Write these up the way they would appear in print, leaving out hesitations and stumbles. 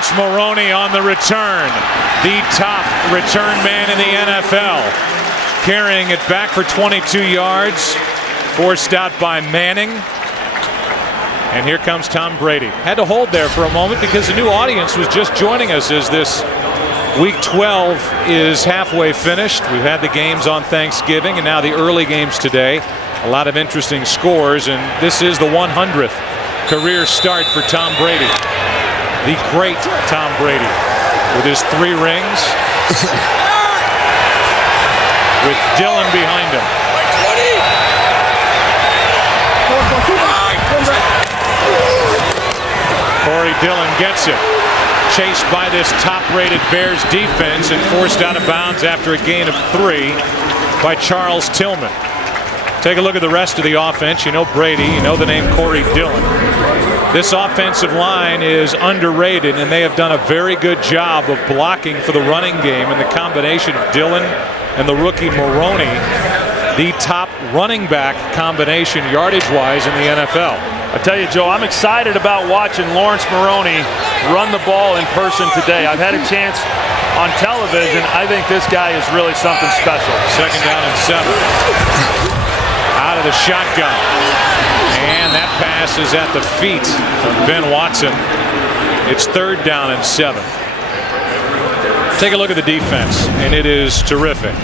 Lawrence Maroney on the return. The top return man in the NFL. Carrying it back for 22 yards. Forced out by Manning. And here comes Tom Brady. Had to hold there for a moment because the new audience was just joining us as this Week 12 is halfway finished. We've had the games on Thanksgiving and now the early games today. A lot of interesting scores, and this is the 100th career start for Tom Brady. The great Tom Brady with his 3 rings. With Dillon behind him. Corey Dillon gets it. Chased by this top-rated Bears defense and forced out of bounds after a gain of 3 by Charles Tillman. Take a look at the rest of the offense. You know Brady, you know the name Corey Dillon. This offensive line is underrated, and they have done a very good job of blocking for the running game, and the combination of Dillon and the rookie Maroney, the top running back combination yardage-wise in the NFL. I tell you, Joe, I'm excited about watching Lawrence Maroney run the ball in person today. I've had a chance on television. I think this guy is really something special. 2nd down and 7. Out of the shotgun. And that pass is at the feet of Ben Watson. It's 3rd down and 7. Take a look at the defense, and it is terrific.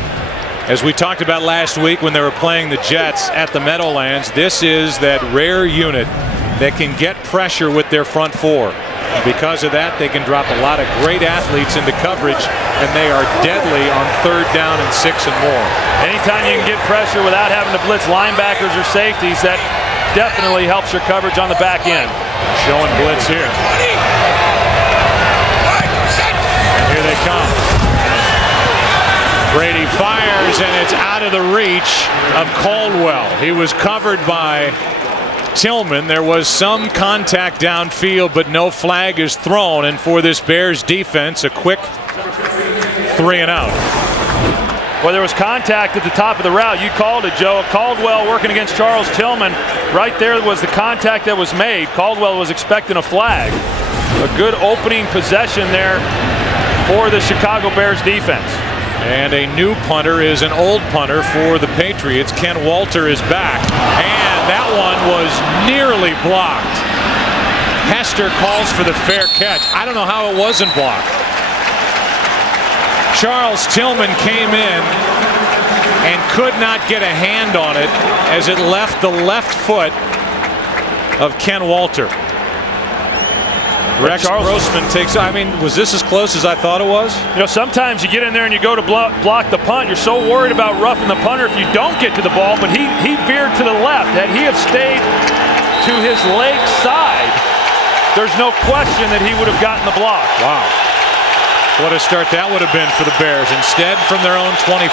As we talked about last week when they were playing the Jets at the Meadowlands, this is that rare unit that can get pressure with their front 4. And because of that, they can drop a lot of great athletes into coverage, and they are deadly on 3rd down and 6 and more. Anytime you can get pressure without having to blitz linebackers or safeties, that definitely helps your coverage on the back end. Showing blitz here. And here they come. Brady fires, and it's out of the reach of Caldwell. He was covered by Tillman. There was some contact downfield, but no flag is thrown. And for this Bears defense, a quick 3 and out. Well, there was contact at the top of the route. You called it, Joe. Caldwell working against Charles Tillman. Right there was the contact that was made. Caldwell was expecting a flag. A good opening possession there for the Chicago Bears defense. And a new punter is an old punter for the Patriots. Ken Walter is back. And that one was nearly blocked. Hester calls for the fair catch. I don't know how it wasn't blocked. Charles Tillman came in and could not get a hand on it as it left the left foot of Ken Walter. Rex Grossman takes. I mean, was this as close as I thought it was? You know, sometimes you get in there and you go to block the punt. You're so worried about roughing the punter if you don't get to the ball, but he veered to the left. Had he have stayed to his leg side, there's no question that he would have gotten the block. Wow. What a start that would have been for the Bears. Instead, from their own 25.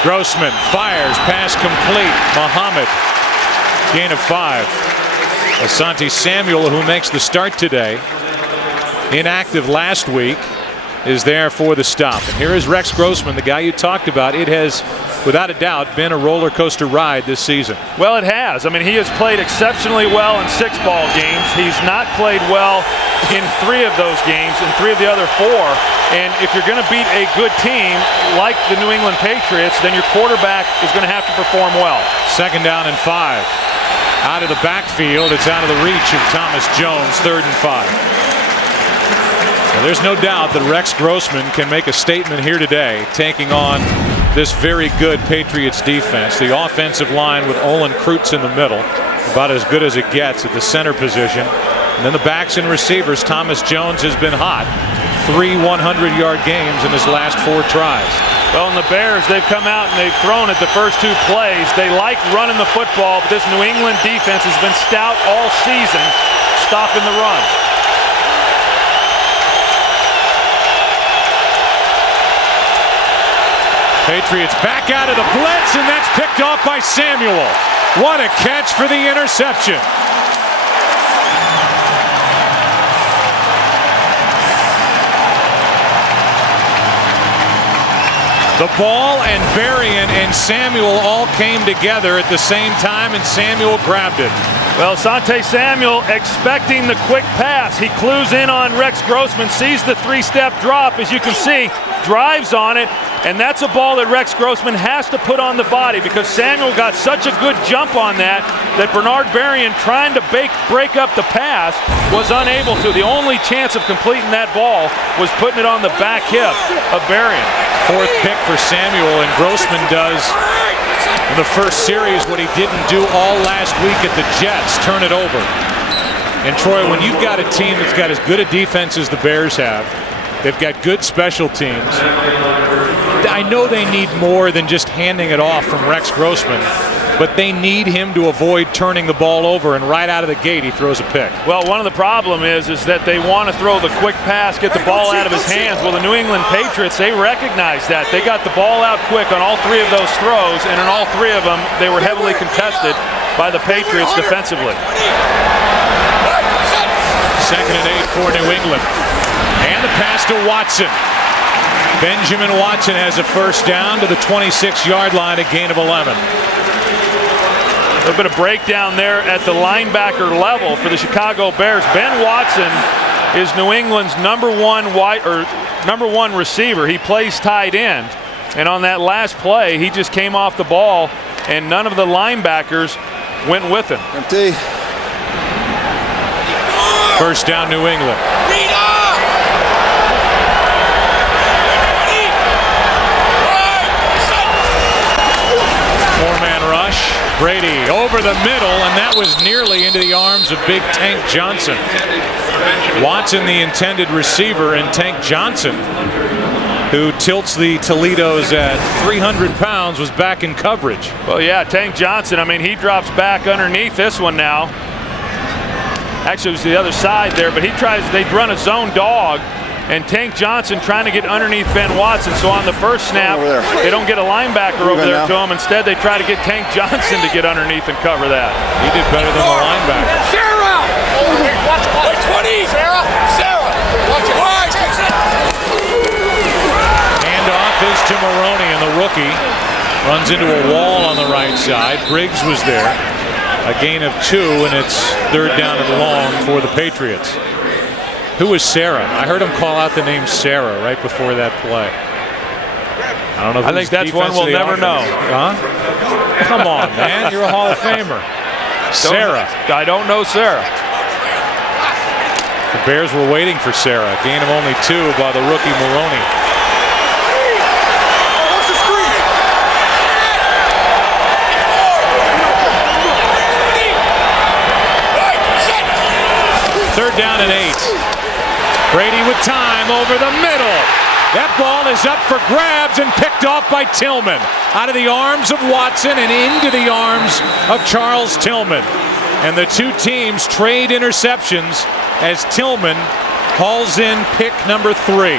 Grossman fires, pass complete. Muhammad, gain of 5. Asante Samuel, who makes the start today, inactive last week, is there for the stop. And here is Rex Grossman, the guy you talked about. It has, without a doubt, been a roller coaster ride this season. Well, it has. I mean, he has played exceptionally well in 6 ball games. He's not played well in 3 of those games, and 3 of the other 4. And if you're going to beat a good team like the New England Patriots, then your quarterback is going to have to perform well. 2nd down and 5. Out of the backfield, it's out of the reach of Thomas Jones, 3rd and 5. Well, there's no doubt that Rex Grossman can make a statement here today, taking on this very good Patriots defense. The offensive line with Olin Kreutz in the middle, about as good as it gets at the center position. And then the backs and receivers. Thomas Jones has been hot. 3 100-yard games in his last 4 tries. Well, and the Bears, they've come out and they've thrown it the first 2 plays. They like running the football, but this New England defense has been stout all season, stopping the run. Patriots back out of the blitz, and that's picked off by Samuel. What a catch for the interception. The ball and Berrien and Samuel all came together at the same time, and Samuel grabbed it. Well, Asante Samuel expecting the quick pass. He clues in on Rex Grossman, sees the three-step drop, as you can see, drives on it, and that's a ball that Rex Grossman has to put on the body because Samuel got such a good jump on that Bernard Berrien, trying to break up the pass, was unable to. The only chance of completing that ball was putting it on the back hip of Berrien. Fourth pick for Samuel, and Grossman does in the first series what he didn't do all last week at the Jets, turn it over. And Troy, when you've got a team that's got as good a defense as the Bears have, they've got good special teams. I know they need more than just handing it off from Rex Grossman, but they need him to avoid turning the ball over, and right out of the gate he throws a pick. Well, one of the problem is that they want to throw the quick pass, get the ball out of his hands. Well, the New England Patriots, they recognize that. They got the ball out quick on all three of those throws, and in all three of them, they were heavily contested by the Patriots defensively. 2nd and 8 for New England. And the pass to Watson. Benjamin Watson has a first down to the 26-yard line, a gain of 11. A little bit of breakdown there at the linebacker level for the Chicago Bears. Ben Watson is New England's number one receiver. He plays tight end, and on that last play, he just came off the ball, and none of the linebackers went with him. Empty. First down, New England. Four-man rush. Brady over the middle, and that was nearly into the arms of big Tank Johnson. Watson, the intended receiver, and Tank Johnson, who tilts the Toledos at 300 pounds, was back in coverage. Well, yeah, Tank Johnson, I mean, he drops back underneath this one now. Actually, it was the other side there, but they'd run a zone dog, and Tank Johnson trying to get underneath Ben Watson. So on the first snap, they don't get a linebacker over there to him. Instead, they try to get Tank Johnson to get underneath and cover that. He did better than the linebacker. Sarah! 20! Sarah! Watch it! Handoff is to Maroney, and the rookie runs into a wall on the right side. Briggs was there. A gain of 2, and it's 3rd down and long for the Patriots. Who was Sarah? I heard him call out the name Sarah right before that play. I don't know if I think that's one we'll never know. Huh? Come on, man. You're a Hall of Famer. Sarah. I don't know Sarah. The Bears were waiting for Sarah. Gain of only 2 by the rookie Maroney. Third down and 8. Brady with time over the middle. That ball is up for grabs and picked off by Tillman. Out of the arms of Watson and into the arms of Charles Tillman. And the two teams trade interceptions as Tillman hauls in pick number 3.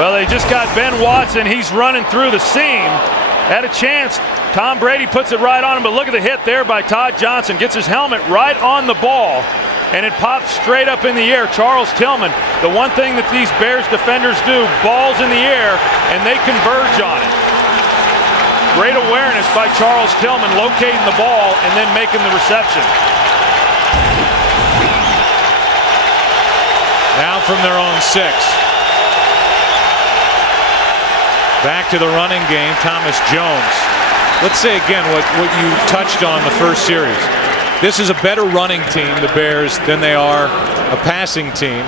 Well, they just got Ben Watson. He's running through the seam. Had a chance. Tom Brady puts it right on him, but look at the hit there by Todd Johnson. Gets his helmet right on the ball, and it pops straight up in the air. Charles Tillman, the one thing that these Bears defenders do, balls in the air, and they converge on it. Great awareness by Charles Tillman, locating the ball and then making the reception. Now from their own 6. Back to the running game, Thomas Jones. Let's say again what you touched on the first series. This is a better running team, the Bears, than they are a passing team.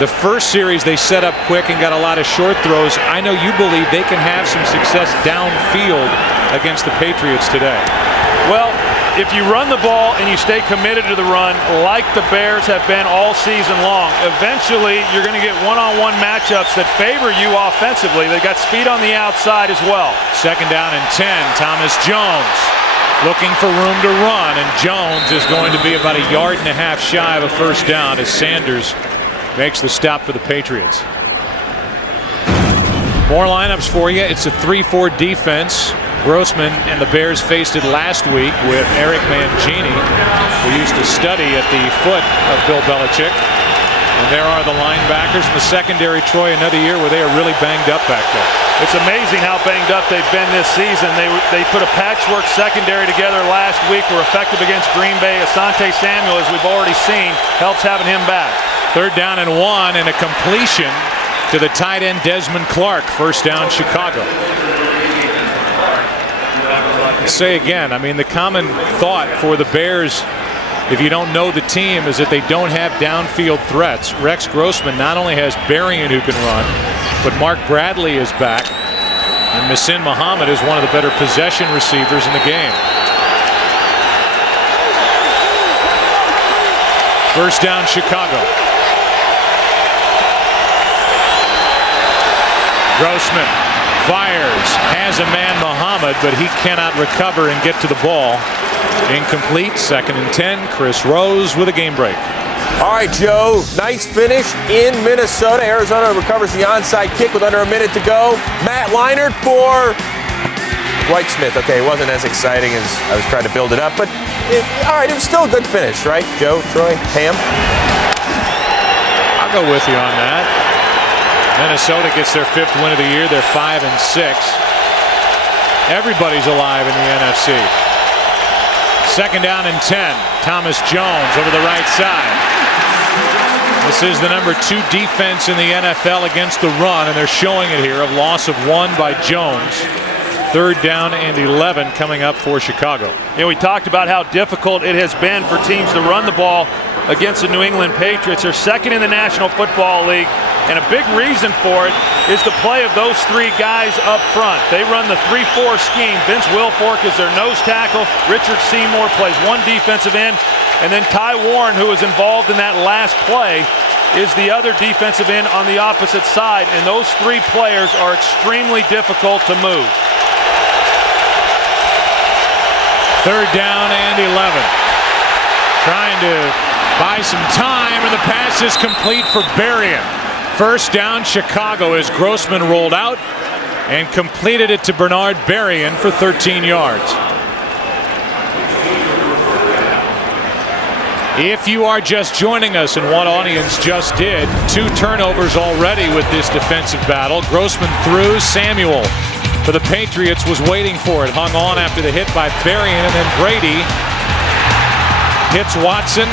The first series they set up quick and got a lot of short throws. I know you believe they can have some success downfield against the Patriots today. Well, if you run the ball and you stay committed to the run like the Bears have been all season long, eventually you're going to get one-on-one matchups that favor you offensively. They got speed on the outside as well. 2nd down and 10. Thomas Jones looking for room to run, and Jones is going to be about 1.5 yards shy of a first down as Sanders makes the stop for the Patriots. More lineups for you. It's a 3-4 defense. Grossman and the Bears faced it last week with Eric Mangini, who used to study at the foot of Bill Belichick. And there are the linebackers in the secondary. Troy, another year where they are really banged up back there. It's amazing how banged up they've been this season. They put a patchwork secondary together last week. Were effective against Green Bay. Asante Samuel, as we've already seen, helps having him back. 3rd down and 1, and a completion to the tight end Desmond Clark. 1st down, Chicago. Say again, I mean, the common thought for the Bears, if you don't know the team, is that they don't have downfield threats. Rex Grossman not only has Berrien who can run, but Mark Bradley is back, and Masin Muhammad is one of the better possession receivers in the game. 1st down, Chicago. Grossman fires, has a man Muhammad, but he cannot recover and get to the ball. Incomplete. 2nd and 10. Chris Rose with a game break. All right, Joe, nice finish in Minnesota. Arizona recovers the onside kick with under a minute to go. Matt Leinart for Dwight Smith. Okay, it wasn't as exciting as I was trying to build it up, but all right, it was still a good finish, right? Joe, Troy, Ham? I'll go with you on that. Minnesota gets their 5th win of the year. They're 5-6. Everybody's alive in the NFC. 2nd down and 10. Thomas Jones over the right side. This is the number 2 defense in the NFL against the run, and they're showing it here. A loss of 1 by Jones. 3rd down and 11 coming up for Chicago. You know, we talked about how difficult it has been for teams to run the ball against the New England Patriots. They're 2nd in the National Football League, and a big reason for it is the play of those 3 guys up front. They run the 3-4 scheme. Vince Wilfork is their nose tackle. Richard Seymour plays 1 defensive end, and then Ty Warren, who was involved in that last play, is the other defensive end on the opposite side, and those 3 players are extremely difficult to move. 3rd down and 11. Trying to buy some time, and the pass is complete for Berrien. 1st down, Chicago, as Grossman rolled out and completed it to Bernard Berrien for 13 yards. If you are just joining us, and what audience just did, 2 turnovers already with this defensive battle. Grossman threw. Samuel for the Patriots was waiting for it. Hung on after the hit by Berrien, and then Brady hits Watson.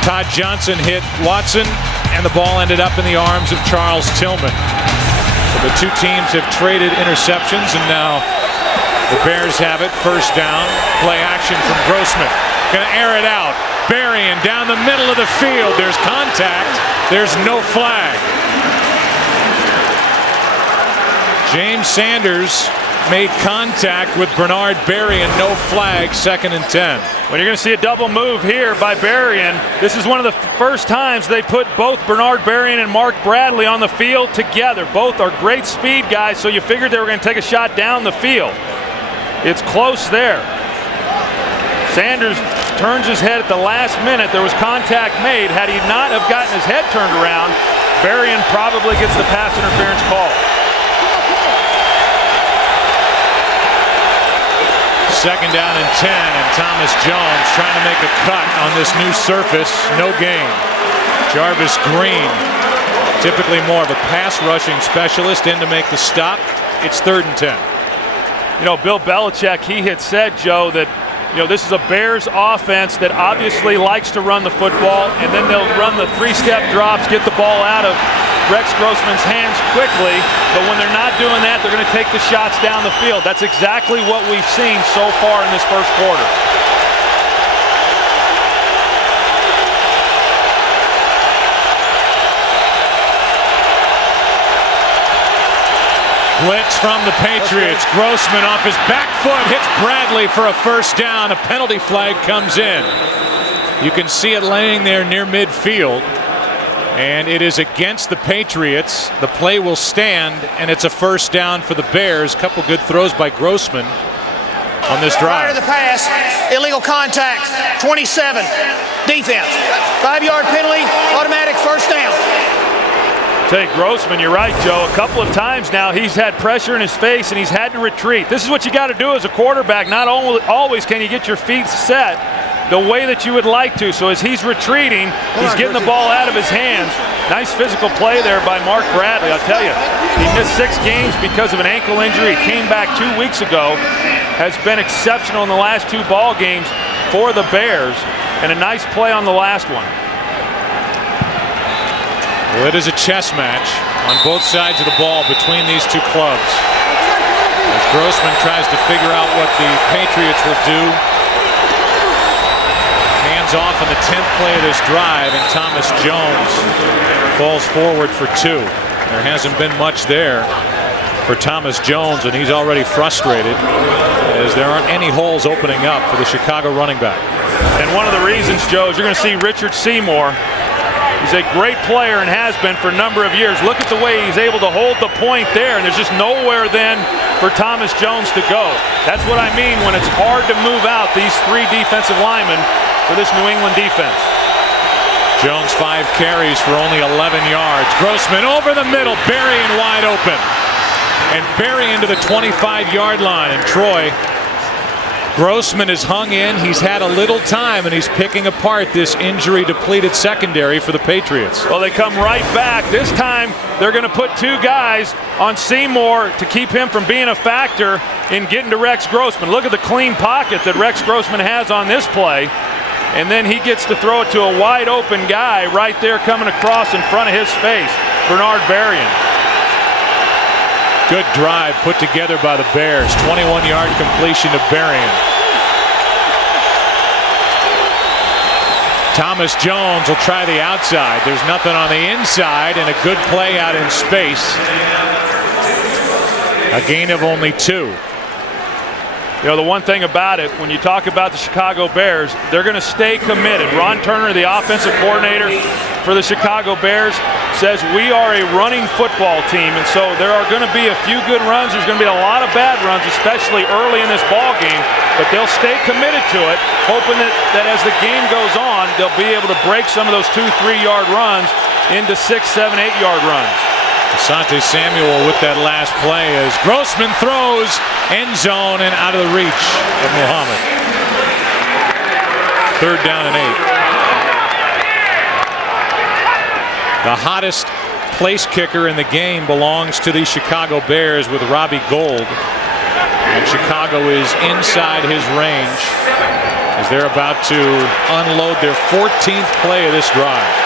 Todd Johnson hit Watson, and the ball ended up in the arms of Charles Tillman. So the 2 teams have traded interceptions, and now the Bears have it. 1st down. Play action from Grossman. Going to air it out. Berrien down the middle of the field. There's contact. There's no flag. James Sanders made contact with Bernard Berrien. No flag. 2nd and 10. Well, you're going to see a double move here by Berrien. This is one of the first times they put both Bernard Berrien and Mark Bradley on the field together. Both are great speed guys, so you figured they were going to take a shot down the field. It's close there. Sanders turns his head at the last minute. There was contact made. Had he not have gotten his head turned around, Berrien probably gets the pass interference call. 2nd down and 10, and Thomas Jones trying to make a cut on this new surface. No gain. Jarvis Green, typically more of a pass rushing specialist, in to make the stop. It's 3rd and 10. You know, Bill Belichick, he had said, Joe, that this is a Bears offense that obviously likes to run the football, and then they'll run the 3-step drops, get the ball out of Rex Grossman's hands quickly, but when they're not doing that, they're going to take the shots down the field. That's exactly what we've seen so far in this 1st quarter. Blitz from the Patriots. Grossman off his back foot hits Bradley for a 1st down. A penalty flag comes in. You can see it laying there near midfield, and it is against the Patriots. The play will stand, and it's a 1st down for the Bears. Couple good throws by Grossman on this drive. Prior to the pass, illegal contact, 27, defense. 5-yard penalty, automatic 1st down. Take Grossman, you're right, Joe. A couple of times now he's had pressure in his face and he's had to retreat. This is what you got to do as a quarterback. Not always can you get your feet set, the way that you would like to. So as he's retreating, he's getting the ball out of his hands. Nice physical play there by Mark Bradley. I'll tell you, he missed 6 games because of an ankle injury. He came back 2 weeks ago, has been exceptional in the last 2 ball games for the Bears, and a nice play on the last one. Well, it is a chess match on both sides of the ball between these two clubs. As Grossman tries to figure out what the Patriots will do. Hands off on the 10th play of this drive, and Thomas Jones falls forward for 2. There hasn't been much there for Thomas Jones, and he's already frustrated as there aren't any holes opening up for the Chicago running back. And one of the reasons, Joe, is you're going to see Richard Seymour. He's a great player and has been for a number of years. Look at the way he's able to hold the point there, and there's just nowhere then for Thomas Jones to go. That's what I mean when it's hard to move out these 3 defensive linemen for this New England defense. Jones 5 carries for only 11 yards. Grossman over the middle, Berrien wide open. And Berrien to the 25-yard line. And Troy, Grossman is hung in. He's had a little time, and he's picking apart this injury-depleted secondary for the Patriots. Well, they come right back. This time, they're going to put 2 guys on Seymour to keep him from being a factor in getting to Rex Grossman. Look at the clean pocket that Rex Grossman has on this play. And then he gets to throw it to a wide-open guy right there coming across in front of his face, Bernard Berrien. Good drive put together by the Bears. 21-yard completion to Berrien. Thomas Jones will try the outside. There's nothing on the inside, and a good play out in space. A gain of only 2. You know, the one thing about it, when you talk about the Chicago Bears, they're going to stay committed. Ron Turner, the offensive coordinator for the Chicago Bears, says we are a running football team, and so there are going to be a few good runs. There's going to be a lot of bad runs, especially early in this ball game, but they'll stay committed to it, hoping that as the game goes on, they'll be able to break some of those 2-3-yard runs into 6, 7, 8-yard runs. Asante Samuel with that last play as Grossman throws, end zone and out of the reach of Muhammad. 3rd down and 8. The hottest place kicker in the game belongs to the Chicago Bears with Robbie Gould. And Chicago is inside his range as they're about to unload their 14th play of this drive.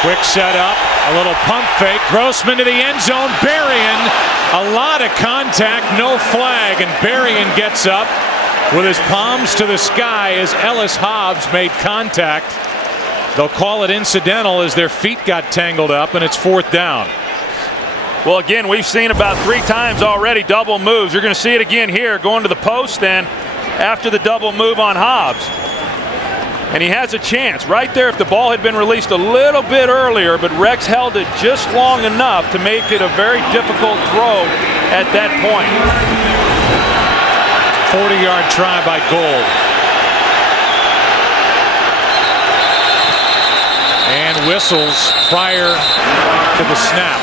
Quick setup, a little pump fake. Grossman to the end zone. Berrien, a lot of contact, no flag, and Berrien gets up with his palms to the sky as Ellis Hobbs made contact. They'll call it incidental as their feet got tangled up, and it's 4th down. Well, again, we've seen about 3 times already double moves. You're going to see it again here, going to the post then after the double move on Hobbs. And he has a chance right there if the ball had been released a little bit earlier, but Rex held it just long enough to make it a very difficult throw at that point. 40-yard try by Gould. And whistles prior to the snap.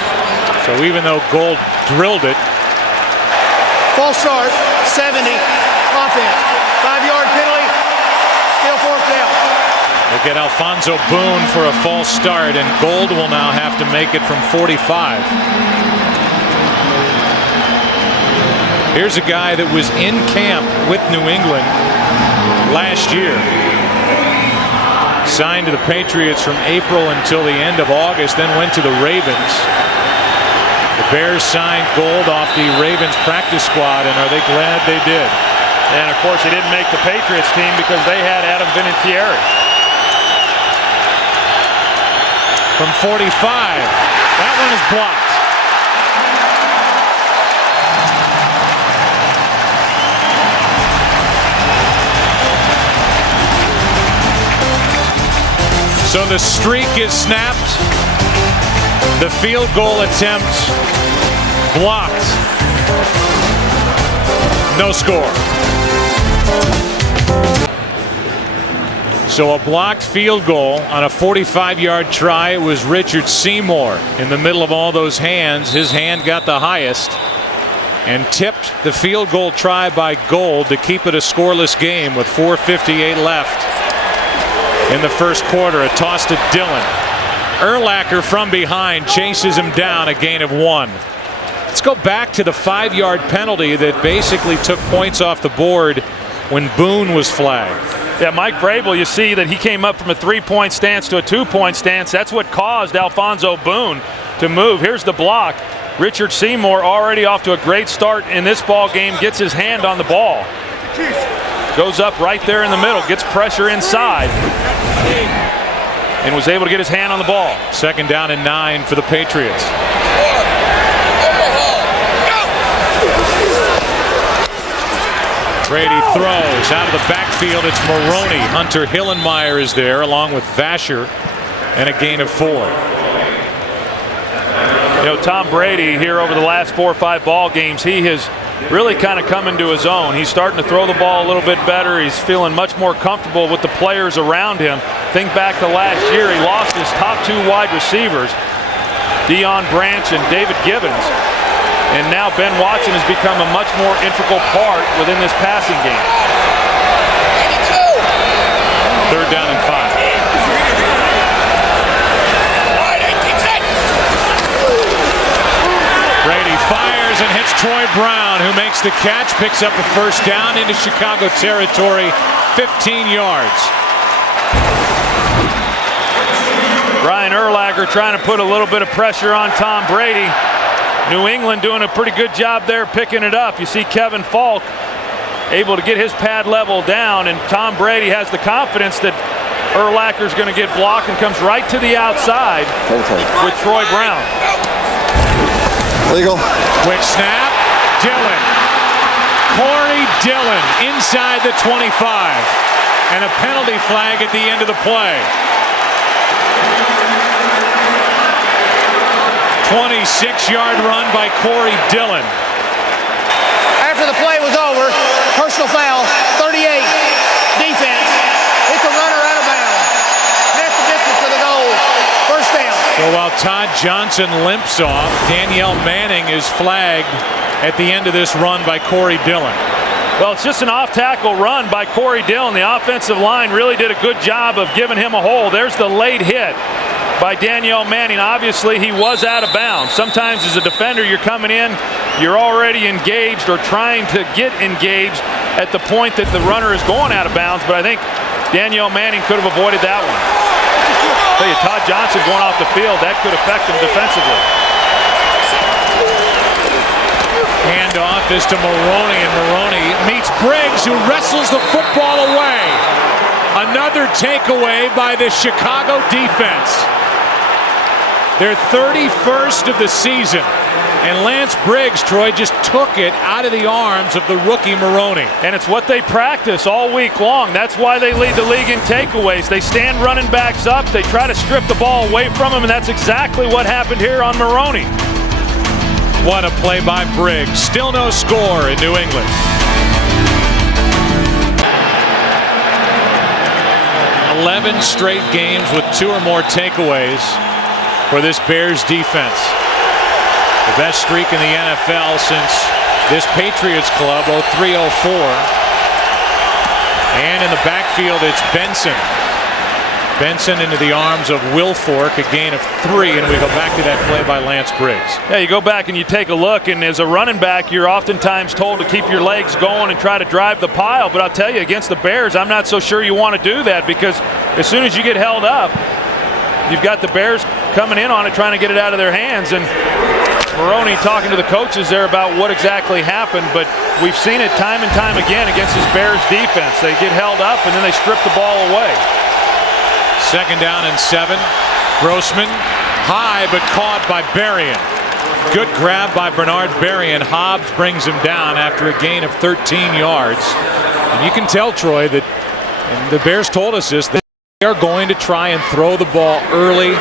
So even though Gould drilled it. False start, 70, offense. 5-yard penalty, still 4th down. We'll get Alfonso Boone for a false start, and Gould will now have to make it from 45. Here's a guy that was in camp with New England last year. Signed to the Patriots from April until the end of August, then went to the Ravens. The Bears signed Gould off the Ravens practice squad, and are they glad they did? And, of course, he didn't make the Patriots team because they had Adam Vinatieri. From 45, that one is blocked. So the streak is snapped. The field goal attempt blocked. No score. So a blocked field goal on a 45-yard try. It was Richard Seymour in the middle of all those hands. His hand got the highest and tipped the field goal try by Gold to keep it a scoreless game with 4:58 left in the first quarter. A toss to Dillon. Urlacher from behind chases him down, a gain of 1. Let's go back to the 5-yard penalty that basically took points off the board when Boone was flagged. Yeah, Mike Vrabel, you see that he came up from a 3-point stance to a 2-point stance. That's what caused Alfonso Boone to move. Here's the block. Richard Seymour already off to a great start in this ball game, gets his hand on the ball. Goes up right there in the middle, gets pressure inside, and was able to get his hand on the ball. 2nd down and 9 for the Patriots. Brady throws out of the backfield. It's Maroney. Hunter Hillenmeyer is there along with Vasher, and a gain of 4. You know, Tom Brady here over the last 4 or 5 ball games, he has really kind of come into his own. He's starting to throw the ball a little bit better. He's feeling much more comfortable with the players around him. Think back to last year, he lost his top 2 wide receivers, Deion Branch and David Gibbons. And now Ben Watson has become a much more integral part within this passing game. 3rd down and 5. Brady fires and hits Troy Brown, who makes the catch, picks up a 1st down into Chicago territory, 15 yards. Brian Urlacher trying to put a little bit of pressure on Tom Brady. New England doing a pretty good job there picking it up. You see Kevin Falk able to get his pad level down, and Tom Brady has the confidence that Urlacher's going to get blocked and comes right to the outside with Troy Brown. Legal. Quick snap. Dillon. Corey Dillon inside the 25. And a penalty flag at the end of the play. 26-yard run by Corey Dillon. After the play was over, personal foul, 38, defense, hit the runner out of bounds. Half the distance to the goal, 1st down. So while Todd Johnson limps off, Danielle Manning is flagged at the end of this run by Corey Dillon. Well, it's just an off-tackle run by Corey Dillon. The offensive line really did a good job of giving him a hole. There's the late hit by Danielle Manning. Obviously, he was out of bounds. Sometimes as a defender, you're coming in, you're already engaged or trying to get engaged at the point that the runner is going out of bounds, but I think Danielle Manning could have avoided that one. I'll tell you, Todd Johnson going off the field, that could affect him defensively. Handoff is to Maroney, and Maroney meets Briggs, who wrestles the football away. Another takeaway by the Chicago defense. Their 31st of the season. And Lance Briggs, Troy, just took it out of the arms of the rookie Maroney. And it's what they practice all week long. That's why they lead the league in takeaways. They stand running backs up. They try to strip the ball away from them, and that's exactly what happened here on Maroney. What a play by Briggs. Still no score in New England. 11 straight games with 2 or more takeaways for this Bears defense. The best streak in the NFL since this Patriots club, 03-04. And in the backfield, it's Benson. Benson into the arms of Wilfork, a gain of 3, and we go back to that play by Lance Briggs. Yeah, you go back and you take a look, and as a running back, you're oftentimes told to keep your legs going and try to drive the pile, but I'll tell you, against the Bears, I'm not so sure you want to do that, because as soon as you get held up, you've got the Bears coming in on it, trying to get it out of their hands, and Maroney talking to the coaches there about what exactly happened, but we've seen it time and time again against this Bears defense. They get held up, and then they strip the ball away. 2nd down and 7. Grossman high, but caught by Berrien. Good grab by Bernard Berrien. Hobbs brings him down after a gain of 13 yards. And you can tell, Troy, that the Bears told us this, that they are going to try and throw the ball early,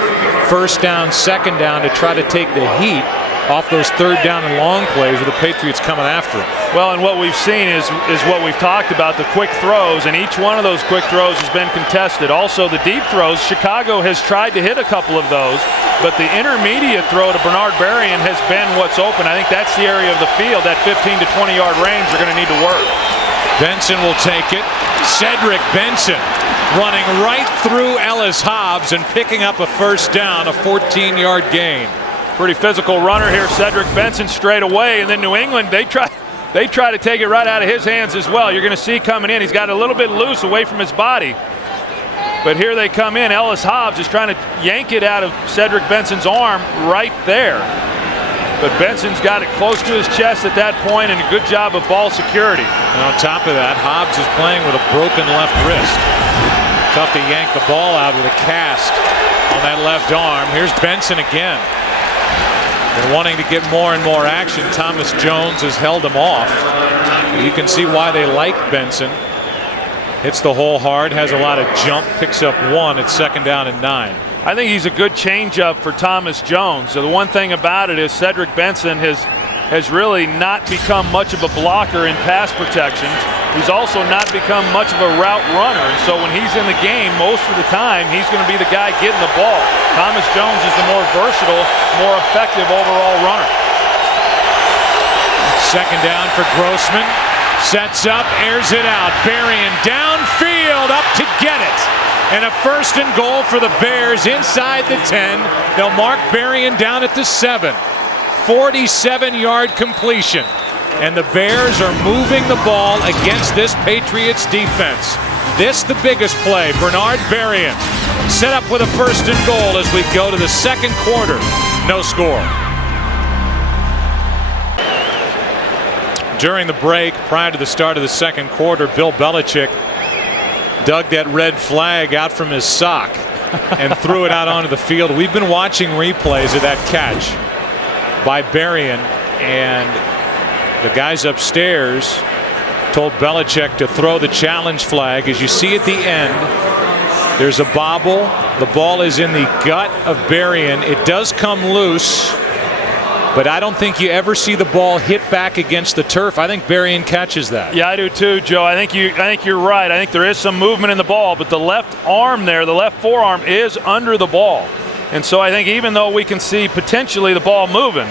1st down, 2nd down, to try to take the heat off those third down and long plays with the Patriots coming after him. Well, and what we've seen is what we've talked about, the quick throws, and each one of those quick throws has been contested. Also, the deep throws, Chicago has tried to hit a couple of those, but the intermediate throw to Bernard Berrien has been what's open. I think that's the area of the field, that 15 to 20-yard range they're going to need to work. Benson will take it. Cedric Benson running right through Ellis Hobbs and picking up a first down, a 14-yard gain. Pretty physical runner here, Cedric Benson, straight away, and then New England, they try to take it right out of his hands as well. You're going to see coming in, he's got a little bit loose away from his body. But here they come in. Ellis Hobbs is trying to yank it out of Cedric Benson's arm right there. But Benson's got it close to his chest at that point, and a good job of ball security. And on top of that, Hobbs is playing with a broken left wrist. Tough to yank the ball out with a cast on that left arm. Here's Benson again. And wanting to get more and more action, Thomas Jones has held him off. You can see why they like Benson. Hits the hole hard, has a lot of jump, picks up one. It's 2nd down and 9. I think he's a good changeup for Thomas Jones. So the one thing about it is Cedric Benson has really not become much of a blocker in pass protections. He's also not become much of a route runner. And so when he's in the game, most of the time, he's going to be the guy getting the ball. Thomas Jones is the more versatile, more effective overall runner. 2nd down for Grossman. Sets up, airs it out. Berrien downfield, up to get it. And a 1st and goal for the Bears inside the 10. They'll mark Berrien down at the 7. 47-yard completion. And the Bears are moving the ball against this Patriots defense. This the biggest play. Bernard Berrien set up with a 1st and goal as we go to the 2nd quarter. No score. During the break, prior to the start of the 2nd quarter, Bill Belichick dug that red flag out from his sock and threw it out onto the field. We've been watching replays of that catch by Berrien, and the guys upstairs told Belichick to throw the challenge flag. As you see at the end, there's a bobble. The ball is in the gut of Berrien. It does come loose, but I don't think you ever see the ball hit back against the turf. I think Berrien catches that. Yeah, I do too, Joe. I think you're right. I think there is some movement in the ball, but the left arm there, the left forearm is under the ball. And so I think even though we can see potentially the ball moving,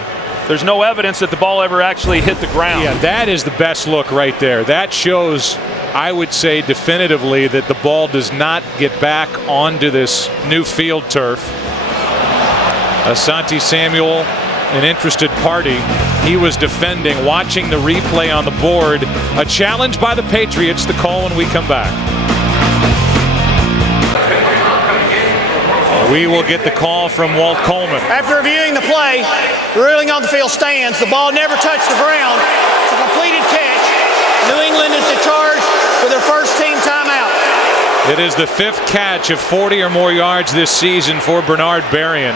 there's no evidence that the ball ever actually hit the ground. Yeah, that is the best look right there. That shows, I would say definitively, that the ball does not get back onto this new field turf. Asante Samuel, an interested party. He was defending, watching the replay on the board. A challenge by the Patriots. The call when we come back. We will get the call from Walt Coleman. After reviewing the play, ruling on the field stands. The ball never touched the ground. It's a completed catch. New England is to charge for their first team timeout. It is the 5th catch of 40 or more yards this season for Bernard Berrien.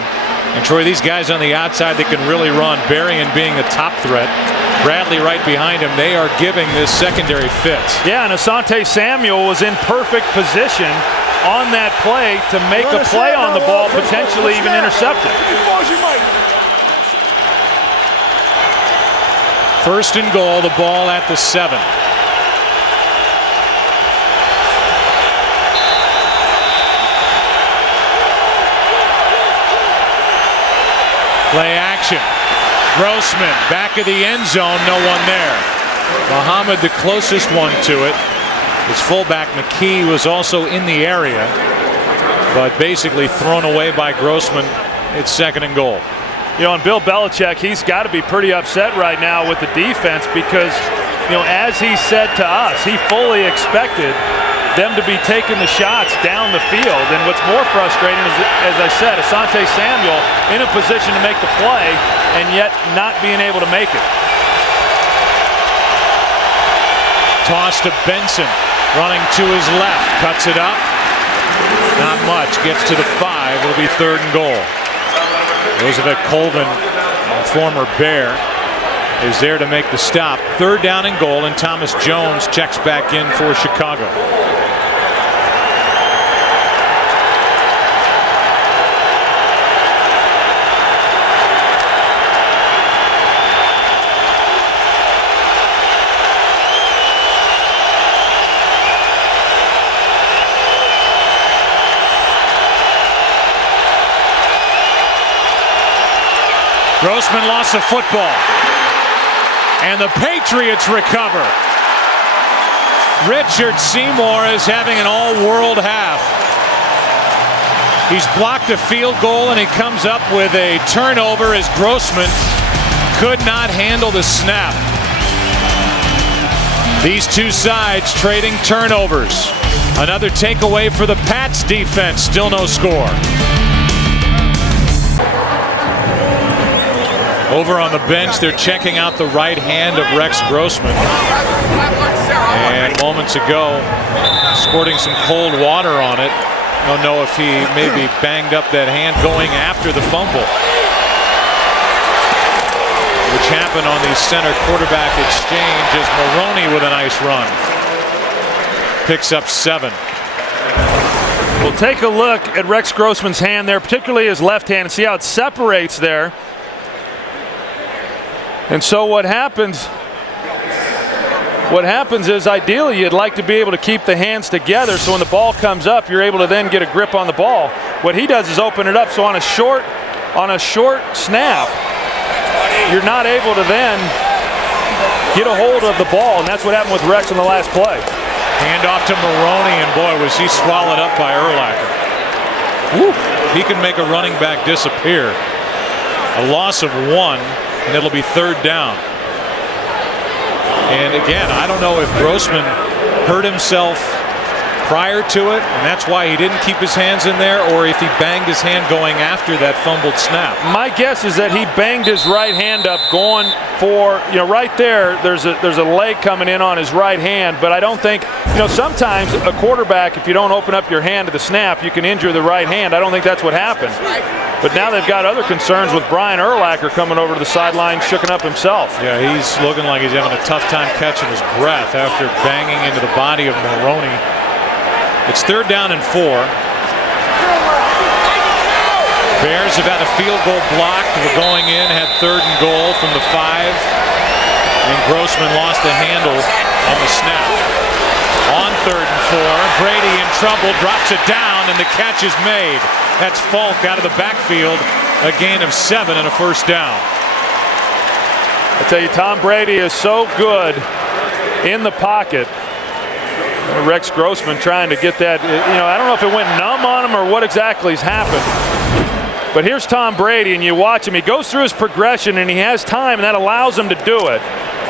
And Troy, these guys on the outside that can really run, Berrien being the top threat, Bradley right behind him, they are giving this secondary fits. Yeah, and Asante Samuel was in perfect position on that play to make a play on the ball, potentially even intercept it. 1st and goal, the ball at the 7. Play action. Grossman back of the end zone, no one there. Muhammad the closest one to it. His fullback McKee was also in the area, but basically thrown away by Grossman. It's 2nd and goal. You know, and Bill Belichick, he's got to be pretty upset right now with the defense because, you know, as he said to us, he fully expected them to be taking the shots down the field. And what's more frustrating is, as I said, Asante Samuel in a position to make the play and yet not being able to make it. Toss to Benson, running to his left, cuts it up. Not much, gets to the 5. It'll be 3rd and goal. Roosevelt Colvin, former Bear, is there to make the stop. 3rd down and goal, and Thomas Jones checks back in for Chicago. Grossman lost the football. And the Patriots recover. Richard Seymour is having an all-world half. He's blocked a field goal and he comes up with a turnover as Grossman could not handle the snap. These two sides trading turnovers. Another takeaway for the Pats defense. Still no score. Over on the bench, they're checking out the right hand of Rex Grossman. And moments ago, squirting some cold water on it. Don't know if he maybe banged up that hand going after the fumble, which happened on the center quarterback exchange as Maroney with a nice run. Picks up 7. We'll take a look at Rex Grossman's hand there, particularly his left hand, and see how it separates there. And so what happens is ideally you'd like to be able to keep the hands together so when the ball comes up you're able to then get a grip on the ball. What he does is open it up, so on a short snap you're not able to then get a hold of the ball, and that's what happened with Rex in the last play. Hand off to Maroney, and boy was he swallowed up by Urlacher. Woo. He can make a running back disappear. A loss of 1. And it'll be 3rd down. And again, I don't know if Grossman hurt himself prior to it, and that's why he didn't keep his hands in there, or if he banged his hand going after that fumbled snap. My guess is that he banged his right hand up going for, right there, there's a leg coming in on his right hand, but I don't think, sometimes a quarterback, if you don't open up your hand to the snap, you can injure the right hand. I don't think that's what happened. But now they've got other concerns with Brian Urlacher coming over to the sideline, shooken up himself. Yeah, he's looking like he's having a tough time catching his breath after banging into the body of Maroney. It's 3rd down and 4. Bears have had a field goal blocked. We're going in, had 3rd and goal from the 5. And Grossman lost the handle on the snap. On 3rd and 4, Brady in trouble, drops it down, and the catch is made. That's Falk out of the backfield. A gain of 7 and a 1st down. I tell you, Tom Brady is so good in the pocket. Rex Grossman trying to get that, I don't know if it went numb on him or what exactly has happened. But here's Tom Brady, and you watch him. He goes through his progression, and he has time, and that allows him to do it.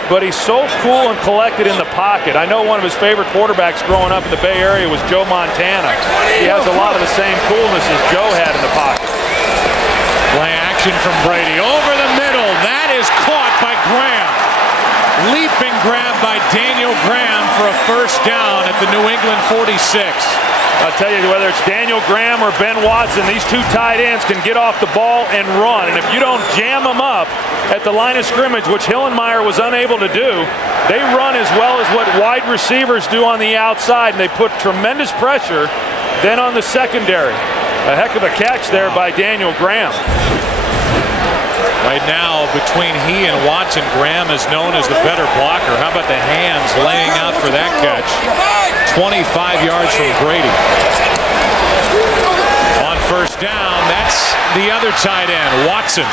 But he's so cool and collected in the pocket. I know one of his favorite quarterbacks growing up in the Bay Area was Joe Montana. He has a lot of the same coolness as Joe had in the pocket. Play action from Brady over the middle. That is caught by Graham. Leaping grab by Daniel Graham for a 1st down at the New England 46. I'll tell you, whether it's Daniel Graham or Ben Watson, these two tight ends can get off the ball and run. And if you don't jam them up at the line of scrimmage, which Hillenmeyer was unable to do, they run as well as what wide receivers do on the outside, and they put tremendous pressure then on the secondary. A heck of a catch there by Daniel Graham. Right now, between he and Watson, Graham is known as the better blocker. How about the hands laying out for that catch? 25 yards from Brady. On 1st down, that's the other tight end, Watson.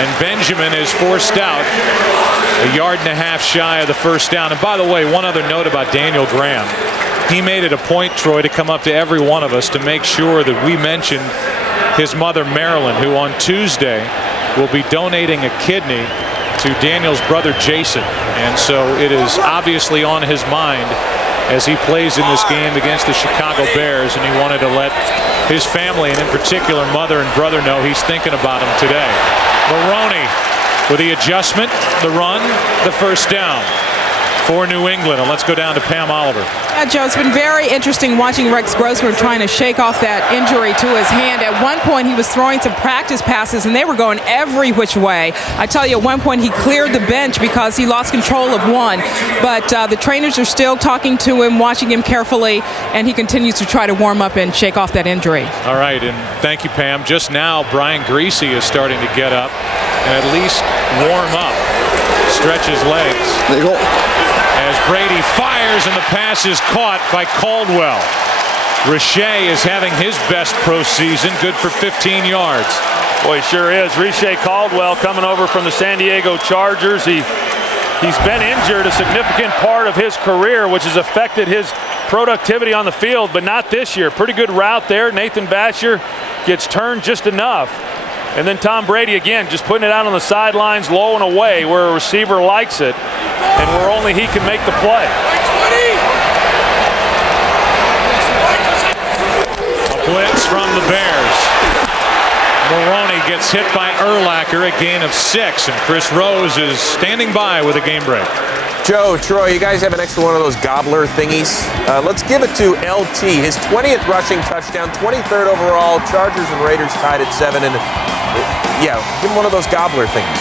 And Benjamin is forced out. 1.5 yards shy of the 1st down. And by the way, one other note about Daniel Graham. He made it a point, Troy, to come up to every one of us to make sure that we mentioned his mother, Marilyn, who on Tuesday will be donating a kidney to Daniel's brother Jason, and so it is obviously on his mind as he plays in this game against the Chicago Bears, and he wanted to let his family, and in particular mother and brother, know he's thinking about him today. Maroney with the adjustment, the run, the 1st down for New England. And let's go down to Pam Oliver. Yeah, Joe, it's been very interesting watching Rex Grossman trying to shake off that injury to his hand. At one point, he was throwing some practice passes, and they were going every which way. I tell you, at one point, he cleared the bench because he lost control of one. But the trainers are still talking to him, watching him carefully, and he continues to try to warm up and shake off that injury. All right, and thank you, Pam. Just now, Brian Greasy is starting to get up and at least warm up, stretch his legs. There you go. As Brady fires and the pass is caught by Caldwell. Richey is having his best pro season, good for 15 yards. Boy, he sure is. Richey Caldwell coming over from the San Diego Chargers. He's been injured a significant part of his career, which has affected his productivity on the field, but not this year. Pretty good route there. Nathan Basher gets turned just enough. And then Tom Brady again, just putting it out on the sidelines, low and away where a receiver likes it and where only he can make the play. A blitz from the Bears. Maroney gets hit by Urlacher, a gain of 6, and Chris Rose is standing by with a game break. Joe, Troy, you guys have an extra one of those gobbler thingies. Let's give it to LT. His 20th rushing touchdown, 23rd overall. Chargers and Raiders tied at 7. And yeah, give him one of those gobbler things.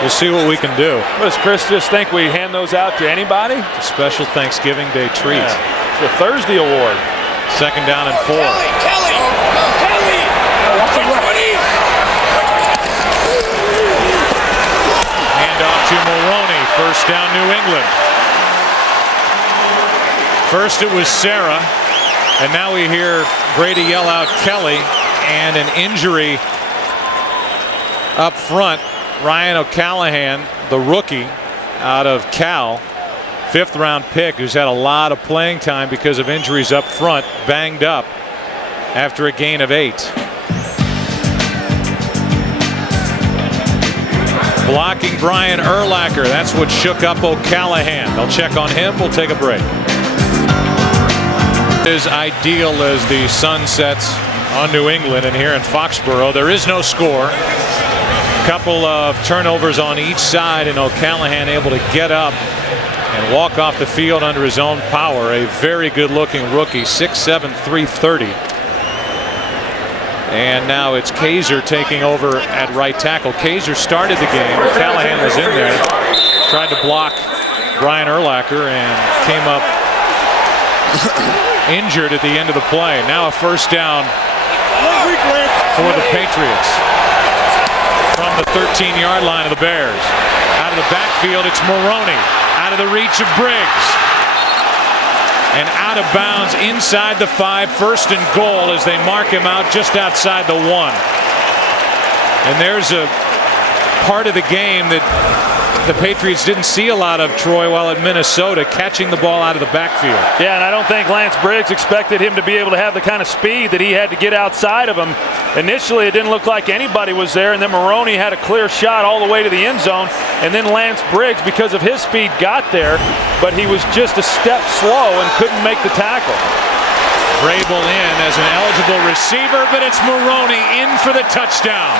We'll see what we can do. What does Chris just think we hand those out to anybody? A special Thanksgiving Day treat. Yeah. It's a Thursday award. 2nd down and 4. Kelly! Hand off to Maroney. 1st down, New England. First it was Sarah, and now we hear Brady yell out Kelly, and an injury up front. Ryan O'Callahan, the rookie out of Cal, 5th round pick, who's had a lot of playing time because of injuries up front, banged up after a gain of 8. Blocking Brian Urlacher. That's what shook up O'Callahan. They'll check on him. We'll take a break. It is ideal as the sun sets on New England, and here in Foxboro there is no score. Couple of turnovers on each side, and O'Callahan able to get up and walk off the field under his own power. A very good looking rookie, 6'7", 330. And now it's Kaiser taking over at right tackle. Kaiser started the game. O'Callahan was in there, tried to block Brian Urlacher, and came up injured at the end of the play. Now a 1st down for the Patriots from the 13-yard line of the Bears. Out of the backfield, it's Maroney. Out of the reach of Briggs. And out of bounds inside the 5, 1st and goal as they mark him out just outside the 1. And there's a part of the game that the Patriots didn't see a lot of, Troy, while at Minnesota, catching the ball out of the backfield. Yeah, and I don't think Lance Briggs expected him to be able to have the kind of speed that he had to get outside of him. Initially, it didn't look like anybody was there, and then Maroney had a clear shot all the way to the end zone, and then Lance Briggs, because of his speed, got there, but he was just a step slow and couldn't make the tackle. Vrabel in as an eligible receiver, but it's Maroney in for the touchdown.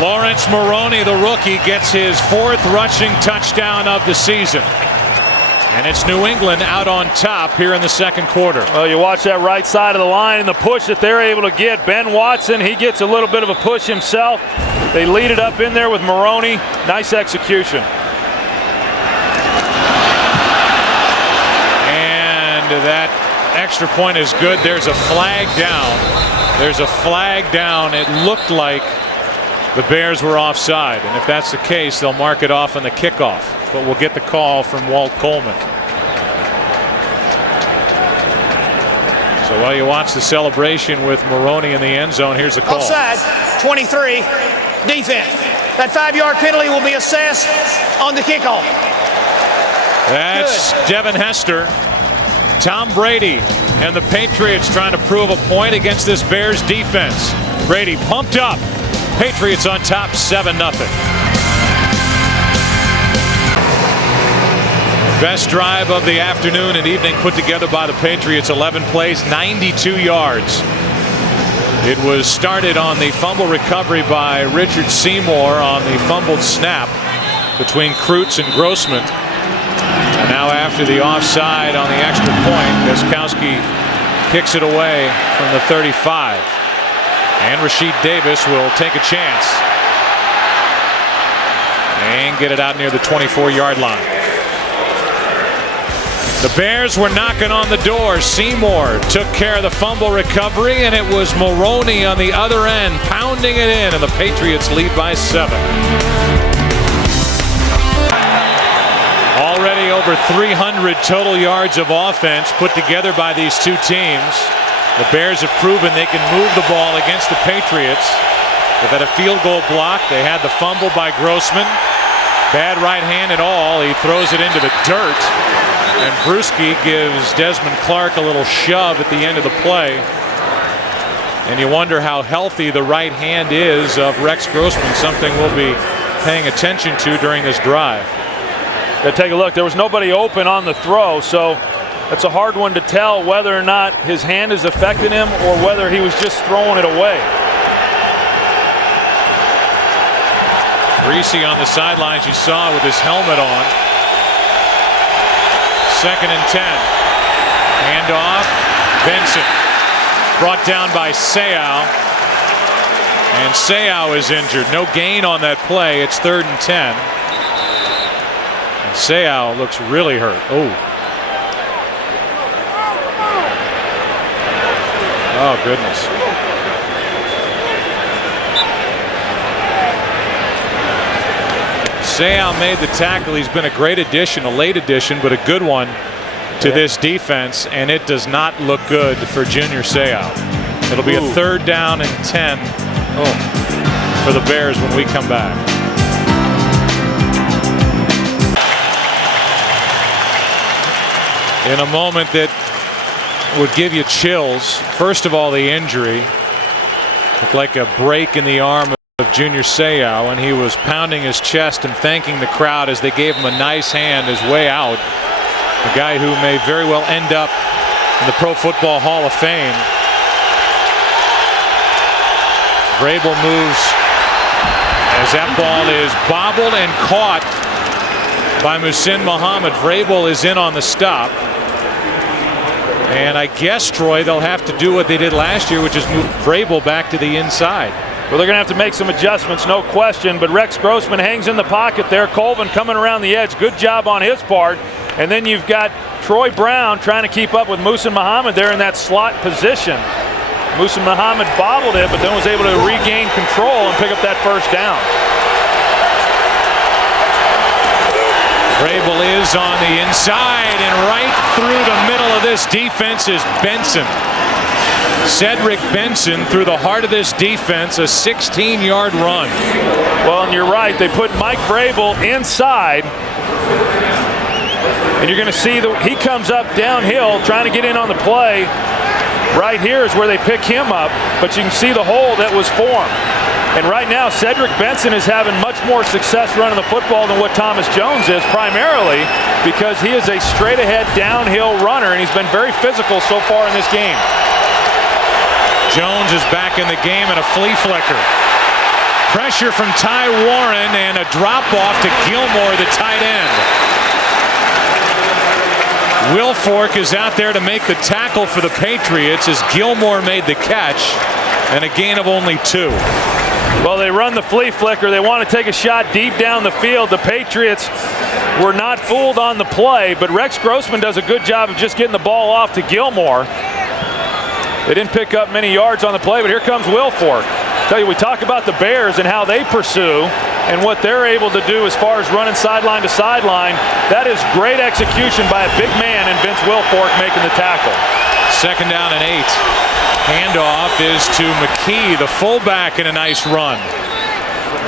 Lawrence Maroney, the rookie, gets his 4th rushing touchdown of the season. And it's New England out on top here in the 2nd quarter. Well, you watch that right side of the line and the push that they're able to get. Ben Watson, he gets a little bit of a push himself. They lead it up in there with Maroney. Nice execution. And that extra point is good. There's a flag down. There's a flag down. It looked like the Bears were offside, and if that's the case, they'll mark it off on the kickoff. But we'll get the call from Walt Coleman. So while you watch the celebration with Maroney in the end zone, here's the call. Offside, 23, defense. That 5-yard penalty will be assessed on the kickoff. That's Devin Hester. Tom Brady and the Patriots trying to prove a point against this Bears defense. Brady pumped up. Patriots on top 7-0. Best drive of the afternoon and evening put together by the Patriots. 11 plays, 92 yards. It was started on the fumble recovery by Richard Seymour on the fumbled snap between Kreutz and Grossman. And now after the offside on the extra point, Gostkowski kicks it away from the 35. And Rasheed Davis will take a chance and get it out near the 24-yard line. The Bears were knocking on the door. Seymour took care of the fumble recovery, and it was Maroney on the other end pounding it in, and the Patriots lead by 7. Already over 300 total yards of offense put together by these two teams. The Bears have proven they can move the ball against the Patriots. They've had a field goal block. They had the fumble by Grossman. Bad right hand at all. He throws it into the dirt. And Bruschi gives Desmond Clark a little shove at the end of the play. And you wonder how healthy the right hand is of Rex Grossman, something we'll be paying attention to during this drive. Take a look. There was nobody open on the throw, so it's a hard one to tell whether or not his hand is affecting him or whether he was just throwing it away. Reese on the sidelines, you saw with his helmet on. 2nd and 10. Handoff. Benson brought down by Seau. And Seau is injured. No gain on that play. It's 3rd and 10. And Seau looks really hurt. Oh, goodness. Seau made the tackle. He's been a great addition, a late addition, but a good one to this defense, and it does not look good for Junior Seau. It'll be a 3rd down and 10 for the Bears when we come back. In a moment that would give you chills. First of all, the injury looked like a break in the arm of Junior Seau, and he was pounding his chest and thanking the crowd as they gave him a nice hand his way out. A guy who may very well end up in the Pro Football Hall of Fame. Vrabel moves as that ball is bobbled and caught by Muhsin Muhammad. Vrabel is in on the stop. And I guess, Troy, they'll have to do what they did last year, which is move Vrabel back to the inside. Well, they're going to have to make some adjustments, no question, but Rex Grossman hangs in the pocket there. Colvin coming around the edge. Good job on his part. And then you've got Troy Brown trying to keep up with Muhsin Muhammad there in that slot position. Muhsin Muhammad bobbled it, but then was able to regain control and pick up that 1st down. Vrabel is on the inside, and right through the middle of this defense is Benson. Cedric Benson through the heart of this defense, a 16-yard run. Well, and you're right. They put Mike Vrabel inside. And you're going to see he comes up downhill trying to get in on the play. Right here is where they pick him up, but you can see the hole that was formed. And right now, Cedric Benson is having much more success running the football than what Thomas Jones is, primarily because he is a straight-ahead downhill runner, and he's been very physical so far in this game. Jones is back in the game and a flea flicker. Pressure from Ty Warren and a drop-off to Gilmore, the tight end. Wilfork is out there to make the tackle for the Patriots as Gilmore made the catch, and a gain of only 2. Well, they run the flea flicker. They want to take a shot deep down the field. The Patriots were not fooled on the play, but Rex Grossman does a good job of just getting the ball off to Gilmore. They didn't pick up many yards on the play, but here comes Wilfork. Tell you, we talk about the Bears and how they pursue and what they're able to do as far as running sideline to sideline. That is great execution by a big man, and Vince Wilfork making the tackle. 2nd down and 8. Handoff is to McKee, the fullback, in a nice run.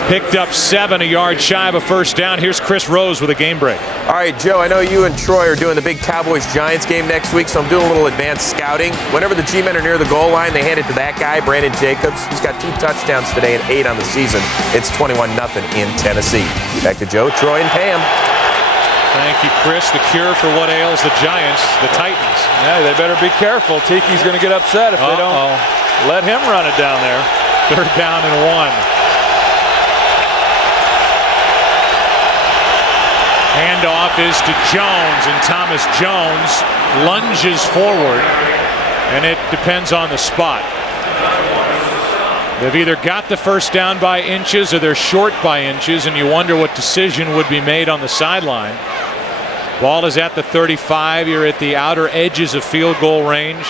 Picked up 7, a yard shy of a 1st down. Here's Chris Rose with a game break. All right, Joe, I know you and Troy are doing the big Cowboys-Giants game next week, so I'm doing a little advanced scouting. Whenever the G-men are near the goal line, they hand it to that guy, Brandon Jacobs. He's got 2 touchdowns today and 8 on the season. It's 21-0 in Tennessee. Back to Joe, Troy, and Pam. Thank you, Chris. The cure for what ails the Giants, the Titans. Yeah, they better be careful. Tiki's going to get upset if they don't let him run it down there. 3rd down and 1. Handoff is to Jones, and Thomas Jones lunges forward, and it depends on the spot. They've either got the 1st down by inches or they're short by inches, and you wonder what decision would be made on the sideline. Ball is at the 35. You're at the outer edges of field goal range.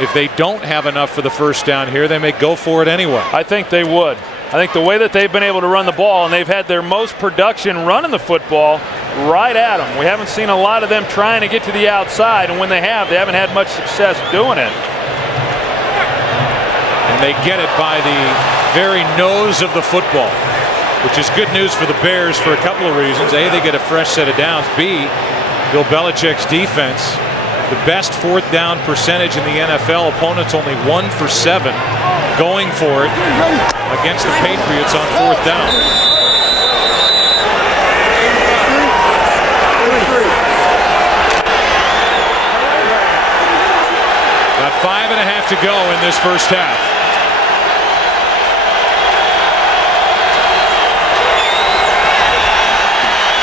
If they don't have enough for the first down here, they may go for it anyway. I think they would. I think the way that they've been able to run the ball, and they've had their most production running the football right at them. We haven't seen a lot of them trying to get to the outside, and when they haven't had much success doing it. And they get it by the very nose of the football, which is good news for the Bears for a couple of reasons. A, they get a fresh set of downs. B, Bill Belichick's defense, the best fourth down percentage in the NFL. Opponents only 1 for 7 going for it against the Patriots on fourth down. Got 5.5 to go in this first half.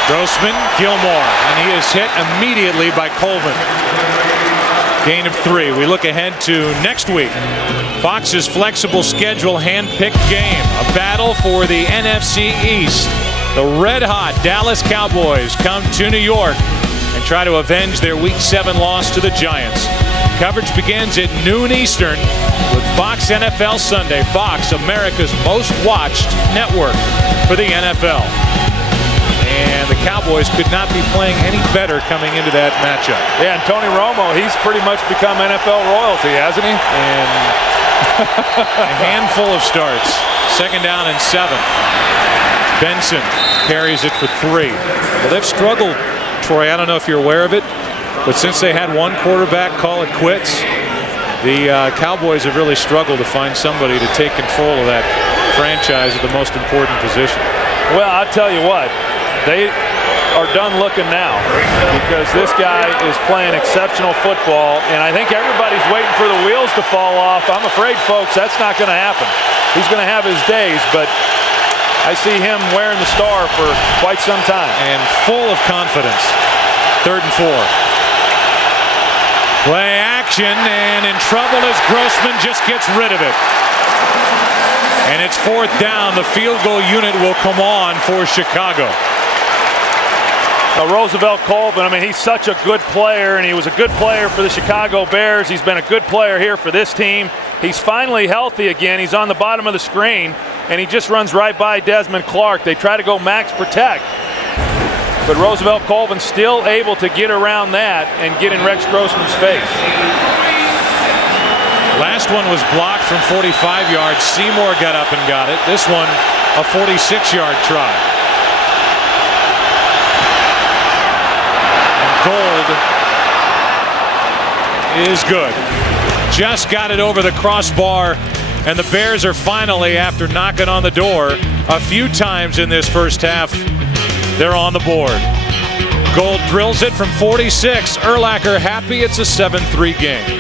Grossman, Gilmore, and he is hit immediately by Colvin. Gain of 3. We look ahead to next week. Fox's flexible schedule, hand-picked game. A battle for the NFC East. The red-hot Dallas Cowboys come to New York and try to avenge their Week 7 loss to the Giants. Coverage begins at noon Eastern with Fox NFL Sunday. Fox, America's most watched network for the NFL. And the Cowboys could not be playing any better coming into that matchup. Yeah, and Tony Romo, he's pretty much become NFL royalty, hasn't he? And a handful of starts. 2nd down and 7. Benson carries it for 3. Well, they've struggled, Troy. I don't know if you're aware of it, but since they had one quarterback call it quits, the Cowboys have really struggled to find somebody to take control of that franchise at the most important position. Well, I'll tell you what. They are done looking now because this guy is playing exceptional football, and I think everybody's waiting for the wheels to fall off. I'm afraid, folks, that's not going to happen. He's going to have his days, but I see him wearing the star for quite some time. And full of confidence. 3rd and 4. Play action, and in trouble as Grossman just gets rid of it. And it's 4th down. The field goal unit will come on for Chicago. Roosevelt Colvin, I mean, he's such a good player, and he was a good player for the Chicago Bears. He's been a good player here for this team. He's finally healthy again. He's on the bottom of the screen, and he just runs right by Desmond Clark. They try to go max protect, but Roosevelt Colvin still able to get around that and get in Rex Grossman's face. Last one was blocked from 45 yards. Seymour got up and got it. This one, a 46-yard try. Gold is good. Just got it over the crossbar, and the Bears are finally, after knocking on the door a few times in this first half, they're on the board. Gold drills it from 46. Urlacher happy it's a 7-3 game.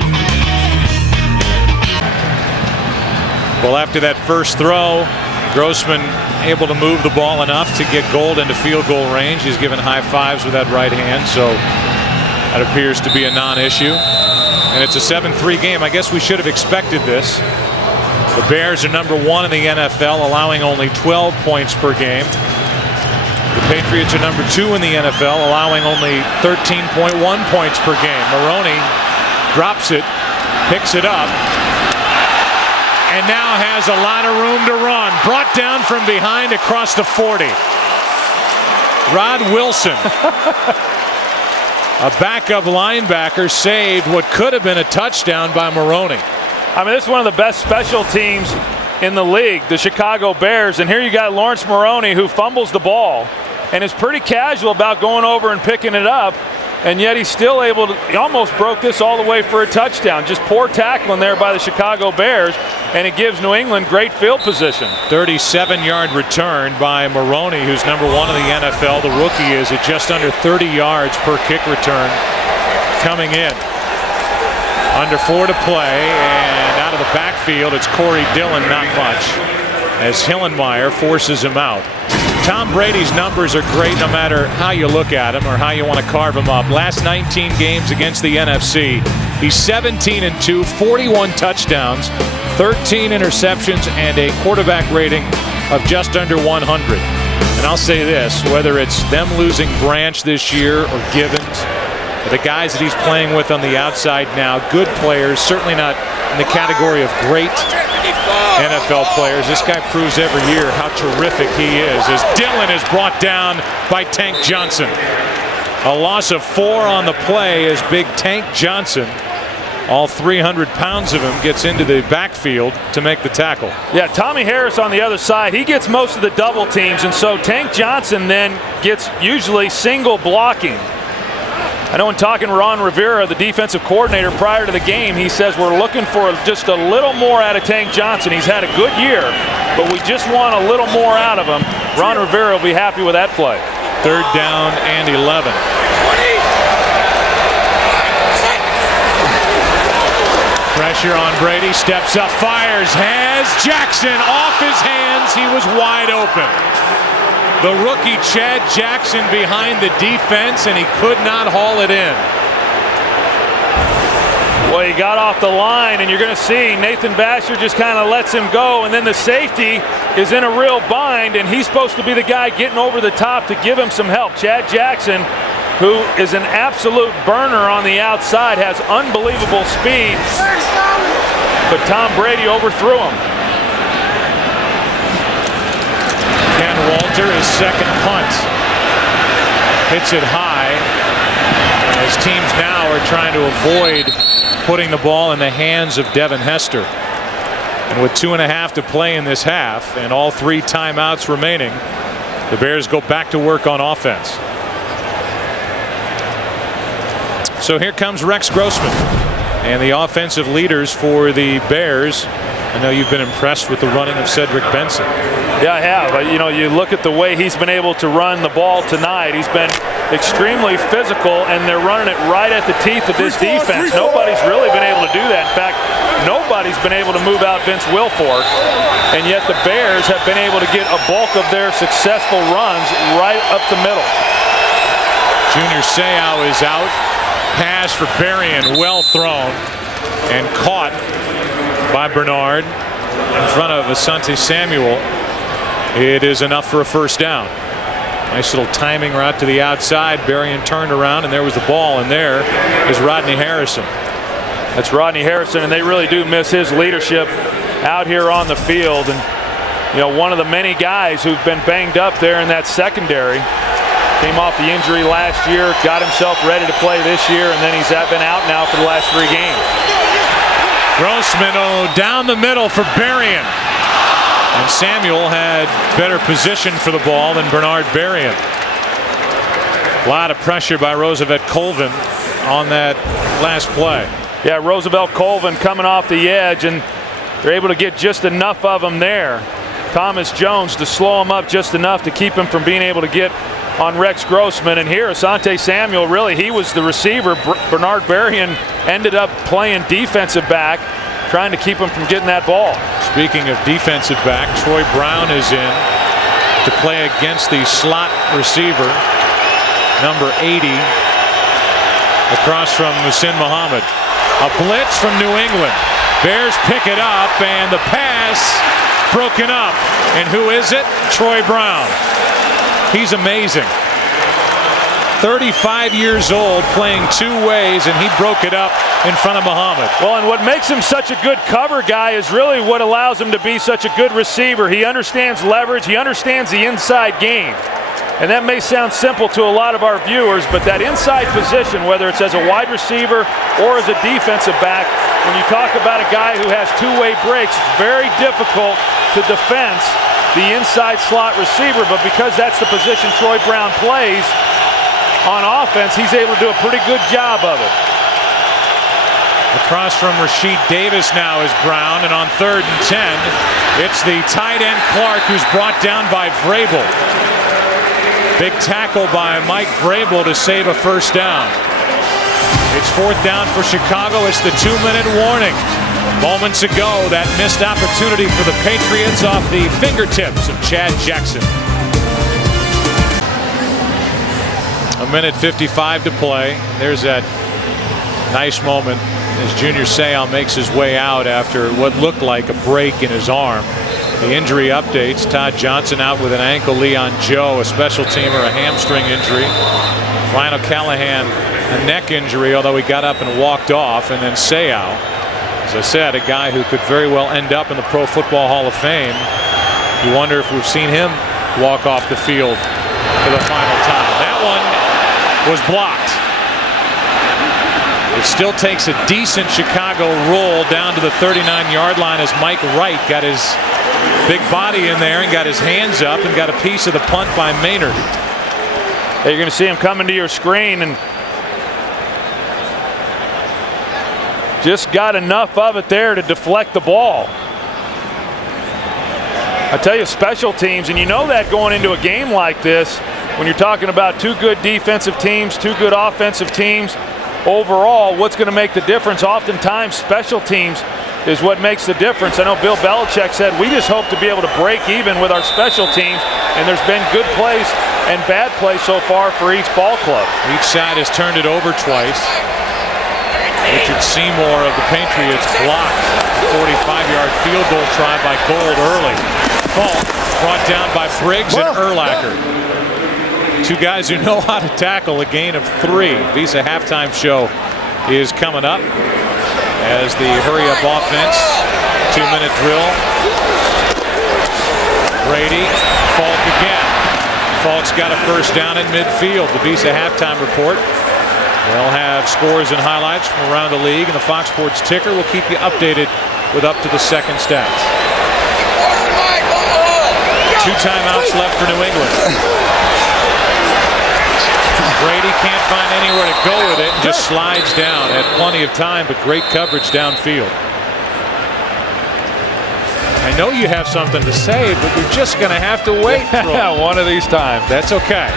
Well, after that first throw, Grossman able to move the ball enough to get Gold into field goal range. He's given high fives with that right hand, so that appears to be a non-issue. And it's a 7-3 game. I guess we should have expected this. The Bears are number 1 in the NFL, allowing only 12 points per game. The Patriots are number 2 in the NFL, allowing only 13.1 points per game. Maroney drops it, picks it up, and now has a lot of room to run. Brought down from behind across the 40. Rod Wilson, a backup linebacker, saved what could have been a touchdown by Maroney. I mean, this is one of the best special teams in the league, the Chicago Bears. And here you got Lawrence Maroney, who fumbles the ball and is pretty casual about going over and picking it up. And yet he's still able to, he almost broke this all the way for a touchdown. Just poor tackling there by the Chicago Bears, and it gives New England great field position. 37-yard return by Maroney, who's number 1 in the NFL. The rookie is at just under 30 yards per kick return coming in. Under 4 to play, and out of the backfield, it's Corey Dillon, not much, as Hillenmeyer forces him out. Tom Brady's numbers are great no matter how you look at him or how you want to carve him up. Last 19 games against the NFC, he's 17-2, 41 touchdowns, 13 interceptions, and a quarterback rating of just under 100. And I'll say this, whether it's them losing Branch this year or Givens, or the guys that he's playing with on the outside now, good players, certainly not in the category of great NFL players. This guy proves every year how terrific he is, as Dillon is brought down by Tank Johnson. A loss of 4 on the play as big Tank Johnson, all 300 pounds of him, gets into the backfield to make the tackle. Yeah, Tommy Harris on the other side, he gets most of the double teams, and so Tank Johnson then gets usually single blocking. I know in talking to Ron Rivera, the defensive coordinator, prior to the game, he says we're looking for just a little more out of Tank Johnson. He's had a good year, but we just want a little more out of him. Ron Rivera will be happy with that play. 3rd down and 11. Pressure on Brady, steps up, fires, has Jackson off his hands. He was wide open. The rookie Chad Jackson behind the defense, and he could not haul it in. Well, he got off the line, and you're going to see Nathan Basher just kind of lets him go, and then the safety is in a real bind, and he's supposed to be the guy getting over the top to give him some help. Chad Jackson, who is an absolute burner on the outside, has unbelievable speed, but Tom Brady overthrew him. Ken Walter, his second punt, hits it high, as teams now are trying to avoid putting the ball in the hands of Devin Hester. And with 2.5 to play in this half and all 3 timeouts remaining, the Bears go back to work on offense. So here comes Rex Grossman and the offensive leaders for the Bears. I know you've been impressed with the running of Cedric Benson. Yeah, I have. You know, you look at the way he's been able to run the ball tonight. He's been extremely physical, and they're running it right at the teeth of this defense. Nobody's really been able to do that. In fact, nobody's been able to move out Vince Wilfork, and yet the Bears have been able to get a bulk of their successful runs right up the middle. Junior Seau is out. Pass for Berrien, well thrown and caught by Bernard in front of Asante Samuel. It is enough for a 1st down. Nice little timing route to the outside. Berrien turned around, and there was the ball, and there is Rodney Harrison. That's Rodney Harrison, and they really do miss his leadership out here on the field. And you know, one of the many guys who've been banged up there in that secondary. Came off the injury last year, got himself ready to play this year, and then he's been out now for the last 3 games. Grossman down the middle for Berrien. And Samuel had better position for the ball than Bernard Berrien. A lot of pressure by Roosevelt Colvin on that last play. Yeah, Roosevelt Colvin coming off the edge, and they're able to get just enough of him there. Thomas Jones to slow him up just enough to keep him from being able to get on Rex Grossman. And here Asante Samuel, really, he was the receiver. Bernard Berrien ended up playing defensive back, trying to keep him from getting that ball. Speaking of defensive back, Troy Brown is in to play against the slot receiver, number 80, across from Muhsin Muhammad. A blitz from New England. Bears pick it up, and the pass broken up. And who is it? Troy Brown. He's amazing. 35 years old, playing 2 ways, and he broke it up in front of Muhammad. Well, and what makes him such a good cover guy is really what allows him to be such a good receiver. He understands leverage. He understands the inside game. And that may sound simple to a lot of our viewers, but that inside position, whether it's as a wide receiver or as a defensive back, when you talk about a guy who has 2-way breaks, it's very difficult to defense the inside slot receiver. But because that's the position Troy Brown plays on offense, he's able to do a pretty good job of it. Across from Rasheed Davis now is Brown, and on 3rd and 10, it's the tight end Clark who's brought down by Vrabel. Big tackle by Mike Vrabel to save a 1st down. It's 4th down for Chicago. It's the 2-minute warning. Moments ago, that missed opportunity for the Patriots off the fingertips of Chad Jackson. 1:55 to play. There's that nice moment as Junior Seau makes his way out after what looked like a break in his arm. The injury updates: Todd Johnson out with an ankle, Leon Joe a special teamer, a hamstring injury, Ryan O'Callahan a neck injury, although he got up and walked off, and then Seau, as I said, a guy who could very well end up in the Pro Football Hall of Fame. You wonder if we've seen him walk off the field for the final time. That one was blocked. It still takes a decent Chicago roll down to the 39-yard line as Mike Wright got his big body in there and got his hands up and got a piece of the punt by Maynard. Hey, you're going to see him coming to your screen and just got enough of it there to deflect the ball. I tell you, special teams, and you know that going into a game like this, when you're talking about two good defensive teams, two good offensive teams, overall, what's going to make the difference? Oftentimes, special teams is what makes the difference. I know Bill Belichick said, we just hope to be able to break even with our special teams, and there's been good plays and bad plays so far for each ball club. Each side has turned it over twice. Richard Seymour of the Patriots blocked the 45-yard field goal try by Gold early. Fault brought down by Briggs and Urlacher. Two guys who know how to tackle. A gain of 3. Visa halftime show is coming up as the hurry-up offense, 2-minute drill. Brady, Falk again. Falk's got a first down in midfield. The Visa halftime report. They'll have scores and highlights from around the league, and the Fox Sports ticker will keep you updated with up to the second stats. 2 timeouts left for New England. Brady can't find anywhere to go with it and just slides down. Had plenty of time, but great coverage downfield. I know you have something to say, but you're just going to have to wait. Yeah, one of these times. That's okay.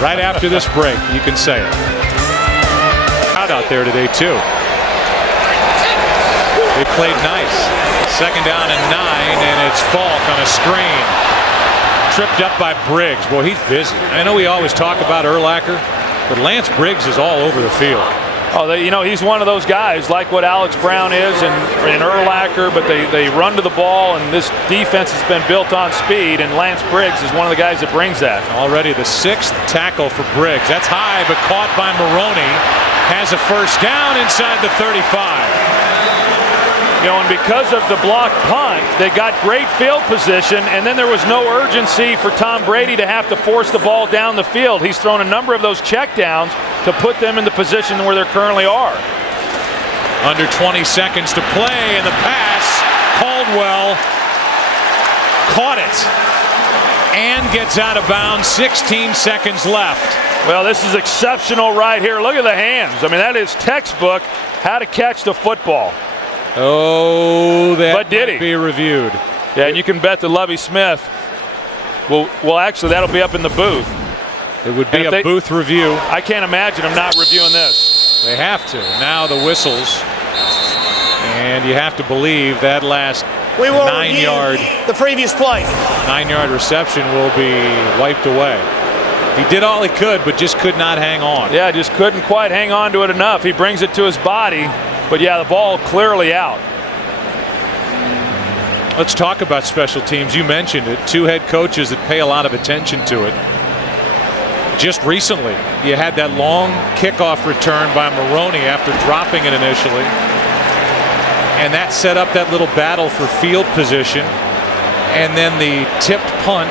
Right after this break, you can say it. Out there today too. They played nice. 2nd down and 9, and it's Falk on a screen. Tripped up by Briggs. Boy, he's busy. I know we always talk about Urlacher, but Lance Briggs is all over the field. Oh, you know, he's one of those guys like what Alex Brown is and Urlacher, but they run to the ball, and this defense has been built on speed, and Lance Briggs is one of the guys that brings that. Already the 6th tackle for Briggs. That's high, but caught by Maroney. Has a first down inside the 35. You know, and because of the blocked punt, they got great field position, and then there was no urgency for Tom Brady to have to force the ball down the field. He's thrown a number of those checkdowns to put them in the position where they currently are. Under 20 seconds to play, and the pass, Caldwell caught it and gets out of bounds. 16 seconds left. Well, this is exceptional right here. Look at the hands. I mean, that is textbook how to catch the football. Oh, that but did might be reviewed. Yeah, and you can bet that Lovie Smith will actually, that'll be up in the booth. It would be a booth review. I can't imagine them not reviewing this. They have to. Now the whistles. And you have to believe that last 9-yard. The previous play. 9-yard reception will be wiped away. He did all he could, but just could not hang on. Yeah, just couldn't quite hang on to it enough. He brings it to his body, but yeah, the ball clearly out. Let's talk about special teams. You mentioned it. 2 head coaches that pay a lot of attention to it. Just recently, you had that long kickoff return by Maroney after dropping it initially. And that set up that little battle for field position. And then the tipped punt,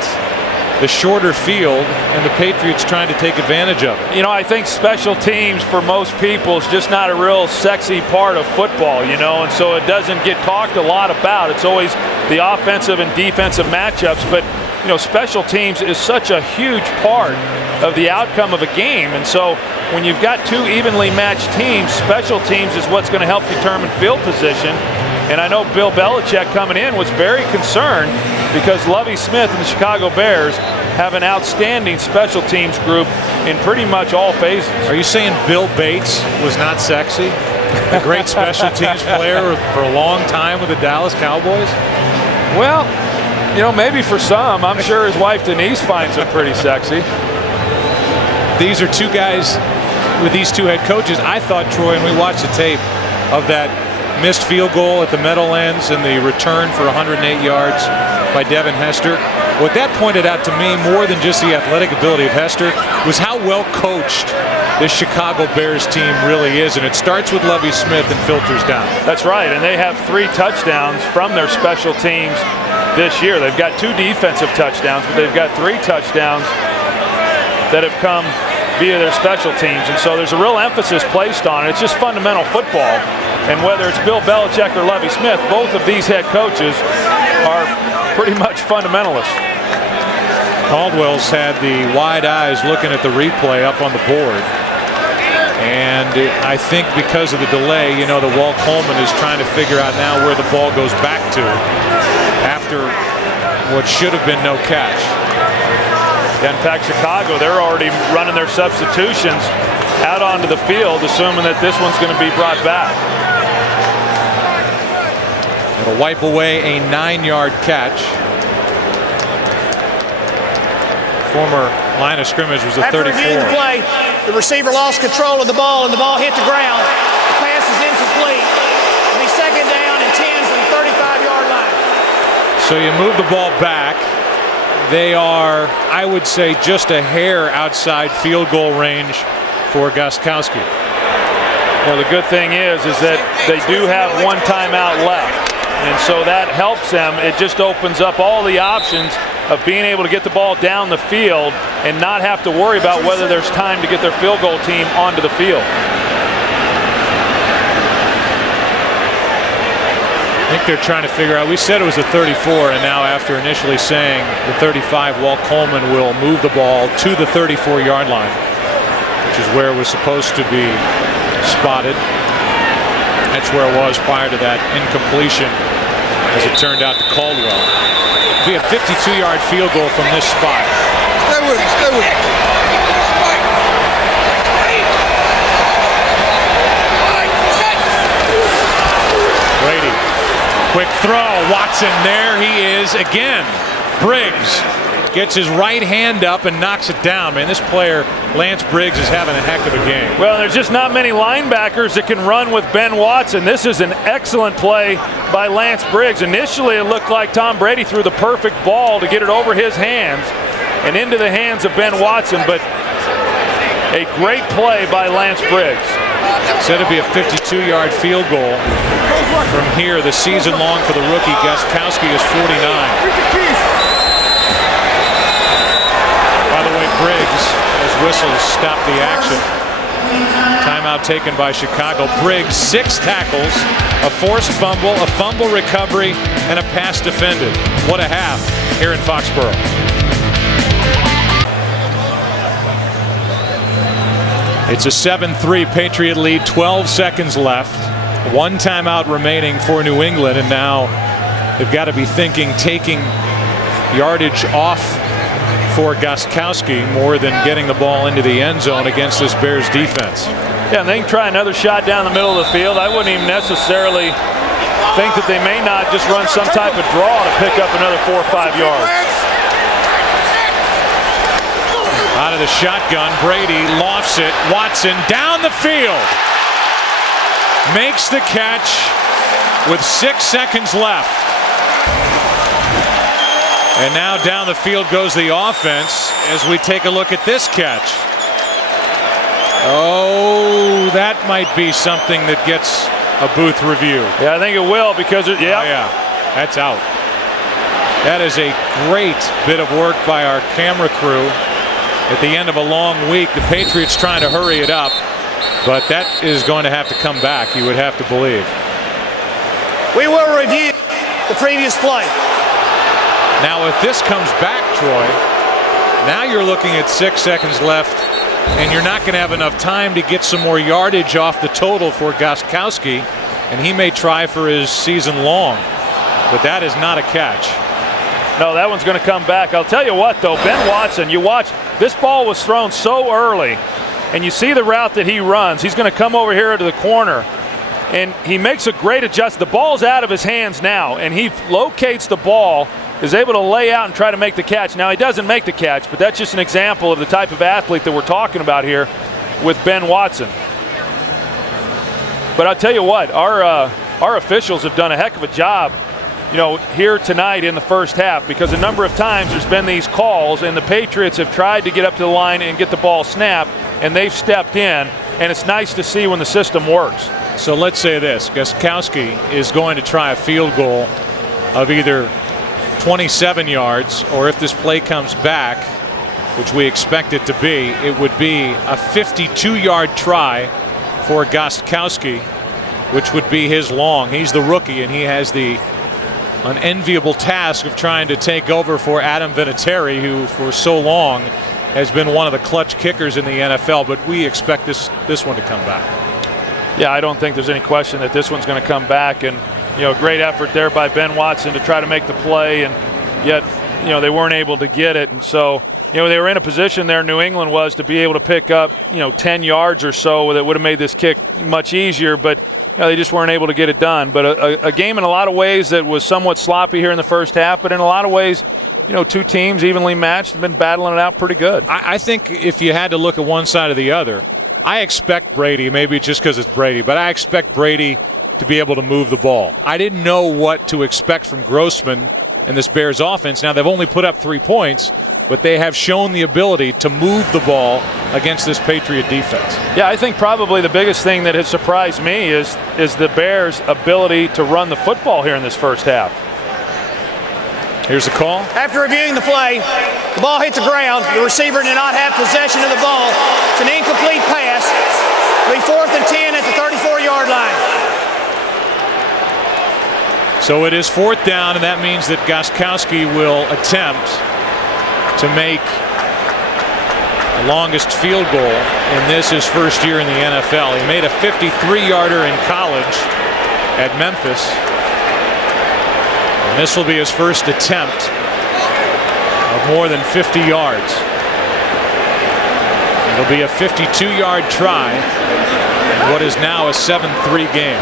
the shorter field, and the Patriots trying to take advantage of it. You know, I think special teams for most people is just not a real sexy part of football, you know, and so it doesn't get talked a lot about. It's always the offensive and defensive matchups, but, you know, special teams is such a huge part of the outcome of a game, and so when you've got 2 evenly matched teams, special teams is what's going to help determine field position. And I know Bill Belichick coming in was very concerned because Lovie Smith and the Chicago Bears have an outstanding special teams group in pretty much all phases. Are you saying Bill Bates was not sexy? A great special teams player for a long time with the Dallas Cowboys? Well, you know, maybe for some. I'm sure his wife Denise finds him pretty sexy. These are 2 guys with these 2 head coaches. I thought, Troy, and we watched the tape of that missed field goal at the Meadowlands and the return for 108 yards by Devin Hester. What that pointed out to me, more than just the athletic ability of Hester, was how well coached this Chicago Bears team really is, and it starts with Lovie Smith and filters down. That's right, and they have 3 touchdowns from their special teams this year. They've got 2 defensive touchdowns, but they've got 3 touchdowns that have come via their special teams, and so there's a real emphasis placed on it. It's just fundamental football, and whether it's Bill Belichick or Lovie Smith, both of these head coaches are pretty much fundamentalists. Caldwell's had the wide eyes looking at the replay up on the board. And I think because of the delay, you know, the Walt Coleman is trying to figure out now where the ball goes back to after what should have been no catch. Yeah, in fact, Chicago, they're already running their substitutions out onto the field, assuming that this one's going to be brought back. It'll wipe away a 9-yard catch. Former line of scrimmage was a 34. After reviewing the play, the receiver lost control of the ball, and the ball hit the ground. The pass is incomplete. It'll be second down and 10 from the 35-yard line. So you move the ball back. They are, I would say, just a hair outside field goal range for Gostkowski. Well, the good thing is that they do have 1 timeout left, and so that helps them. It just opens up all the options of being able to get the ball down the field and not have to worry about whether there's time to get their field goal team onto the field. I think they're trying to figure out, we said it was a 34, and now after initially saying the 35, Walt Coleman will move the ball to the 34-yard line, which is where it was supposed to be spotted. That's where it was prior to that incompletion, as it turned out to Caldwell. It'll be a 52-yard field goal from this spot. Stay with it, stay with it. Brady, quick throw. Watson, there he is again. Briggs gets his right hand up and knocks it down. Man, this player, Lance Briggs, is having a heck of a game. Well, there's just not many linebackers that can run with Ben Watson. This is an excellent play by Lance Briggs. Initially, it looked like Tom Brady threw the perfect ball to get it over his hands and into the hands of Ben Watson, but a great play by Lance Briggs. Said it'd be a 52-yard field goal from here. The season long for the rookie. Gostkowski is 49. By the way, Briggs, as whistles stop the action. Timeout taken by Chicago. Briggs, 6 tackles, a forced fumble, a fumble recovery, and a pass defended. What a half here in Foxboro. It's a 7-3 Patriot lead, 12 seconds left. 1 timeout remaining for New England, and now they've got to be thinking taking yardage off for Gostkowski more than getting the ball into the end zone against this Bears defense. Yeah, and they can try another shot down the middle of the field. I wouldn't even necessarily think that they may not just run some type of draw to pick up another 4 or 5 yards. Out of the shotgun, Brady lofts it. Watson down the field. Makes the catch with 6 seconds left. And now down the field goes the offense as we take a look at this catch. Oh, that might be something that gets a booth review. Yeah, I think it will because, Oh, yeah, that's out. That is a great bit of work by our camera crew. At the end of a long week, the Patriots trying to hurry it up, but that is going to have to come back, you would have to believe. We will review the previous play. Now, if this comes back, Troy, now you're looking at 6 seconds left, and you're not going to have enough time to get some more yardage off the total for Gostkowski, and he may try for his season long, but that is not a catch. No, that one's going to come back. I'll tell you what, though, Ben Watson, you watch, this ball was thrown so early, and you see the route that he runs. He's going to come over here to the corner, and he makes a great adjustment. The ball's out of his hands now, and he locates the ball, is able to lay out and try to make the catch. Now, he doesn't make the catch, but that's just an example of the type of athlete that we're talking about here with Ben Watson. But I'll tell you what, our officials have done a heck of a job here tonight in the first half, because a number of times there's been these calls and the Patriots have tried to get up to the line and get the ball snapped, and they've stepped in, and it's nice to see when the system works. So let's say this, Gostkowski is going to try a field goal of either 27 yards, or if this play comes back, which we expect it to be, it would be a 52-yard try for Gostkowski, which would be his long. He's the rookie, and he has the unenviable task of trying to take over for Adam Vinatieri, who for so long has been one of the clutch kickers in the NFL, but we expect this one to come back. Yeah, I don't think there's any question that this one's going to come back, and great effort there by Ben Watson to try to make the play, and yet they weren't able to get it, and so they were in a position there, New England was, to be able to pick up 10 yards or so that would have made this kick much easier, but they just weren't able to get it done. But a game in a lot of ways that was somewhat sloppy here in the first half, but in a lot of ways, two teams evenly matched have been battling it out pretty good. I think if you had to look at one side or the other, I expect Brady, maybe just because it's Brady, but I expect Brady to be able to move the ball. I didn't know what to expect from Grossman and this Bears offense. Now, they've only put up 3 points, but they have shown the ability to move the ball against this Patriot defense. Yeah, I think probably the biggest thing that has surprised me is the Bears' ability to run the football here in this first half. Here's the call. After reviewing the play, the ball hit the ground. The receiver did not have possession of the ball. It's an incomplete pass. It'll be 4th and 10 at the 34-yard line. So it is 4th down, and that means that Gostkowski will attempt to make the longest field goal in his first year in the NFL. He made a 53-yarder in college at Memphis. And this will be his first attempt of more than 50 yards. It'll be a 52-yard try in what is now a 7-3 game.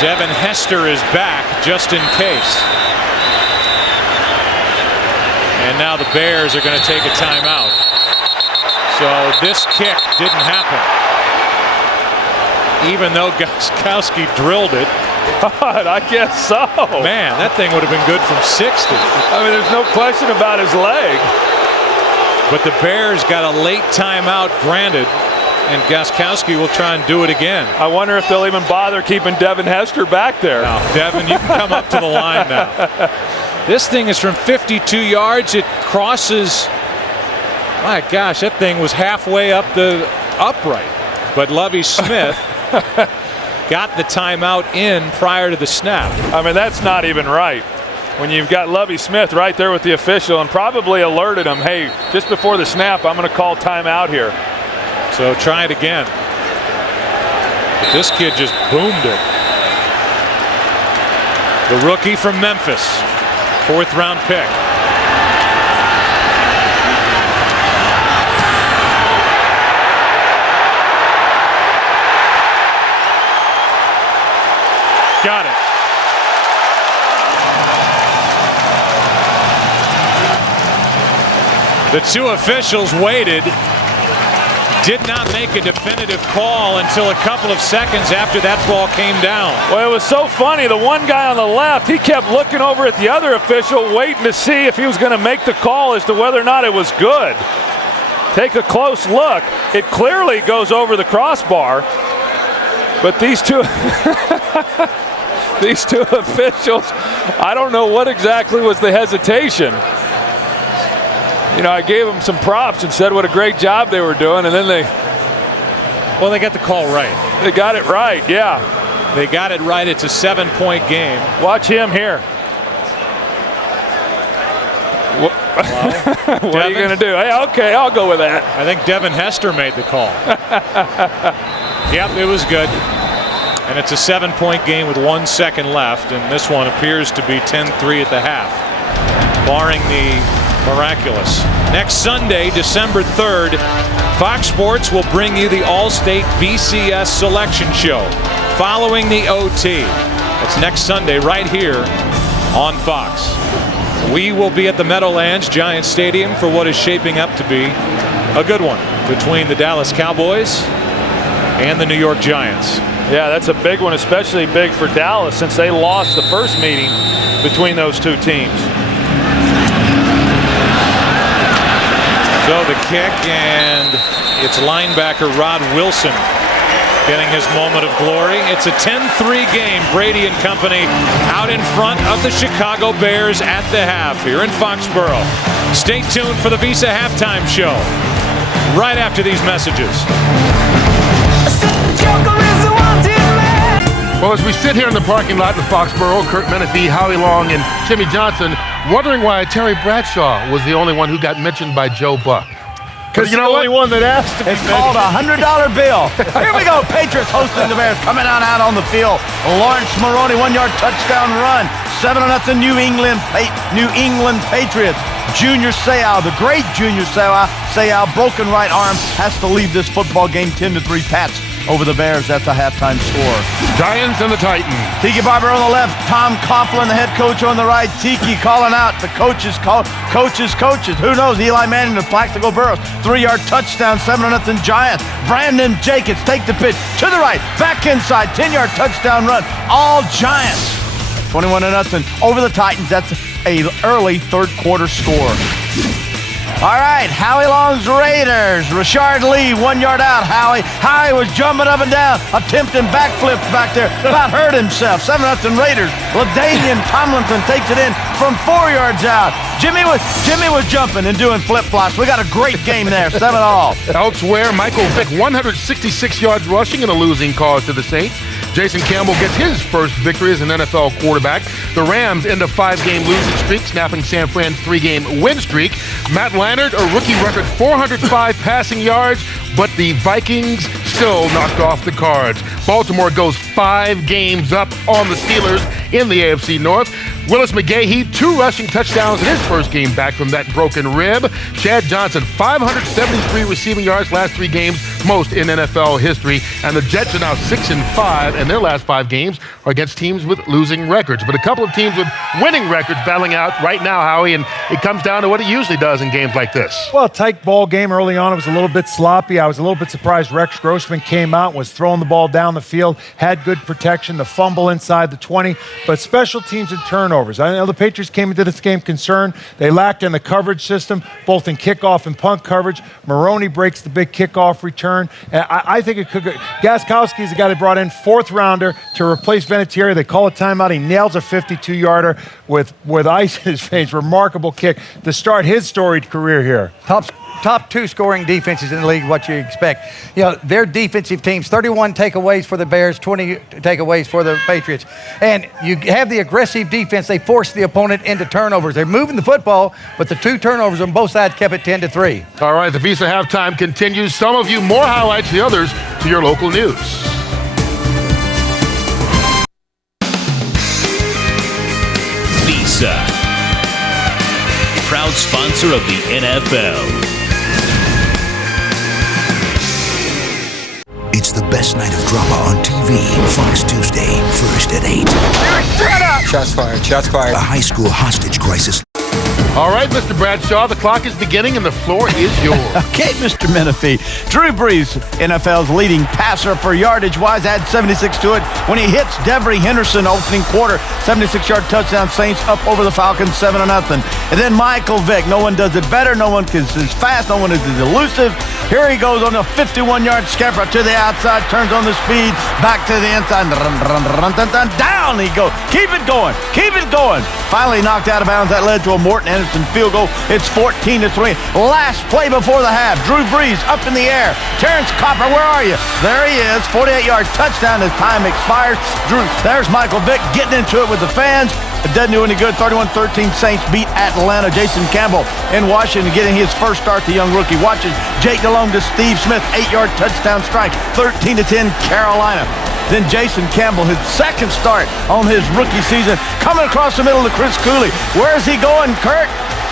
Devin Hester is back just in case. And now the Bears are going to take a timeout. So this kick didn't happen. Even though Gostkowski drilled it. God, I guess so. Man, that thing would have been good from 60. I mean, there's no question about his leg. But the Bears got a late timeout granted, and Gostkowski will try and do it again. I wonder if they'll even bother keeping Devin Hester back there. No, Devin, you can come up to the line now. This thing is from 52 yards. It crosses. My gosh, that thing was halfway up the upright. But Lovie Smith got the timeout in prior to the snap. I mean, that's not even right. When you've got Lovie Smith right there with the official and probably alerted him, hey, just before the snap, I'm going to call timeout here. So try it again. But this kid just boomed it. The rookie from Memphis, 4th round pick. Got it. The two officials waited, did not make a definitive call until a couple of seconds after that ball came down. Well, it was so funny. The one guy on the left, he kept looking over at the other official, waiting to see if he was going to make the call as to whether or not it was good. Take a close look. It clearly goes over the crossbar, but these two these two officials, I don't know what exactly was the hesitation. I gave them some props and said what a great job they were doing, and then they got the call right. They got it right, yeah. They got it right. It's a 7-point game. Watch him here. What are you going to do? Hey, okay, I'll go with that. I think Devin Hester made the call. Yep, it was good. And it's a 7-point game with 1 second left, and this one appears to be 10-3 at the half, barring the miraculous. Next Sunday, December 3rd, Fox Sports will bring you the All-State BCS Selection Show following the OT. That's next Sunday right here on Fox. We will be at the Meadowlands Giant Stadium for what is shaping up to be a good one between the Dallas Cowboys and the New York Giants. Yeah, that's a big one, especially big for Dallas since they lost the first meeting between those two teams. So the kick, and it's linebacker Rod Wilson getting his moment of glory. It's a 10-3 game. Brady and company out in front of the Chicago Bears at the half here in Foxboro. Stay tuned for the Visa halftime show right after these messages. Well, as we sit here in the parking lot in Foxboro, Kurt Menefee, Howie Long, and Jimmy Johnson, wondering why Terry Bradshaw was the only one who got mentioned by Joe Buck. Because you're the only one that asked to be mentioned. It's called a $100 bill. Here we go. Patriots hosting the Bears. Coming out on the field. Lawrence Maroney, 1-yard touchdown run. 7-0 New England Patriots. Junior Seau, the great Junior Seau, broken right arm, has to leave this football game 10-3 Pats over the Bears. That's a halftime score. Giants and the Titans. Tiki Barber on the left, Tom Coughlin, the head coach, on the right. Tiki calling out the coaches. Who knows? Eli Manning, the Plaxico Burrows. 3-yard touchdown, 7-0 Giants. Brandon Jacobs take the pitch to the right, back inside, 10-yard touchdown run. All Giants. 21-0 over the Titans. That's an early third quarter score. All right, Howie Long's Raiders. Rashard Lee, 1 yard out. Howie was jumping up and down, attempting backflips back there. About hurt himself. 7-0 Raiders. LaDainian Tomlinson takes it in from 4 yards out. Jimmy was jumping and doing flip-flops. We got a great game there, 7-all. Elsewhere, Michael Vick, 166 yards rushing in a losing cause to the Saints. Jason Campbell gets his first victory as an NFL quarterback. The Rams end a 5-game losing streak, snapping San Fran's 3-game win streak. Matt Leinart, a rookie record 405 passing yards, but the Vikings still knocked off the Cards. Baltimore goes 5 games up on the Steelers in the AFC North. Willis McGahee, 2 rushing touchdowns in his first game back from that broken rib. Chad Johnson, 573 receiving yards last 3 games, most in NFL history. And the Jets are now 6-5, and their last 5 games are against teams with losing records. But a couple of teams with winning records battling out right now, Howie, and it comes down to what it usually does in games like this. Well, tight ball game early on. It was a little bit sloppy. I was a little bit surprised Rex Grossman came out, was throwing the ball down the field, had good protection, the fumble inside the 20, but special teams and turnovers. I know the Patriots came into this game concerned. They lacked in the coverage system, both in kickoff and punt coverage. Maroney breaks the big kickoff return. And I think it could go. Gostkowski is the guy they brought in, 4th rounder to replace Vinatieri. They call a timeout. He nails a 52-yarder with ice in his face. Remarkable kick to start his storied career here. Top 2 scoring defenses in the league, what you expect. You know, their defensive teams, 31 takeaways for the Bears, 20 takeaways for the Patriots. And you have the aggressive defense. They force the opponent into turnovers. They're moving the football, but the 2 turnovers on both sides kept it 10-3. All right, the Visa halftime continues. Some of you more highlights, the others to your local news. Visa, proud sponsor of the NFL. It's the best night of drama on TV. Fox Tuesday, first at 8. Shut up! Shots fired. Shots fired. A high school hostage crisis. All right, Mr. Bradshaw, the clock is beginning and the floor is yours. Okay, Mr. Menefee. Drew Brees, NFL's leading passer for yardage-wise, add 76 to it when he hits Devery Henderson opening quarter. 76-yard touchdown, Saints up over the Falcons 7-0. And then Michael Vick. No one does it better. No one is as fast. No one is as elusive. Here he goes on a 51-yard scamper to the outside, turns on the speed, back to the inside. Down he goes. Keep it going. Keep it going. Finally knocked out of bounds. That led to a Morton Anderson field goal. It's 14-3. Last play before the half. Drew Brees up in the air. Terrence Copper, where are you? There he is. 48-yard touchdown as time expires. There's Michael Vick getting into it with the fans. It doesn't do any good. 31-13 Saints beat Atlanta. Jason Campbell in Washington getting his first start, the young rookie. Watching Jake DeLong to Steve Smith. 8-yard touchdown strike. 13-10 Carolina. Then Jason Campbell, his second start on his rookie season, coming across the middle to Chris Cooley. Where is he going, Kurt?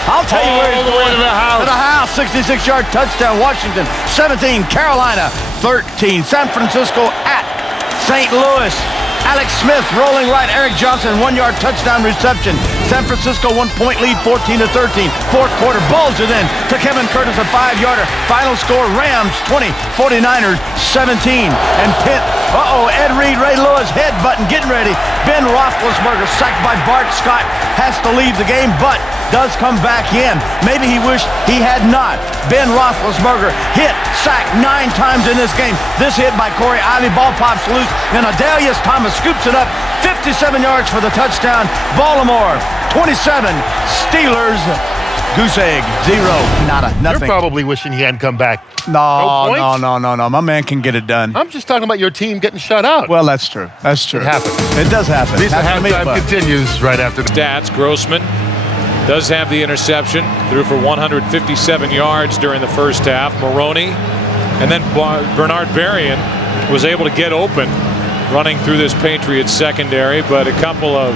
I'll tell you where he's going. To the house. To the house. 66-yard touchdown. Washington 17. Carolina 13. San Francisco at St. Louis. Alex Smith rolling right. Eric Johnson, 1-yard touchdown reception. San Francisco 1-point lead, 14-13. Fourth quarter, balls it in to Kevin Curtis, a 5-yarder. Final score, Rams 20, 49ers 17. And Pitt, Ed Reed, Ray Lewis, head button, getting ready. Ben Roethlisberger, sacked by Bart Scott, has to leave the game, but does come back in. Maybe he wished he had not. Ben Roethlisberger hit, sacked 9 times in this game. This hit by Corey Ivey, ball pops loose, and Adalius Thomas scoops it up, 57 yards for the touchdown. Baltimore 27, Steelers goose egg 0, nada, nothing. You're probably wishing he hadn't come back. No. My man can get it done. I'm just talking about your team getting shut out. Well, that's true. That's true. It happens. It does happen. At least the halftime continues right after the stats. Grossman does have the interception, threw for 157 yards during the first half. Maroney and then Bernard Berrien was able to get open running through this Patriots secondary, but a couple of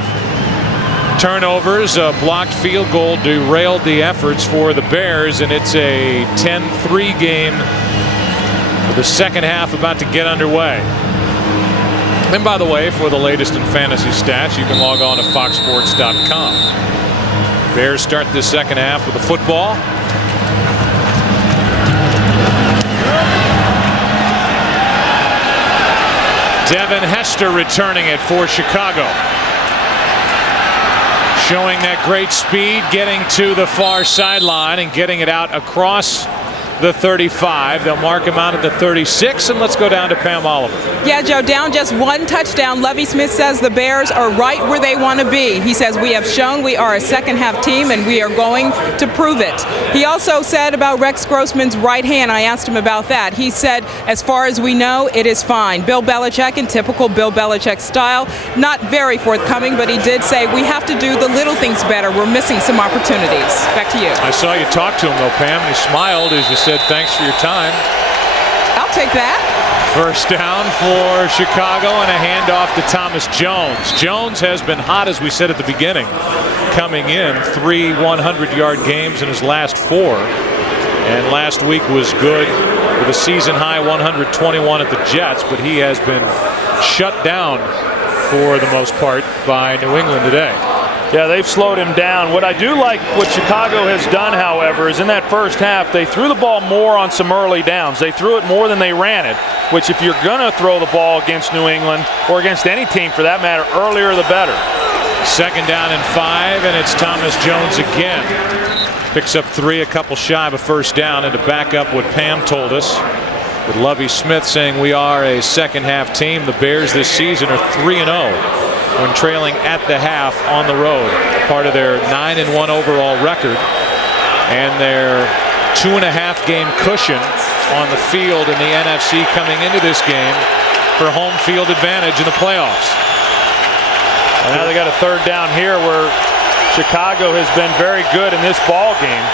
turnovers, a blocked field goal derailed the efforts for the Bears, and it's a 10-3 game with the second half about to get underway. And by the way, for the latest in fantasy stats, you can log on to foxsports.com. Bears start this second half with the football. Devin Hester returning it for Chicago. Showing that great speed, getting to the far sideline and getting it out across the 35. They'll mark him out at the 36, and let's go down to Pam Oliver. Yeah, Joe, down just one touchdown. Lovie Smith says the Bears are right where they want to be. He says, we have shown we are a second-half team, and we are going to prove it. He also said about Rex Grossman's right hand. I asked him about that. He said, as far as we know, it is fine. Bill Belichick, in typical Bill Belichick style, not very forthcoming, but he did say, we have to do the little things better. We're missing some opportunities. Back to you. I saw you talk to him, though, Pam, and he smiled as you said, thanks for your time. I'll take that. First down for Chicago and a handoff to Thomas Jones. Jones has been hot, as we said at the beginning, coming in 3 100-yard games in his last 4. And last week was good with a season-high 121 at the Jets, but he has been shut down for the most part by New England today. Yeah, they've slowed him down. What I do like what Chicago has done, however, is in that first half, they threw the ball more on some early downs. They threw it more than they ran it, which if you're going to throw the ball against New England, or against any team for that matter, earlier the better. Second down and 5, and it's Thomas Jones again. Picks up 3, a couple shy of a first down, and to back up what Pam told us, with Lovie Smith saying we are a second-half team, the Bears this season are 3-0. when trailing at the half on the road, part of their 9-1 overall record and their 2.5-game cushion on the field in the NFC coming into this game for home field advantage in the playoffs. And now they got a third down here where Chicago has been very good in this ball game.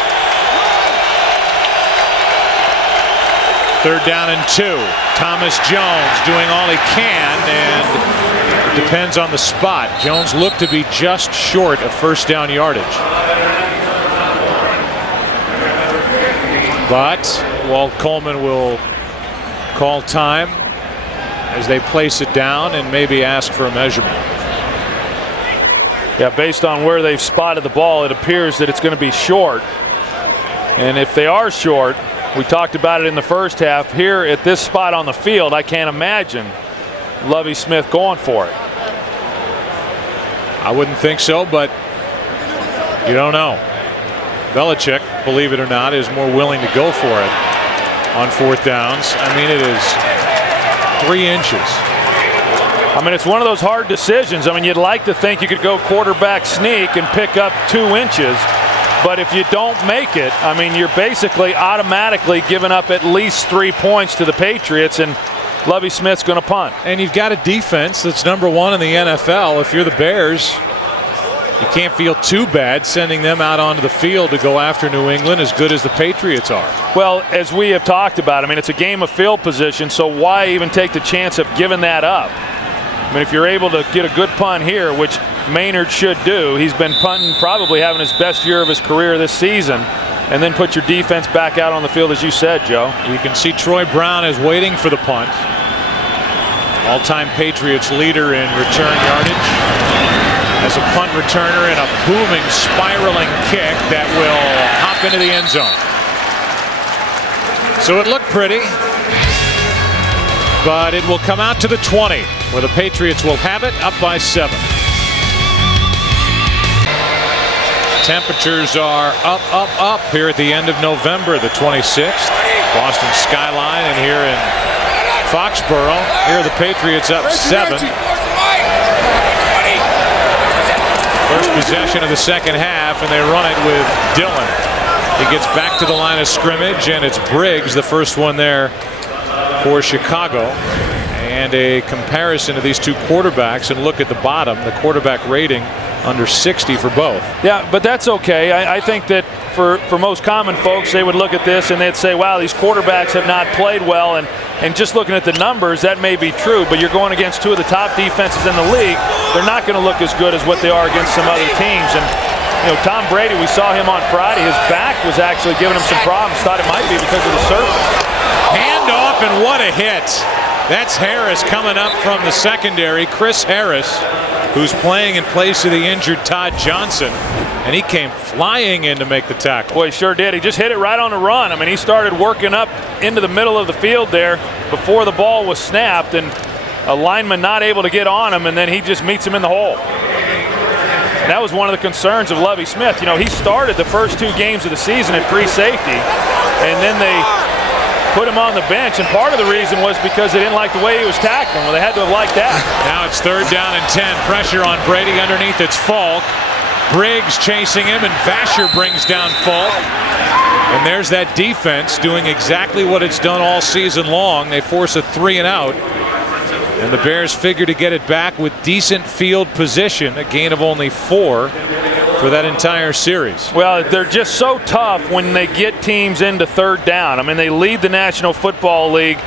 Third down and 2. Thomas Jones doing all he can, and it depends on the spot. Jones looked to be just short of first down yardage. But Walt Coleman will call time as they place it down and maybe ask for a measurement. Yeah, based on where they've spotted the ball, it appears that it's going to be short. And if they are short, we talked about it in the first half, here at this spot on the field, I can't imagine Lovie Smith going for it. I wouldn't think so, but you don't know. Belichick, believe it or not, is more willing to go for it on fourth downs. I mean, it is 3 inches. I mean, it's one of those hard decisions. I mean, you'd like to think you could go quarterback sneak and pick up 2 inches. But if you don't make it, I mean, you're basically automatically giving up at least 3 points to the Patriots, and Lovie Smith's going to punt. And you've got a defense that's #1 in the NFL. If you're the Bears, you can't feel too bad sending them out onto the field to go after New England, as good as the Patriots are. Well, as we have talked about, I mean, it's a game of field position, so why even take the chance of giving that up? I mean, if you're able to get a good punt here, which Maynard should do, he's been punting, probably having his best year of his career this season, and then put your defense back out on the field, as you said, Joe. You can see Troy Brown is waiting for the punt. All-time Patriots leader in return yardage. as a punt returner and a booming, spiraling kick that will hop into the end zone. So it looked pretty, but it will come out to the 20, where the Patriots will have it up by 7. Temperatures are up here at the end of November, the 26th. Boston skyline, and here in Foxboro, here are the Patriots up 7. First possession of the second half, and they run it with Dillon. He gets back to the line of scrimmage, and it's Briggs, the first one there for Chicago. And a comparison of these two quarterbacks, and look at the bottom, the quarterback rating under 60 for both. Yeah, but that's okay. I think that for most common folks, they would look at this and they'd say, wow, these quarterbacks have not played well. And just looking at the numbers, that may be true, but you're going against two of the top defenses in the league. They're not going to look as good as what they are against some other teams. And you know, Tom Brady, we saw him on Friday. His back was actually giving him some problems. Thought it might be because of the surface. Hand off, and what a hit. That's Harris coming up from the secondary. Chris Harris, who's playing in place of the injured Todd Johnson, and he came flying in to make the tackle. Boy, he sure did. He just hit it right on the run. I mean, he started working up into the middle of the field there before the ball was snapped, and a lineman not able to get on him, and then he just meets him in the hole. That was one of the concerns of Lovie Smith. You know, he started the first 2 games of the season at free safety, and then they put him on the bench, and part of the reason was because they didn't like the way he was tackling. Well, they had to have liked that. Now it's 3rd down and 10. Pressure on Brady. Underneath it's Falk. Briggs chasing him, and Vasher brings down Falk. And there's that defense doing exactly what it's done all season long. They force a 3 and out. And the Bears figure to get it back with decent field position. A gain of only 4 for that entire series. Well, they're just so tough when they get teams into 3rd down. I mean, they lead the National Football League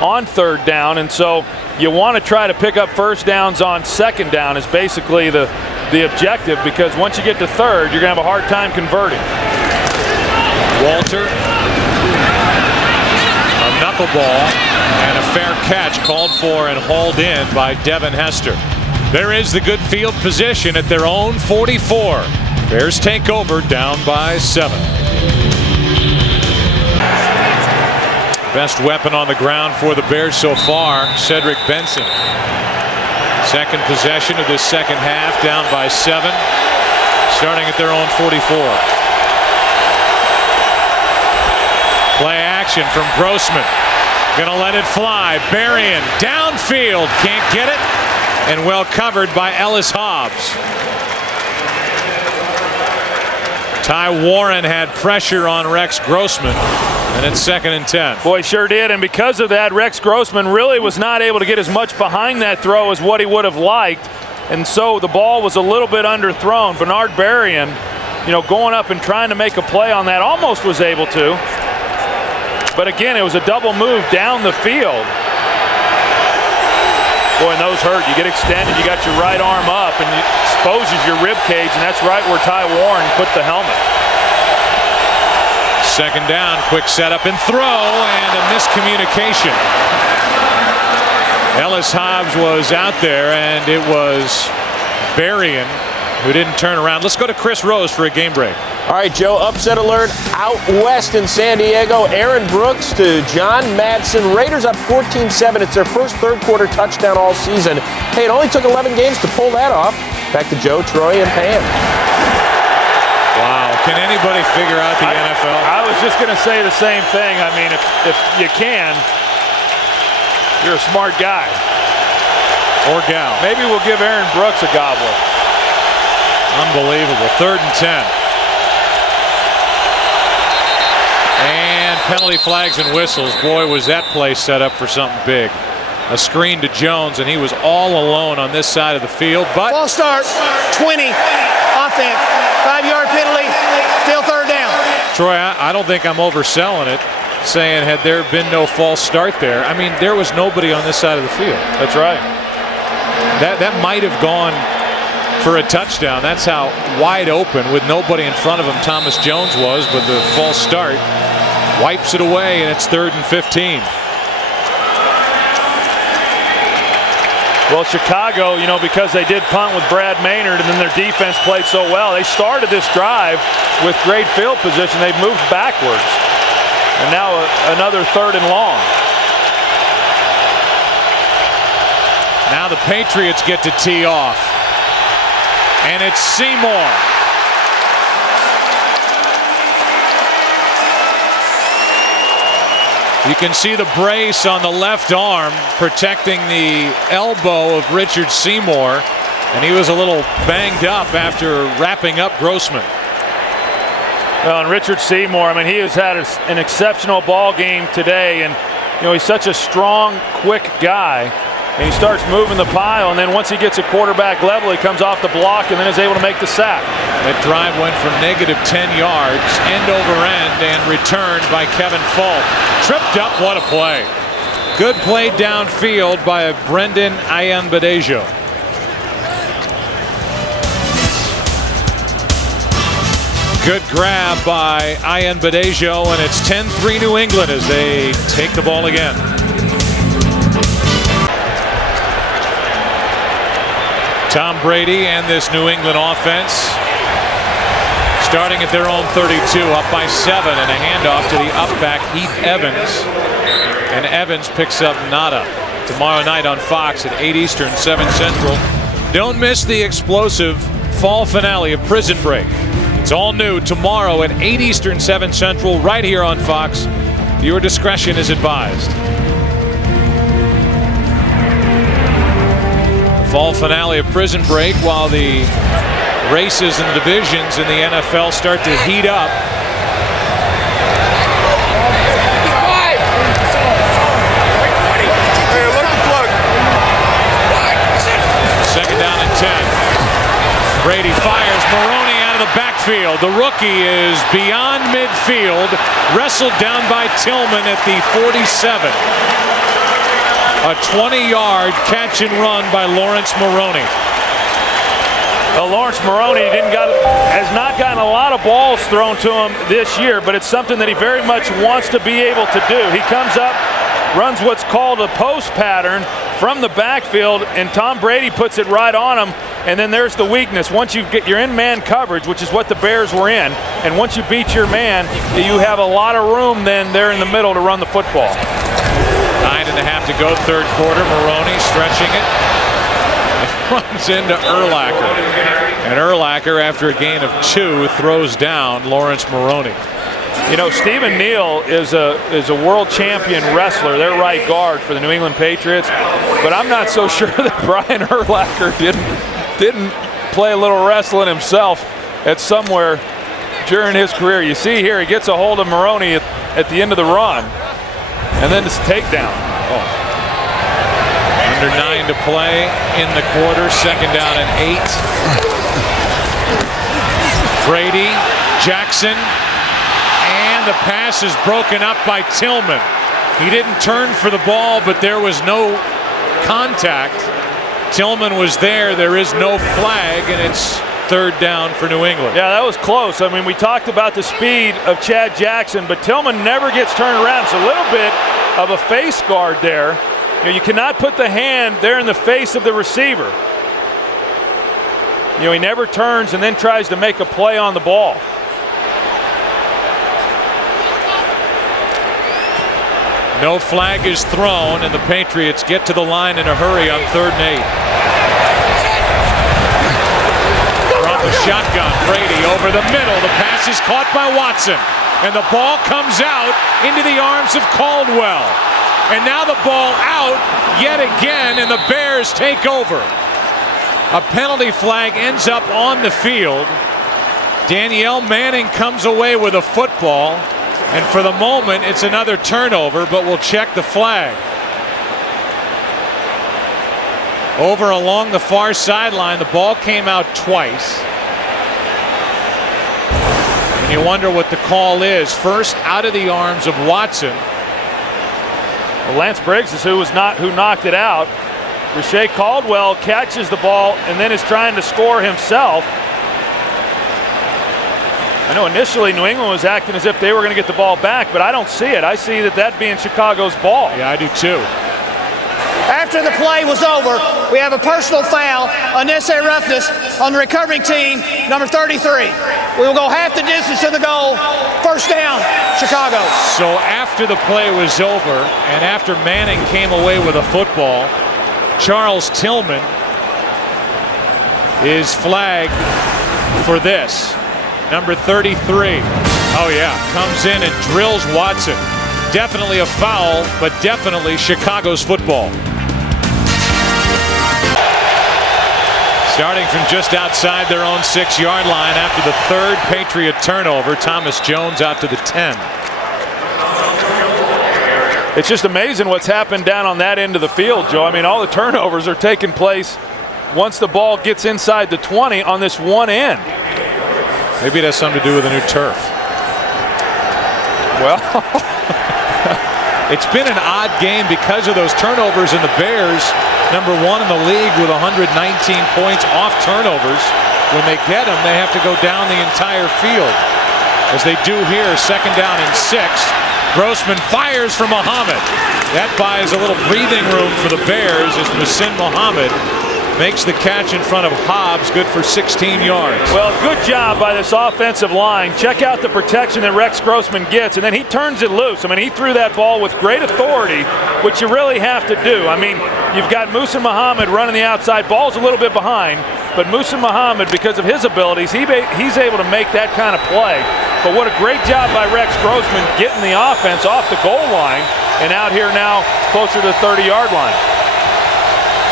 on 3rd down, and so you want to try to pick up first downs on 2nd down is basically the objective, because once you get to 3rd, you're going to have a hard time converting. Walter, a knuckleball, and a fair catch called for and hauled in by Devin Hester. There is the good field position at their own 44. Bears take over down by 7. Best weapon on the ground for the Bears so far, Cedric Benson. Second possession of this second half, down by 7. Starting at their own 44. Play action from Grossman. Gonna let it fly. Berrien downfield, can't get it. And well covered by Ellis Hobbs. Ty Warren had pressure on Rex Grossman, and it's 2nd and 10. Boy, sure did, and because of that, Rex Grossman really was not able to get as much behind that throw as what he would have liked, and so the ball was a little bit underthrown. Bernard Berrien, you know, going up and trying to make a play on that, almost was able to, but again, it was a double move down the field. Boy, and those hurt. You get extended, you got your right arm up, and it exposes your rib cage, and that's right where Ty Warren put the helmet. 2nd down, quick setup and throw, and a miscommunication. Ellis Hobbs was out there, and it was Berrien who didn't turn around. Let's go to Chris Rose for a game break. All right, Joe, upset alert out west in San Diego. Aaron Brooks to John Madsen. Raiders up 14-7. It's their first 3rd quarter touchdown all season. Hey, it only took 11 games to pull that off. Back to Joe, Troy, and Pam. Wow, can anybody figure out the NFL? I was just going to say the same thing. I mean, if you can, you're a smart guy. Or gal. Maybe we'll give Aaron Brooks a goblet. Unbelievable. 3rd and 10. And penalty flags and whistles. Boy, was that play set up for something big. A screen to Jones, and he was all alone on this side of the field. But false start, 20, offense, 5-yard penalty, still 3rd down. Troy, I don't think I'm overselling it, saying had there been no false start there. I mean, there was nobody on this side of the field. That's right. That might have gone for a touchdown. That's how wide open, with nobody in front of him, Thomas Jones was, but the false start wipes it away, and it's 3rd and 15. Well, Chicago, you know, because they did punt with Brad Maynard and then their defense played so well, they started this drive with great field position. They've moved backwards. And now another 3rd and long. Now the Patriots get to tee off. And it's Seymour. You can see the brace on the left arm protecting the elbow of Richard Seymour, and he was a little banged up after wrapping up Grossman. Well, and Richard Seymour, I mean, he has had an exceptional ball game today, and you know, he's such a strong, quick guy, and he starts moving the pile, and then once he gets a quarterback level, he comes off the block and then is able to make the sack. That drive went for -10 yards, end over end, and returned by Kevin Falk. Tripped up, what a play. Good play downfield by Brendan Ayanbadejo. Good grab by Ayanbadejo, and it's 10-3 New England as they take the ball again. Tom Brady and this New England offense starting at their own 32, up by 7, and a handoff to the up-back Heath Evans. And Evans picks up nada. Tomorrow night on Fox at 8 Eastern, 7 Central. Don't miss the explosive fall finale of Prison Break. It's all new tomorrow at 8 Eastern, 7 Central, right here on Fox. Your discretion is advised. The fall finale of Prison Break, while the races and the divisions in the NFL start to heat up. Second down and 10. Brady fires. Maroney out of the backfield. The rookie is beyond midfield, wrestled down by Tillman at the 47. A 20-yard catch and run by Lawrence Maroney. Well, Lawrence Maroney has not gotten a lot of balls thrown to him this year, but it's something that he very much wants to be able to do. He comes up, runs what's called a post pattern from the backfield, and Tom Brady puts it right on him. And then there's the weakness. Once you get your in-man coverage, which is what the Bears were in, and once you beat your man, you have a lot of room then there in the middle to run the football. 9.5 to go, third quarter. Maroney stretching it. Runs into Urlacher. And Urlacher, after a gain of 2, throws down Lawrence Maroney. You know, Stephen Neal is a world champion wrestler, their right guard for the New England Patriots. But I'm not so sure that Brian Urlacher didn't play a little wrestling himself at somewhere during his career. You see here, he gets a hold of Maroney at the end of the run. And then this takedown. Under 9 to play in the quarter. Second down and 8. Brady, Jackson, and the pass is broken up by Tillman. He didn't turn for the ball, but there was no contact. Tillman was there. There is no flag, and it's third down for New England. Yeah, that was close. I mean, we talked about the speed of Chad Jackson, but Tillman never gets turned around. It's a little bit of a face guard there. You know, you cannot put the hand there in the face of the receiver. You know, he never turns and then tries to make a play on the ball. No flag is thrown, and the Patriots get to the line in a hurry on 3rd and 8. From the shotgun, Brady over the middle. The pass is caught by Watson, and the ball comes out into the arms of Caldwell. And now the ball out yet again, and the Bears take over. A penalty flag ends up on the field. Danielle Manning comes away with a football. And for the moment, it's another turnover, but we'll check the flag. Over along the far sideline, the ball came out twice. And you wonder what the call is. First, out of the arms of Watson. Well, Lance Briggs is who knocked it out. Rashae Caldwell catches the ball and then is trying to score himself. I know initially New England was acting as if they were going to get the ball back, but I don't see it. I see that being Chicago's ball. Yeah, I do too. After the play was over, we have a personal foul, unnecessary roughness on the recovering team, number 33. We will go half the distance to the goal. First down, Chicago. So after the play was over and after Manning came away with a football, Charles Tillman is flagged for this. Number 33. Oh yeah, comes in and drills Watson. Definitely a foul, but definitely Chicago's football. Starting from just outside their own 6-yard line after the third Patriot turnover, Thomas Jones out to the 10. It's just amazing what's happened down on that end of the field, Joe. I mean, all the turnovers are taking place once the ball gets inside the 20 on this one end. Maybe it has something to do with the new turf. Well, it's been an odd game because of those turnovers, and the Bears, number 1 in the league with 119 points off turnovers. When they get them, they have to go down the entire field, as they do here. Second down and 6. Grossman fires for Muhammad. That buys a little breathing room for the Bears as Muhsin Muhammad makes the catch in front of Hobbs, good for 16 yards. Well, good job by this offensive line. Check out the protection that Rex Grossman gets, and then he turns it loose. I mean, he threw that ball with great authority, which you really have to do. I mean, you've got Muhsin Muhammad running the outside. Ball's a little bit behind, but Muhsin Muhammad, because of his abilities, he's able to make that kind of play. But what a great job by Rex Grossman getting the offense off the goal line and out here now closer to the 30-yard line.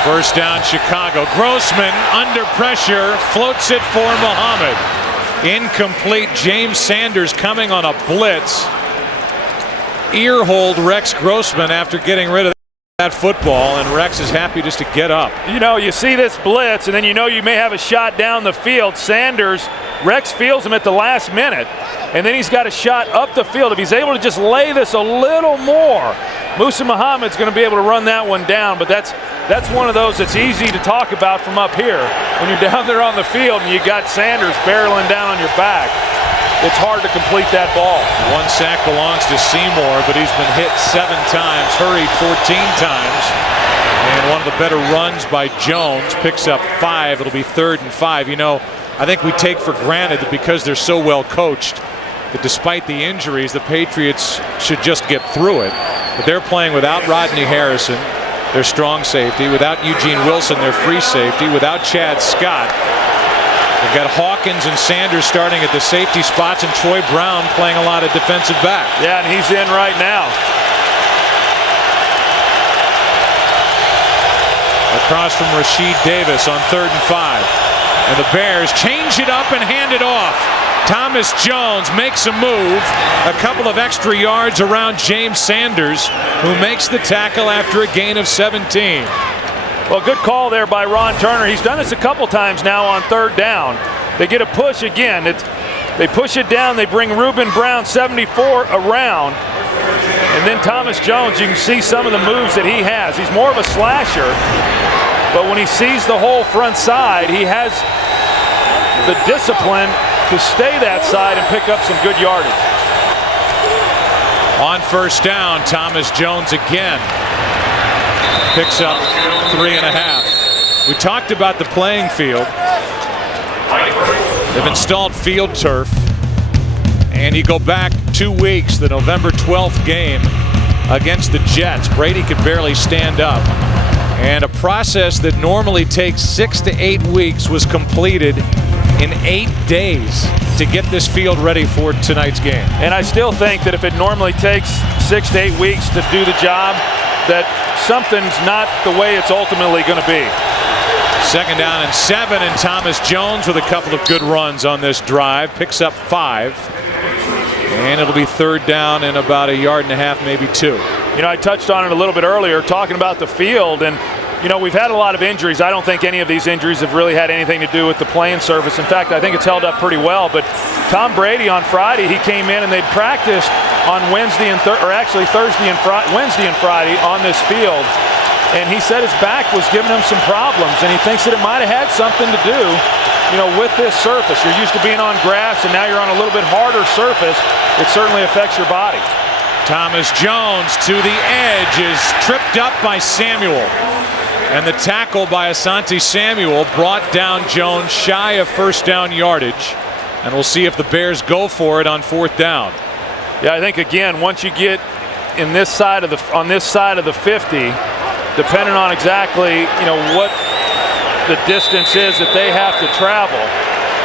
First down, Chicago. Grossman under pressure, floats it for Muhammad. Incomplete. James Sanders coming on a blitz. Earhold Rex Grossman after getting rid of that football, and Rex is happy just to get up. You know, you see this blitz, and then you know you may have a shot down the field. Rex fields him at the last minute, and then he's got a shot up the field. If he's able to just lay this a little more, Muhsin Muhammad's going to be able to run that one down, but that's one of those that's easy to talk about from up here. When you're down there on the field and you got Sanders barreling down on your back, it's hard to complete that ball. One sack belongs to Seymour, but he's been hit 7 times, hurried 14 times. And one of the better runs by Jones, picks up 5. It'll be 3rd and 5. You know, I think we take for granted that because they're so well coached, that despite the injuries, the Patriots should just get through it. But they're playing without Rodney Harrison, their strong safety, without Eugene Wilson, their free safety, without Chad Scott. They've got Hawkins and Sanders starting at the safety spots, and Troy Brown playing a lot of defensive back. Yeah, and he's in right now. Across from Rasheed Davis on 3rd and 5. And the Bears change it up and hand it off. Thomas Jones makes a move, a couple of extra yards around James Sanders, who makes the tackle after a gain of 17. Well, good call there by Ron Turner. He's done this a couple times now on 3rd down. They get a push again. They push it down. They bring Reuben Brown, 74, around. And then Thomas Jones, you can see some of the moves that he has. He's more of a slasher, but when he sees the whole front side, he has the discipline to stay that side and pick up some good yardage. On 1st down, Thomas Jones again picks up 3.5. We talked about the playing field. They've installed field turf, and you go back 2 weeks, the November 12th game against the Jets. Brady could barely stand up, and a process that normally takes 6 to 8 weeks was completed in 8 days to get this field ready for tonight's game. And I still think that if it normally takes 6 to 8 weeks to do the job, that something's not the way it's ultimately going to be. 2nd down and 7, and Thomas Jones with a couple of good runs on this drive, picks up 5. And it'll be 3rd down and about 1.5 yards, maybe 2. You know, I touched on it a little bit earlier, talking about the field, and you know, we've had a lot of injuries. I don't think any of these injuries have really had anything to do with the playing surface. In fact, I think it's held up pretty well. But Tom Brady on Friday, he came in and they practiced on Wednesday and Wednesday and Friday on this field. And he said his back was giving him some problems, and he thinks that it might have had something to do, you know, with this surface. You're used to being on grass, and now you're on a little bit harder surface. It certainly affects your body. Thomas Jones to the edge is tripped up by Samuel. And the tackle by Asante Samuel brought down Jones shy of first down yardage. And we'll see if the Bears go for it on 4th down. Yeah, I think again, once you get in this side of on this side of the 50, depending on exactly what the distance is that they have to travel,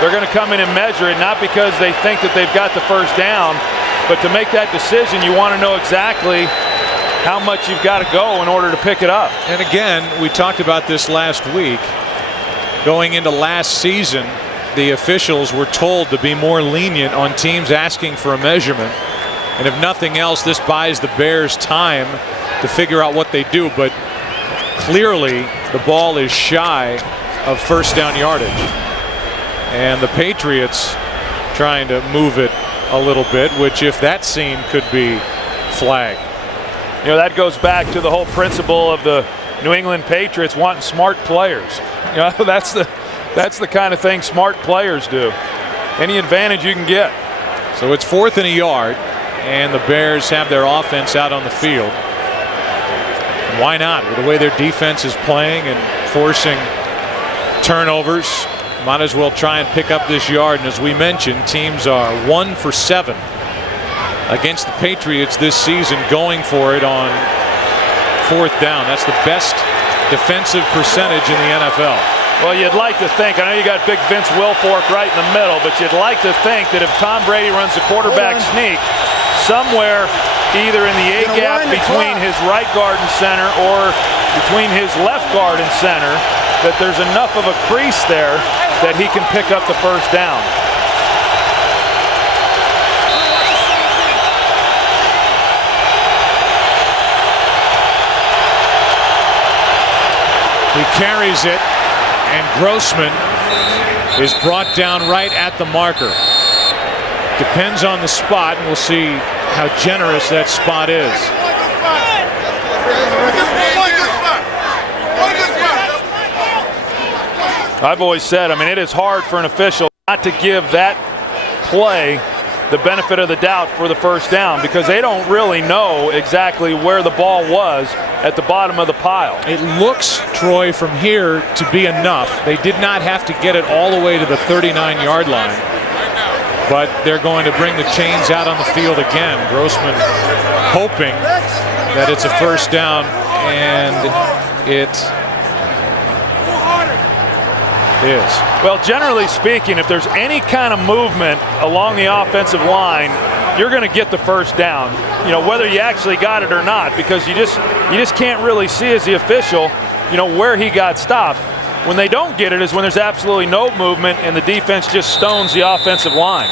they're going to come in and measure it, not because they think that they've got the first down, but to make that decision, you want to know exactly how much you've got to go in order to pick it up. And again, we talked about this last week. Going into last season, the officials were told to be more lenient on teams asking for a measurement. And if nothing else, this buys the Bears time to figure out what they do. But clearly, the ball is shy of first down yardage. And the Patriots trying to move it a little bit, which if that seen could be flagged. That goes back to the whole principle of the New England Patriots wanting smart players. That's the kind of thing smart players do. Any advantage you can get. So it's 4th and a yard, and the Bears have their offense out on the field. And why not? With the way their defense is playing and forcing turnovers, might as well try and pick up this yard. And as we mentioned, teams are 1 for 7 against the Patriots this season going for it on 4th down. That's the best defensive percentage in the NFL. Well, you'd like to think, I know you got big Vince Wilfork right in the middle, but you'd like to think that if Tom Brady runs the quarterback sneak somewhere either in the A-gap between his right guard and center or between his left guard and center, that there's enough of a crease there that he can pick up the first down. He carries it, and Grossman is brought down right at the marker. Depends on the spot, and we'll see how generous that spot is. I've always said, it is hard for an official not to give that play the benefit of the doubt for the first down because they don't really know exactly where the ball was at the bottom of the pile. It looks, Troy, from here to be enough. They did not have to get it all the way to the 39-yard line, but they're going to bring the chains out on the field again. Grossman hoping that it's a first down, and it is. Well, generally speaking, if there's any kind of movement along the offensive line, you're going to get the first down, whether you actually got it or not, because you just can't really see as the official, where he got stopped. When they don't get it is when there's absolutely no movement and the defense just stones the offensive line.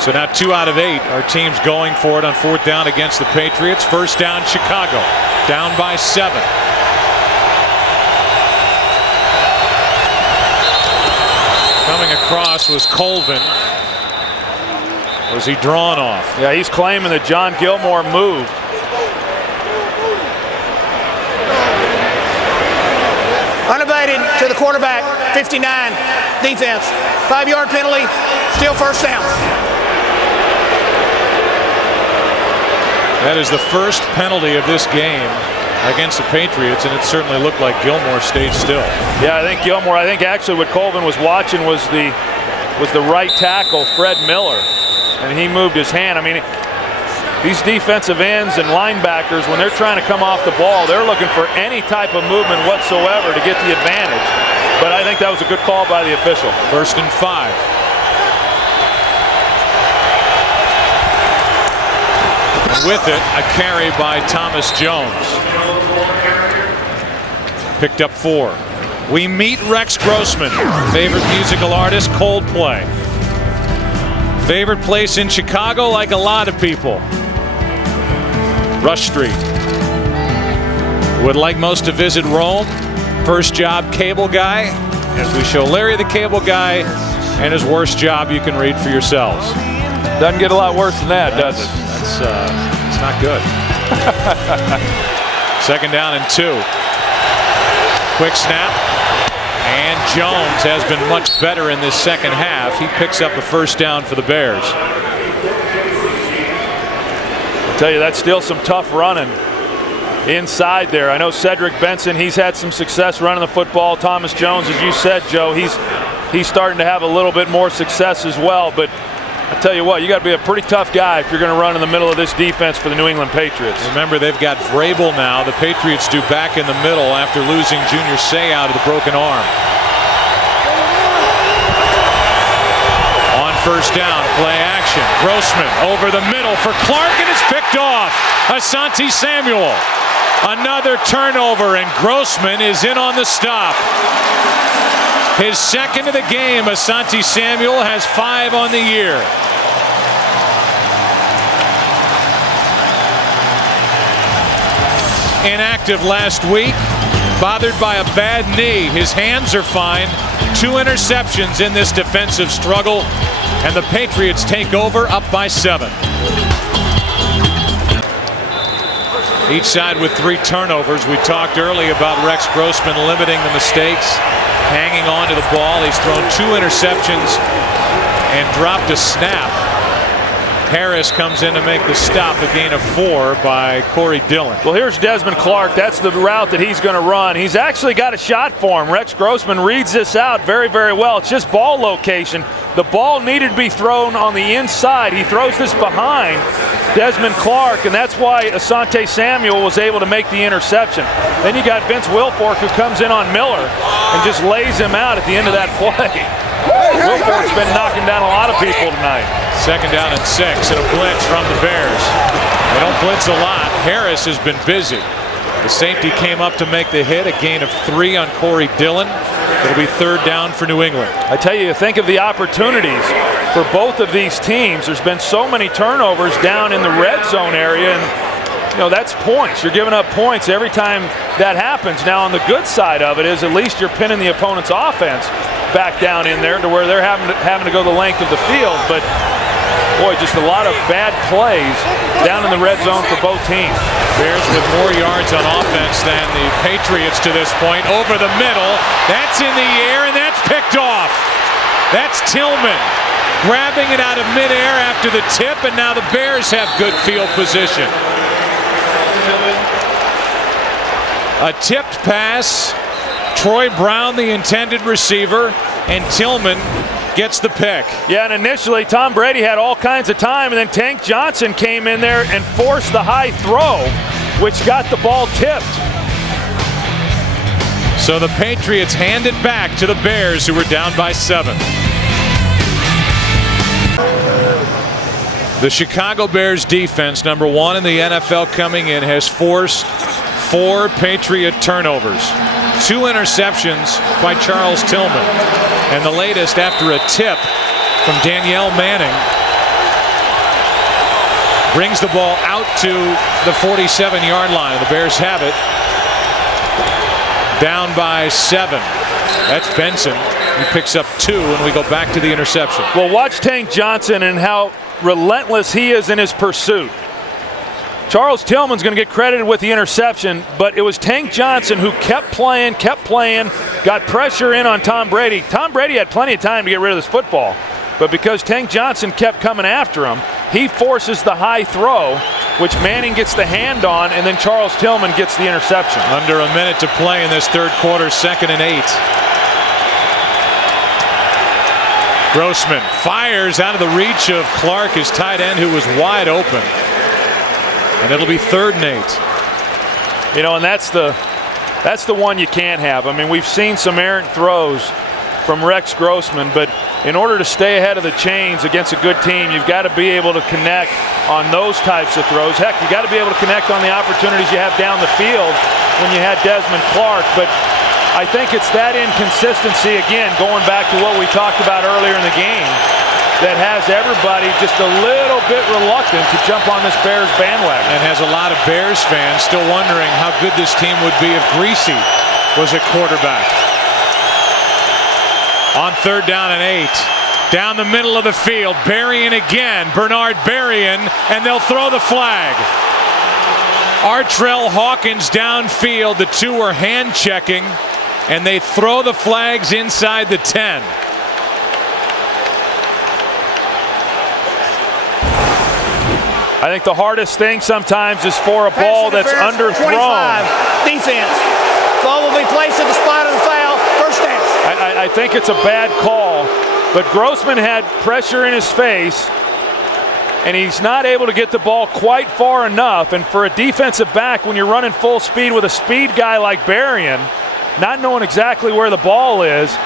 So now 2 out of 8 are teams going for it on 4th down against the Patriots. First down, Chicago, down by 7. Coming across was Colvin. Was he drawn off? Yeah, he's claiming that John Gilmore moved. Unabated to the quarterback, 59, defense. 5-yard penalty, still first down. That is the first penalty of this game against the Patriots, and it certainly looked like Gilmore stayed still. Yeah, I think Gilmore, actually what Colvin was watching was the right tackle, Fred Miller, and he moved his hand. These defensive ends and linebackers, when they're trying to come off the ball, they're looking for any type of movement whatsoever to get the advantage. But I think that was a good call by the official. 1st and 5. And with it, a carry by Thomas Jones. Picked up 4. We meet Rex Grossman, favorite musical artist, Coldplay. Favorite place in Chicago, like a lot of people, Rush Street. Would like most to visit Rome. First job, cable guy. As we show Larry the Cable Guy and his worst job, you can read for yourselves. Doesn't get a lot worse than that, does it? It's not good. 2nd down and 2. Quick snap. And Jones has been much better in this second half. He picks up a first down for the Bears. I'll Tell you, that's still some tough running inside there. I know Cedric Benson, he's had some success running the football. Thomas Jones, as you said, Joe, he's starting to have a little bit more success as well. But I tell you what, you got to be a pretty tough guy if you're going to run in the middle of this defense for the New England Patriots. Remember, they've got Vrabel now. The Patriots do back in the middle after losing Junior Seau to the broken arm. On first down, play action. Grossman over the middle for Clark, and it's picked off. Asante Samuel. Another turnover, and Grossman is in on the stop. His second of the game. Asante Samuel has 5 on the year. Inactive last week, bothered by a bad knee. His hands are fine. 2 interceptions in this defensive struggle, and the Patriots take over up by 7. Each side with 3 turnovers. We talked early about Rex Grossman limiting the mistakes, hanging on to the ball. He's thrown 2 interceptions and dropped a snap. Harris comes in to make the stop, a gain of 4 by Corey Dillon. Well, here's Desmond Clark. That's the route that he's going to run. He's actually got a shot for him. Rex Grossman reads this out very, very well. It's just ball location. The ball needed to be thrown on the inside. He throws this behind Desmond Clark, and that's why Asante Samuel was able to make the interception. Then you got Vince Wilfork, who comes in on Miller and just lays him out at the end of that play. Wilfork's been knocking down a lot of people tonight. Second down and 6, and a blitz from the Bears. They don't blitz a lot. Harris has been busy. The safety came up to make the hit, a gain of 3 on Corey Dillon. It'll be third down for New England. I tell you, think of the opportunities for both of these teams. There's been so many turnovers down in the red zone area, and you know, that's points. You're giving up points every time that happens. Now, on the good side of it is at least you're pinning the opponent's offense back down in there to where they're having to go the length of the field. But boy, just a lot of bad plays down in the red zone for both teams. Bears with more yards on offense than the Patriots to this point. Over the middle, that's in the air, and that's picked off. That's Tillman grabbing it out of midair after the tip, and now the Bears have good field position. A tipped pass. Troy Brown, the intended receiver, and Tillman gets the pick. Yeah, and initially Tom Brady had all kinds of time, and then Tank Johnson came in there and forced the high throw, which got the ball tipped. So the Patriots hand it back to the Bears, who were down by 7. The Chicago Bears defense, number 1 in the NFL coming in, has forced 4 Patriot turnovers. 2 interceptions by Charles Tillman, and the latest after a tip from Danielle Manning brings the ball out to the 47-yard line. The Bears have it down by 7. That's Benson. He picks up 2, and we go back to the interception. Well, watch Tank Johnson and how relentless he is in his pursuit. Charles Tillman's going to get credited with the interception, but it was Tank Johnson who kept playing, got pressure in on Tom Brady. Tom Brady had plenty of time to get rid of this football, but because Tank Johnson kept coming after him, he forces the high throw, which Manning gets the hand on, and then Charles Tillman gets the interception. Under a minute to play in this third quarter, 2nd and 8. Grossman fires out of the reach of Clark, his tight end, who was wide open. And it'll be 3rd and 8. You know, and that's the one you can't have. I mean, we've seen some errant throws from Rex Grossman, but in order to stay ahead of the chains against a good team, you've got to be able to connect on those types of throws. Heck, you got to be able to connect on the opportunities you have down the field when you had Desmond Clark. But I think it's that inconsistency, again, going back to what we talked about earlier in the game, that has everybody just a little bit reluctant to jump on this Bears bandwagon. And has a lot of Bears fans still wondering how good this team would be if Greasy was at quarterback. On 3rd down and 8. Down the middle of the field, Berrien again, Bernard Berrien, and they'll throw the flag. Artrell Hawkins downfield, the 2 are hand checking, and they throw the flags inside the 10. I think the hardest thing sometimes is for a ball that's underthrown. 25, defense. Ball will be placed at the spot of the foul. First down. I think it's a bad call, but Grossman had pressure in his face, and he's not able to get the ball quite far enough. And for a defensive back, when you're running full speed with a speed guy like Berrien, not knowing exactly where the ball is,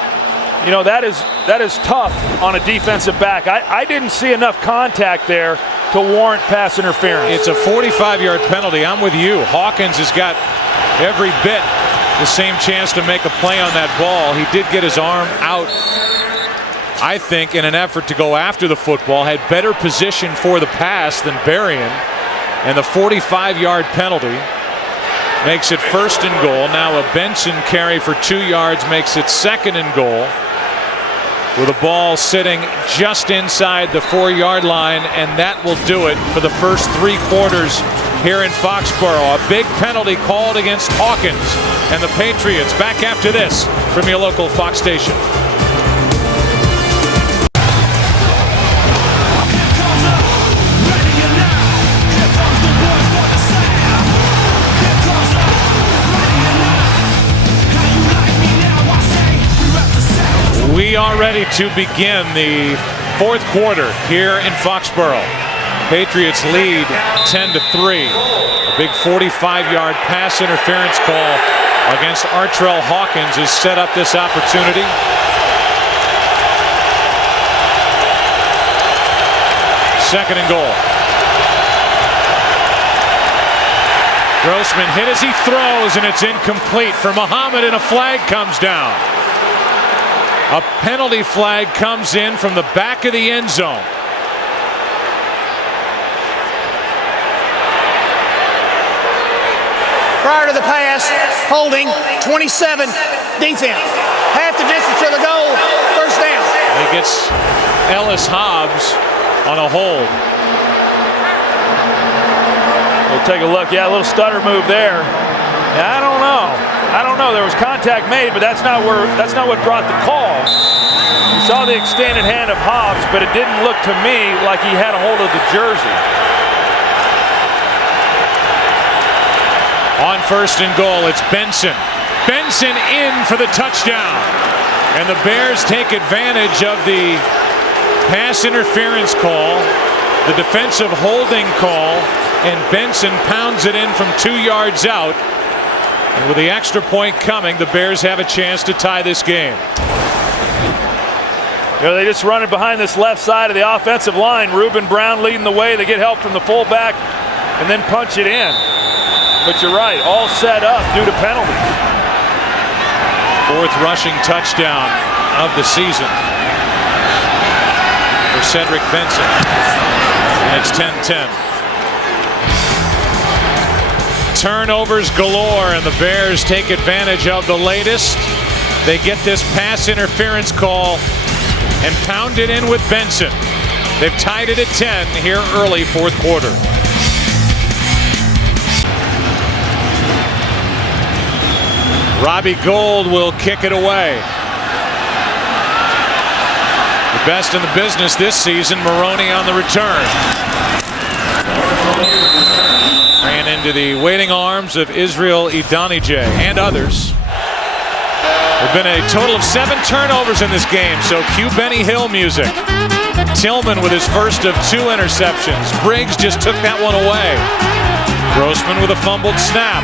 you know, that is tough on a defensive back. I didn't see enough contact there to warrant pass interference. It's a 45-yard penalty. I'm with you. Hawkins has got every bit the same chance to make a play on that ball. He did get his arm out, I think, in an effort to go after the football, had better position for the pass than Berrien, and the 45-yard penalty makes it 1st and goal. Now a Benson carry for 2 yards makes it 2nd and goal, with a ball sitting just inside the 4-yard line, and that will do it for the first 3 quarters here in Foxboro. A big penalty called against Hawkins and the Patriots. Back after this from your local Fox station. We are ready to begin the 4th quarter here in Foxboro. Patriots lead 10-3. A big 45-yard pass interference call against Artrell Hawkins has set up this opportunity. Second and goal. Grossman hit as he throws, and it's incomplete for Muhammad, and a flag comes down. A penalty flag comes in from the back of the end zone. Prior to the pass, holding, 27, defense. Half the distance to the goal, first down. He gets Ellis Hobbs on a hold. We'll take a look. Yeah, a little stutter move there. I don't know. There was contact made, but that's not what brought the call. You saw the extended hand of Hobbs, but it didn't look to me like he had a hold of the jersey. On 1st and goal, it's Benson. Benson in for the touchdown. And the Bears take advantage of the pass interference call, the defensive holding call, and Benson pounds it in from 2 yards out. And with the extra point coming, the Bears have a chance to tie this game. You know, they just run it behind this left side of the offensive line. Reuben Brown leading the way. They get help from the fullback and then punch it in. But you're right, all set up due to penalty. 4th rushing touchdown of the season for Cedric Benson. And it's 10-10. Turnovers galore, and the Bears take advantage of the latest. They get this pass interference call and pound it in with Benson. They've tied it at 10 here early 4th quarter. Robbie Gould will kick it away. The best in the business this season, Maroney on the return. Ran into the waiting arms of Israel Idonije and others. There have been a total of 7 turnovers in this game, so cue Benny Hill music. Tillman with his first of 2 interceptions. Briggs just took that one away. Grossman with a fumbled snap.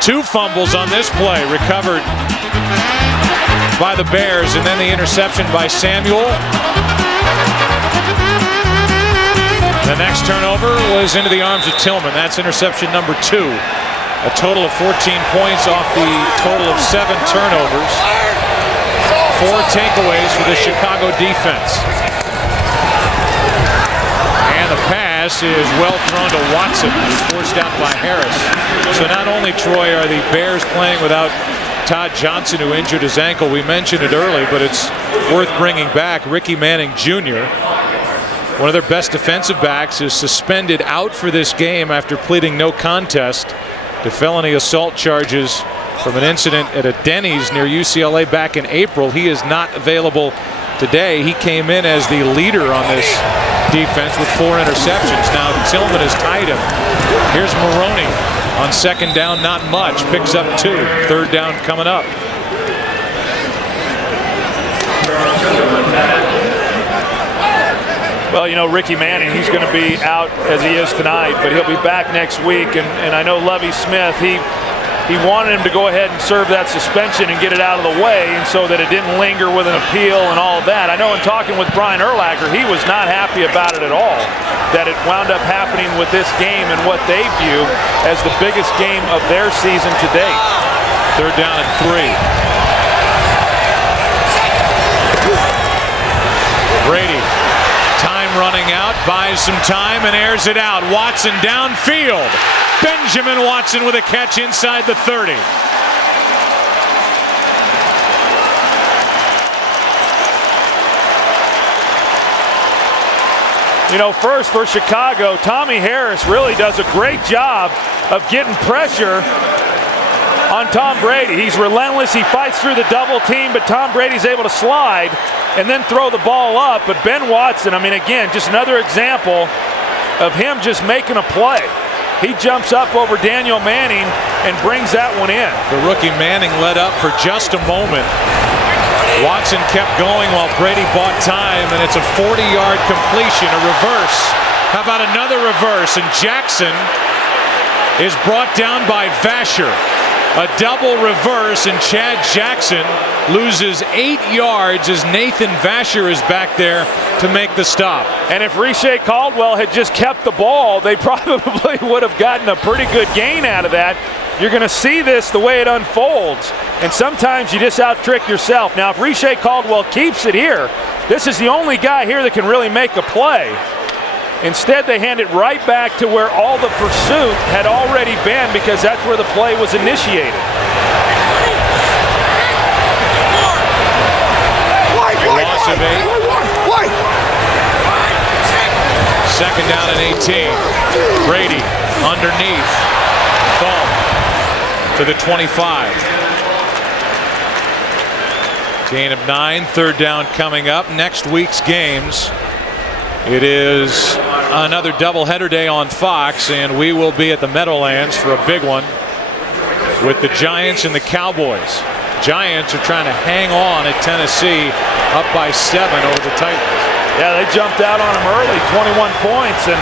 2 fumbles on this play recovered by the Bears, and then the interception by Samuel. The next turnover was into the arms of Tillman. That's interception number 2. A total of 14 points off the total of 7 turnovers. 4 takeaways for the Chicago defense. And the pass is well thrown to Watson, forced out by Harris. So not only, Troy, are the Bears playing without Todd Johnson, who injured his ankle. We mentioned it early, but it's worth bringing back. Ricky Manning Jr., one of their best defensive backs, is suspended out for this game after pleading no contest to felony assault charges from an incident at a Denny's near UCLA back in April. He is not available Today, he came in as the leader on this defense with 4 interceptions. Now, Tillman has tied him. Here's Maroney on second down, not much. Picks up 2. Third down coming up. Well, you know, Ricky Manning, he's going to be out as he is tonight, but he'll be back next week. And I know Lovie Smith, he wanted him to go ahead and serve that suspension and get it out of the way, and so that it didn't linger with an appeal and all of that. I know in talking with Brian Urlacher, he was not happy about it at all, that it wound up happening with this game and what they view as the biggest game of their season to date. Third down and 3. Brady. Time running out, buys some time and airs it out. Watson downfield. Benjamin Watson with a catch inside the 30. You know, first for Chicago, Tommy Harris really does a great job of getting pressure on Tom Brady. He's relentless. He fights through the double team, but Tom Brady's able to slide and then throw the ball up. But Ben Watson, I mean, again, just another example of him just making a play. He jumps up over Daniel Manning and brings that one in. The rookie Manning led up for just a moment. Watson kept going while Brady bought time, and it's a 40-yard completion, a reverse. How about another reverse? And Jackson is brought down by Vasher. A double reverse, and Chad Jackson loses 8 yards as Nathan Vasher is back there to make the stop. And if Riche Caldwell had just kept the ball, they probably would have gotten a pretty good gain out of that. You're going to see this the way it unfolds, and sometimes you just out-trick yourself. Now, if Riche Caldwell keeps it here, this is the only guy here that can really make a play. Instead, they hand it right back to where all the pursuit had already been, because that's where the play was initiated. Loss of 8. Second down and 18. Brady underneath. Fall to the 25. Gain of 9. Third down coming up. Next week's games. It is another doubleheader day on Fox, and we will be at the Meadowlands for a big one with the Giants and the Cowboys. Giants are trying to hang on at Tennessee, up by 7 over the Titans. Yeah, they jumped out on them early, 21 points, and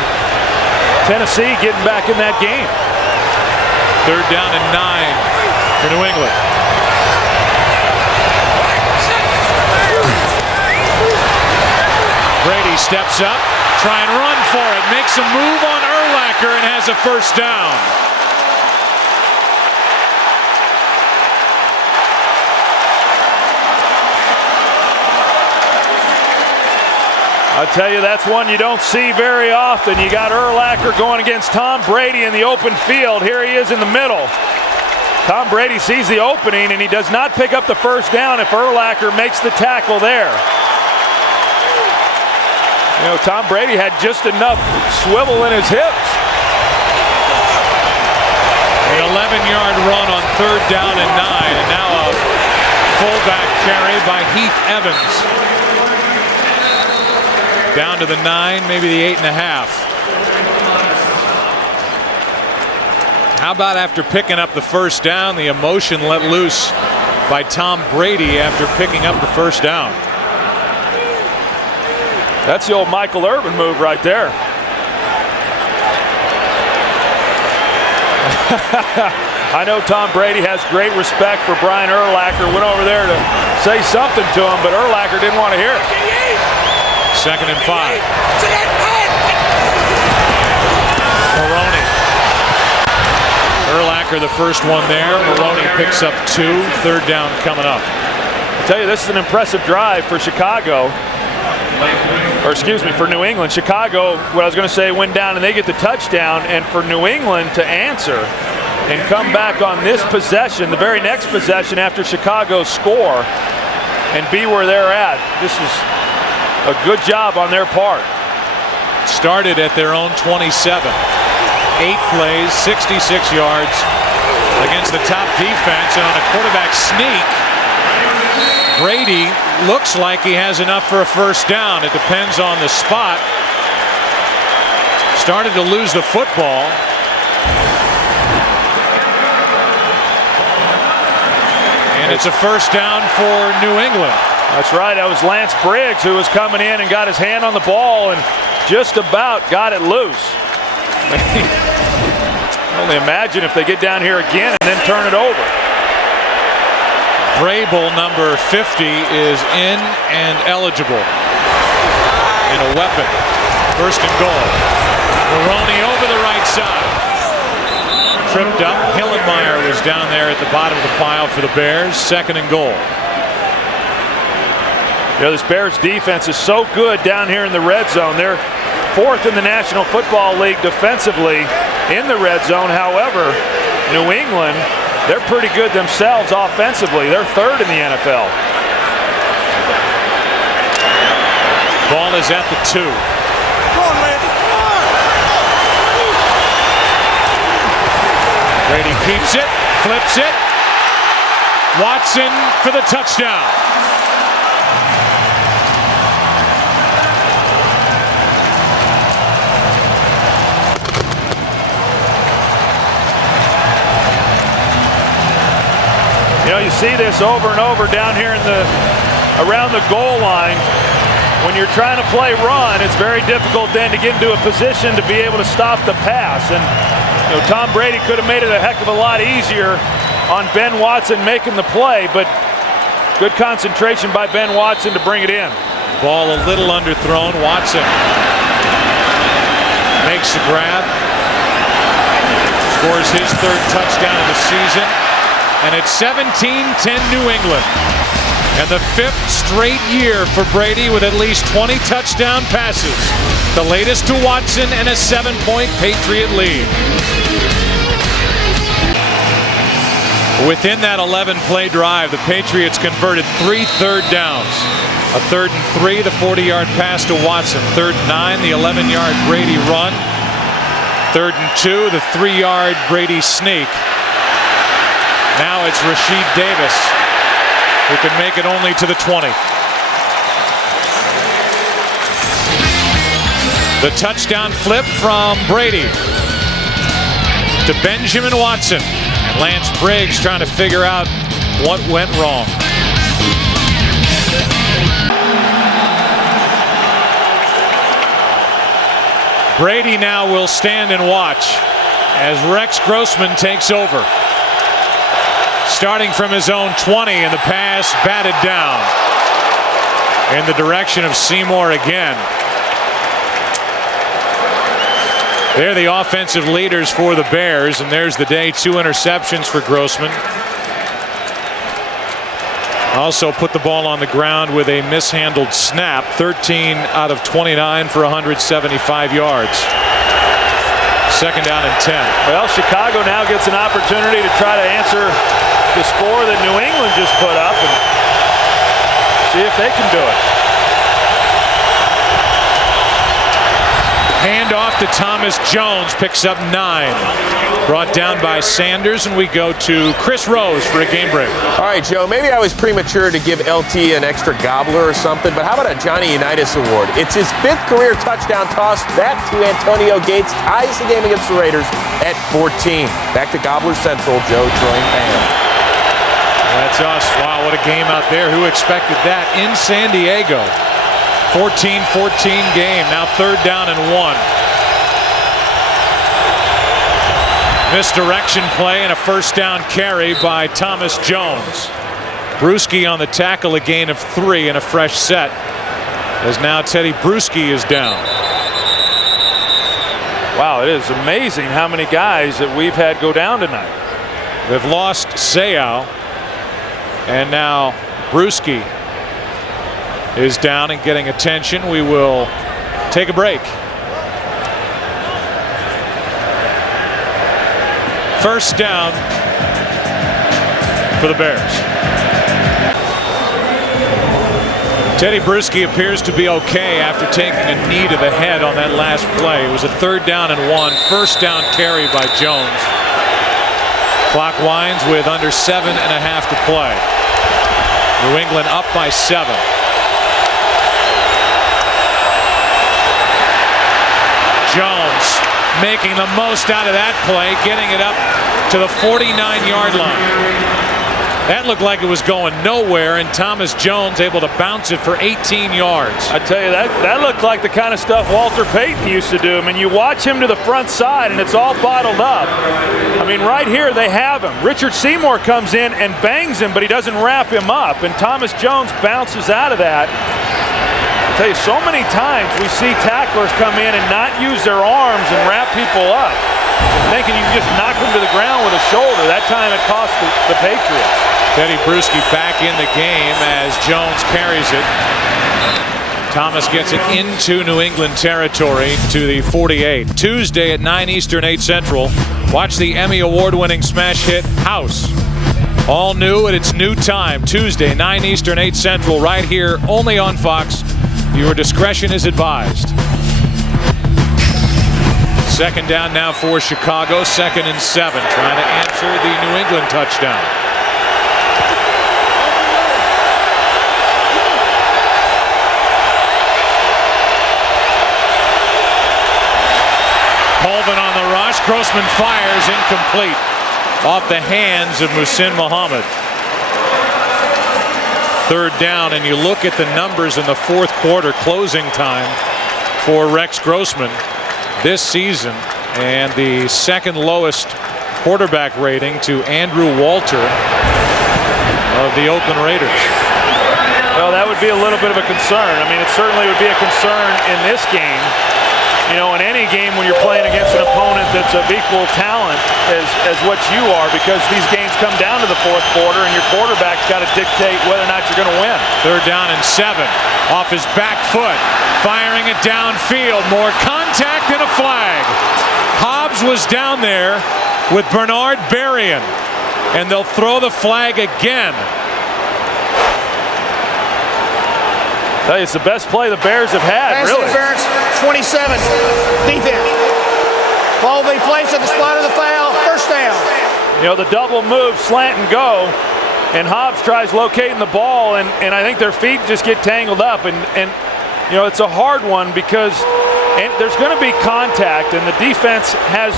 Tennessee getting back in that game. Third down and 9 for New England. Brady steps up, try and run for it, makes a move on Urlacher and has a first down. I'll tell you, that's one you don't see very often. You got Urlacher going against Tom Brady in the open field. Here he is in the middle. Tom Brady sees the opening, and he does not pick up the first down if Urlacher makes the tackle there. You know, Tom Brady had just enough swivel in his hips. An 11-yard run on third down and 9, and now a fullback carry by Heath Evans. Down to the 9, maybe the 8.5. How about after picking up the first down, the emotion let loose by Tom Brady after picking up the first down? That's the old Michael Irvin move right there. I know Tom Brady has great respect for Brian Urlacher. Went over there to say something to him, but Urlacher didn't want to hear it. Second and 5. Maroney. Urlacher the first one there. Maroney picks up 2. Third down coming up. I tell you, this is an impressive drive for Chicago. Or excuse me, for New England. Chicago, what I was going to say, went down and they get the touchdown, and for New England to answer and come back on this possession, the very next possession after Chicago's score, and be where they're at. This is a good job on their part. Started at their own 27. 8 plays, 66 yards against the top defense, and on a quarterback sneak, Brady looks like he has enough for a first down. It depends on the spot. Started to lose the football. And it's a first down for New England. That's right. That was Lance Briggs who was coming in and got his hand on the ball and just about got it loose. Only imagine if they get down here again and then turn it over. Vrabel, number 50, is in and eligible. And a weapon. First and goal. Maroney over the right side. Tripped up. Hillenmeyer was down there at the bottom of the pile for the Bears. Second and goal. You know, this Bears defense is so good down here in the red zone. They're fourth in the National Football League defensively in the red zone. However, New England, they're pretty good themselves offensively. They're third in the NFL. Ball is at the 2. Brady keeps it, flips it. Watson for the touchdown. You know, you see this over and over down here in around the goal line. When you're trying to play run, it's very difficult then to get into a position to be able to stop the pass. And you know, Tom Brady could have made it a heck of a lot easier on Ben Watson making the play, but good concentration by Ben Watson to bring it in. Ball a little underthrown. Watson makes the grab. Scores his third touchdown of the season. And it's 17-10 New England. And the 5th straight year for Brady with at least 20 touchdown passes. The latest to Watson and a 7-point Patriot lead. Within that 11-play drive, the Patriots converted 3 third downs. A 3rd and 3, the 40-yard pass to Watson. 3rd and 9, the 11-yard Brady run. 3rd and 2, the 3-yard Brady sneak. Now it's Rashid Davis who can make it only to the 20. The touchdown flip from Brady to Benjamin Watson. And Lance Briggs trying to figure out what went wrong. Brady now will stand and watch as Rex Grossman takes over. Starting from his own 20, and the pass batted down in the direction of Seymour again. They're the offensive leaders for the Bears, and there's the day. 2 interceptions for Grossman. Also put the ball on the ground with a mishandled snap. 13 out of 29 for 175 yards. Second down and 10. Well, Chicago now gets an opportunity to try to answer the score that New England just put up and see if they can do it. Hand off to Thomas Jones, picks up 9. Brought down by Sanders, and we go to Chris Rose for a game break. All right, Joe, maybe I was premature to give LT an extra gobbler or something, but how about a Johnny Unitas award? It's his 5th career touchdown toss. That to Antonio Gates ties the game against the Raiders at 14. Back to Gobbler Central, Joe, Troy, and Pam. That's us. Wow, what a game out there. Who expected that in San Diego? 14-14 game. Now 3rd down and 1. Misdirection play and a first down carry by Thomas Jones. Bruschi on the tackle, a gain of 3 and a fresh set. As now Teddy Bruschi is down. Wow, it is amazing how many guys that we've had go down tonight. They've lost Seau. And now Bruschi is down and getting attention. We will take a break. First down for the Bears. Teddy Bruschi appears to be okay after taking a knee to the head on that last play. It was a 3rd down and 1. First down carry by Jones. Clock winds with under 7.5 to play. New England up by 7. Jones making the most out of that play, getting it up to the 49-yard line. That looked like it was going nowhere, and Thomas Jones able to bounce it for 18 yards. I tell you, that looked like the kind of stuff Walter Payton used to do. I mean, you watch him to the front side, and it's all bottled up. I mean, right here, they have him. Richard Seymour comes in and bangs him, but he doesn't wrap him up, and Thomas Jones bounces out of that. I tell you, so many times we see tacklers come in and not use their arms and wrap people up, thinking you can just knock them to the ground with a shoulder. That time it cost the Patriots. Teddy Bruschi back in the game as Jones carries it. Thomas gets it into New England territory to the 48. Tuesday at 9 Eastern, 8 Central. Watch the Emmy Award-winning smash hit House. All new at its new time. Tuesday, 9 Eastern, 8 Central, right here, only on Fox. Your discretion is advised. Second down now for Chicago. 2nd and 7. Trying to answer the New England touchdown. Colvin on the rush. Grossman fires, incomplete. Off the hands of Muhsin Muhammad. 3rd down, and you look at the numbers in the 4th quarter closing time for Rex Grossman this season, and the 2nd lowest quarterback rating to Andrew Walter of the Oakland Raiders. Well, that would be a little bit of a concern. I mean, it certainly would be a concern in this game. You know, in any game when you're playing against an opponent that's of equal talent as what you are, because these games come down to the 4th quarter and your quarterback's got to dictate whether or not you're going to win. 3rd down and 7. Off his back foot. Firing it downfield. More contact and a flag. Hobbs was down there with Bernard Berrien, and they'll throw the flag again. It's the best play the Bears have had, Pass really. interference, 27, defense. Ball will be placed at the spot of the foul, 1st down. You know, the double move, slant and go, and Hobbs tries locating the ball, and I think their feet just get tangled up, and you know, it's a hard one because there's going to be contact, and the defense has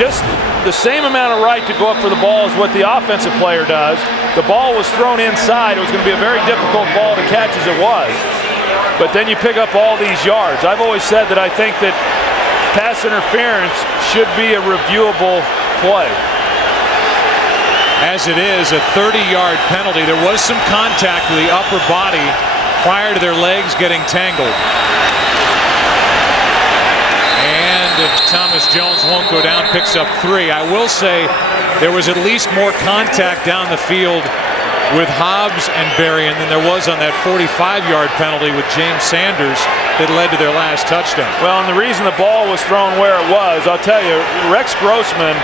just the same amount of right to go up for the ball as what the offensive player does. The ball was thrown inside. It was going to be a very difficult ball to catch as it was. But then you pick up all these yards. I've always said that I think that pass interference should be a reviewable play. As it is, a 30-yard penalty. There was some contact with the upper body prior to their legs getting tangled. And if Thomas Jones won't go down, picks up 3. I will say there was at least more contact down the field with Hobbs and Berrien than there was on that 45-yard penalty with James Sanders that led to their last touchdown. Well, and the reason the ball was thrown where it was, I'll tell you, Rex Grossman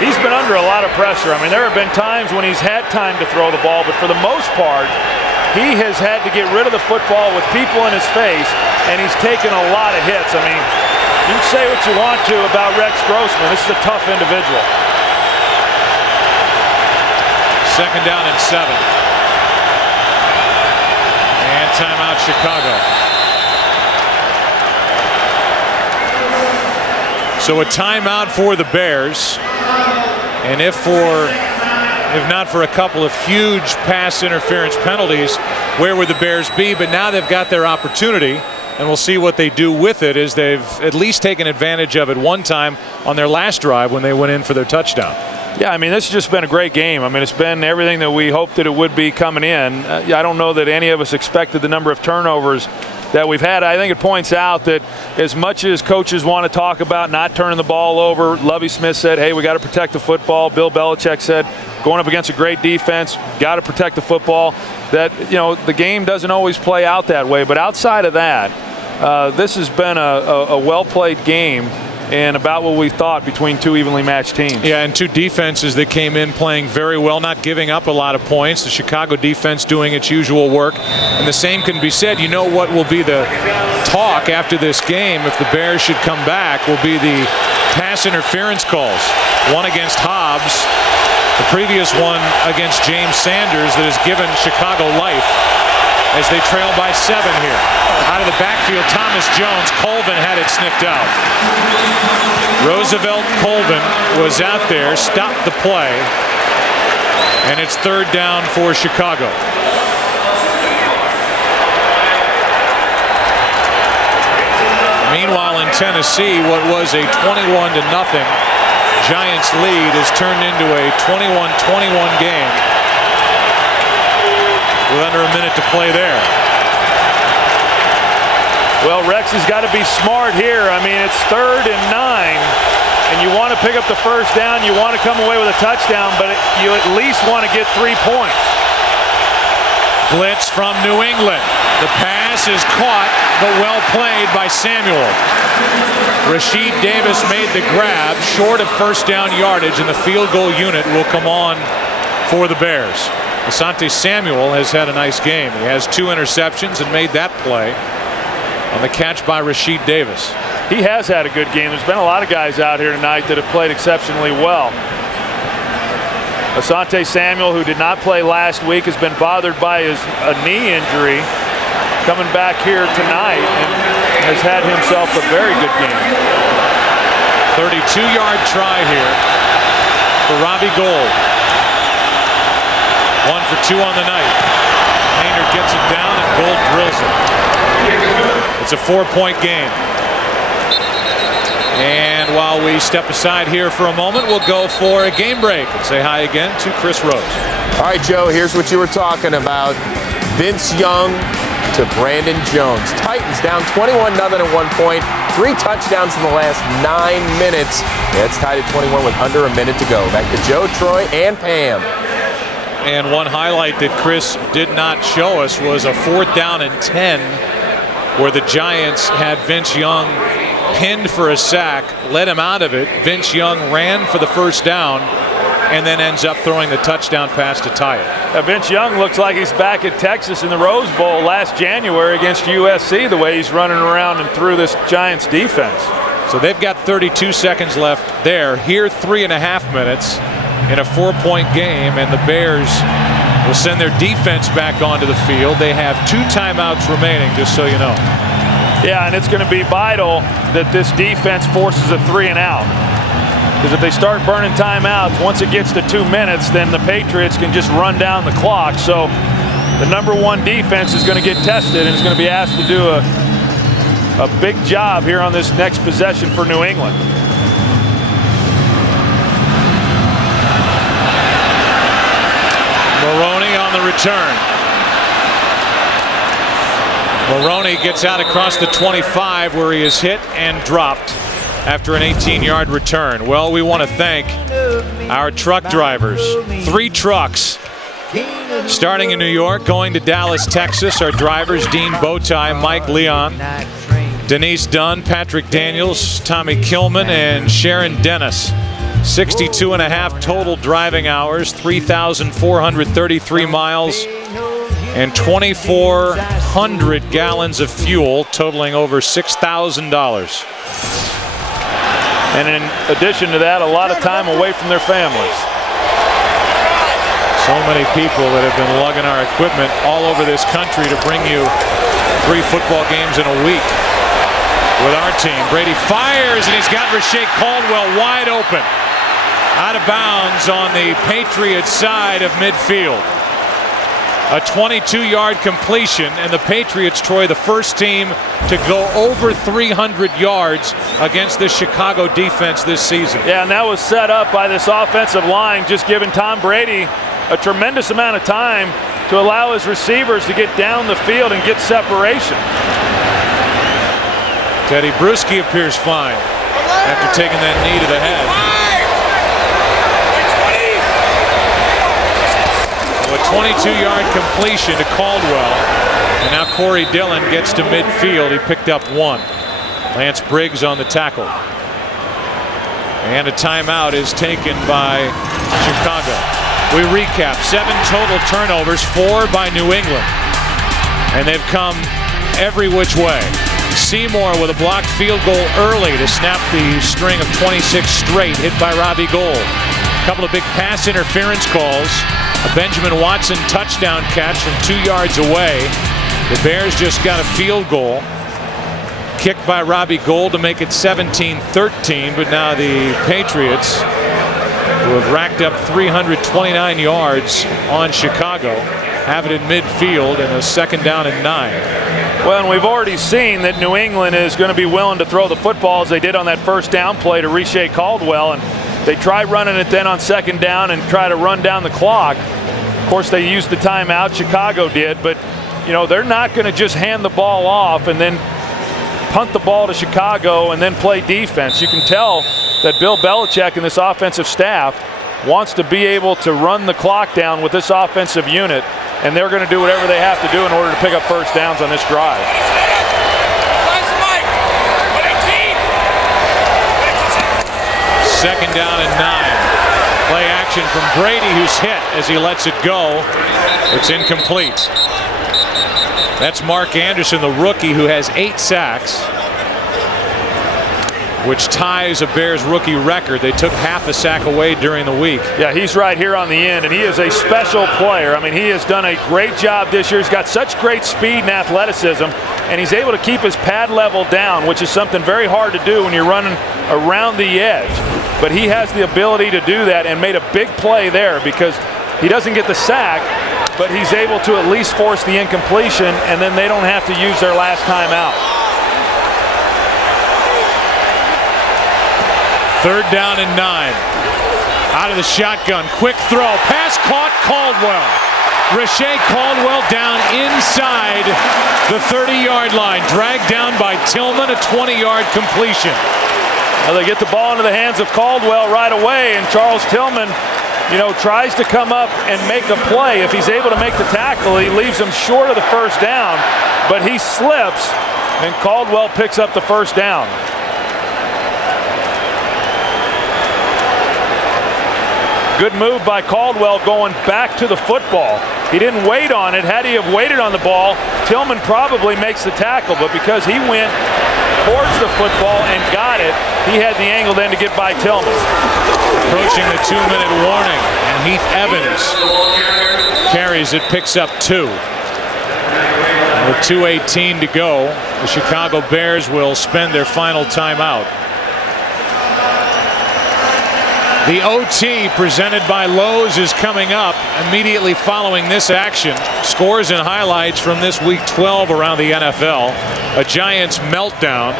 he's been under a lot of pressure. I mean, there have been times when he's had time to throw the ball, but for the most part, he has had to get rid of the football with people in his face, and he's taken a lot of hits. I mean, you can say what you want to about Rex Grossman. This is a tough individual. 2nd down and 7. And timeout Chicago. So a timeout for the Bears. And if not for a couple of huge pass interference penalties, where would the Bears be? But now they've got their opportunity, and we'll see what they do with it, as they've at least taken advantage of it one time on their last drive when they went in for their touchdown. Yeah, I mean, this has just been a great game. I mean, it's been everything that we hoped that it would be coming in. I don't know that any of us expected the number of turnovers that we've had. I think it points out that as much as coaches want to talk about not turning the ball over, Lovie Smith said, hey, we got to protect the football. Bill Belichick said, going up against a great defense, got to protect the football. That, you know, the game doesn't always play out that way. But outside of that, this has been a well-played game, and about what we thought between two evenly matched teams. Yeah, and two defenses that came in playing very well, not giving up a lot of points. The Chicago defense doing its usual work. And the same can be said. You know what will be the talk after this game, if the Bears should come back, will be the pass interference calls. One against Hobbs The previous one against James Sanders that has given Chicago life as they trail by 7 here. Out of the backfield, Thomas Jones. Colvin had it sniffed out. Roosevelt Colvin was out there, stopped the play, and it's 3rd down for Chicago. Meanwhile, in Tennessee, what was a 21-0 Giants lead has turned into a 21-21 game with under a minute to play there. Well, Rex has got to be smart here. I mean, it's 3rd and 9, and you want to pick up the first down. You want to come away with a touchdown, but you at least want to get 3 points. Blitz from New England. The pass is caught, but well played by Samuel. Rasheed Davis made the grab, short of first down yardage, and the field goal unit will come on for the Bears. Asante Samuel has had a nice game. He has 2 interceptions and made that play on the catch by Rasheed Davis. He has had a good game. There's been a lot of guys out here tonight that have played exceptionally well. Asante Samuel, who did not play last week, has been bothered by a knee injury, coming back here tonight and has had himself a very good game. 32-yard try here for Robbie Gould. 1 for 2 on the night. Maynard gets it down and Gould drills it. It's a 4-point game. And while we step aside here for a moment, we'll go for a game break and say hi again to Chris Rose. All right, Joe, here's what you were talking about. Vince Young to Brandon Jones. Titans down 21-0 at 1 point. 3 touchdowns in the last 9 minutes. Yeah, it's tied at 21 with under a minute to go. Back to Joe, Troy, and Pam. And one highlight that Chris did not show us was a 4th down and 10 where the Giants had Vince Young pinned for a sack, let him out of it. Vince Young ran for the first down and then ends up throwing the touchdown pass to tie it. Vince Young looks like he's back at Texas in the Rose Bowl last January against USC, the way he's running around and through this Giants defense. So they've got 32 seconds left there. Here 3.5 minutes in a 4-point game, and the Bears will send their defense back onto the field. They have 2 timeouts remaining, just so you know. Yeah, and it's going to be vital that this defense forces a 3 and out. Because if they start burning timeouts, once it gets to 2 minutes, then the Patriots can just run down the clock. So the #1 defense is going to get tested and is going to be asked to do a big job here on this next possession for New England. Maroney on the return. Maroney gets out across the 25 where he is hit and dropped after an 18-yard return. Well, we want to thank our truck drivers. 3 trucks starting in New York, going to Dallas, Texas. Our drivers, Dean Bowtie, Mike Leon, Denise Dunn, Patrick Daniels, Tommy Kilman, and Sharon Dennis. 62.5 total driving hours, 3,433 miles, and 2,400 gallons of fuel, totaling over $6,000. And in addition to that, a lot of time away from their families. So many people that have been lugging our equipment all over this country to bring you 3 football games in a week with our team. Brady fires, and he's got Rashae Caldwell wide open. Out of bounds on the Patriots side of midfield. A 22-yard completion, and the Patriots, Troy, the first team to go over 300 yards against this Chicago defense this season. Yeah, and that was set up by this offensive line, just giving Tom Brady a tremendous amount of time to allow his receivers to get down the field and get separation. Teddy Bruschi appears fine after taking that knee to the head. A 22-yard completion to Caldwell, and now Corey Dillon gets to midfield. He picked up 1. Lance Briggs on the tackle, and a timeout is taken by Chicago. We recap: 7 total turnovers, 4 by New England, and they've come every which way. Seymour with a blocked field goal early to snap the string of 26 straight, hit by Robbie Gould. couple of big pass interference calls. A Benjamin Watson touchdown catch from 2 yards away. The Bears just got a field goal. Kicked by Robbie Gould to make it 17-13, but now the Patriots, who have racked up 329 yards on Chicago, have it in midfield and a 2nd down and 9. Well, and we've already seen that New England is going to be willing to throw the football as they did on that first down play to Riche Caldwell, and they tried running it then on 2nd down and try to run down the clock. Of course, they used the timeout, Chicago did, but you know, they're not going to just hand the ball off and then punt the ball to Chicago and then play defense. You can tell that Bill Belichick and this offensive staff wants to be able to run the clock down with this offensive unit, and they're going to do whatever they have to do in order to pick up first downs on this drive. 2nd down and 9. Play action from Brady, who's hit as he lets it go. It's incomplete. That's Mark Anderson, the rookie, who has 8 sacks, which ties a Bears rookie record. They took half a sack away during the week. Yeah, he's right here on the end, and he is a special player. I mean, he has done a great job this year. He's got such great speed and athleticism, and he's able to keep his pad level down, which is something very hard to do when you're running around the edge. But he has the ability to do that and made a big play there because he doesn't get the sack, but he's able to at least force the incompletion, and then they don't have to use their last time out. 3rd down and 9. Out of the shotgun. Quick throw. Pass caught. Caldwell. Riche Caldwell down inside the 30-yard line. Dragged down by Tillman. A 20-yard completion. Now they get the ball into the hands of Caldwell right away, and Charles Tillman, you know, tries to come up and make a play. If he's able to make the tackle, he leaves him short of the first down, but he slips, and Caldwell picks up the first down. Good move by Caldwell going back to the football. He didn't wait on it. Had he have waited on the ball, Tillman probably makes the tackle, but because he went towards the football and got it, he had the angle then to get by Tillman. Approaching the 2-minute warning, and Heath Evans carries it, picks up 2. With 2:18 to go, the Chicago Bears will spend their final timeout. The OT presented by Lowe's is coming up immediately following this action. Scores and highlights from this week 12 around the NFL. A Giants meltdown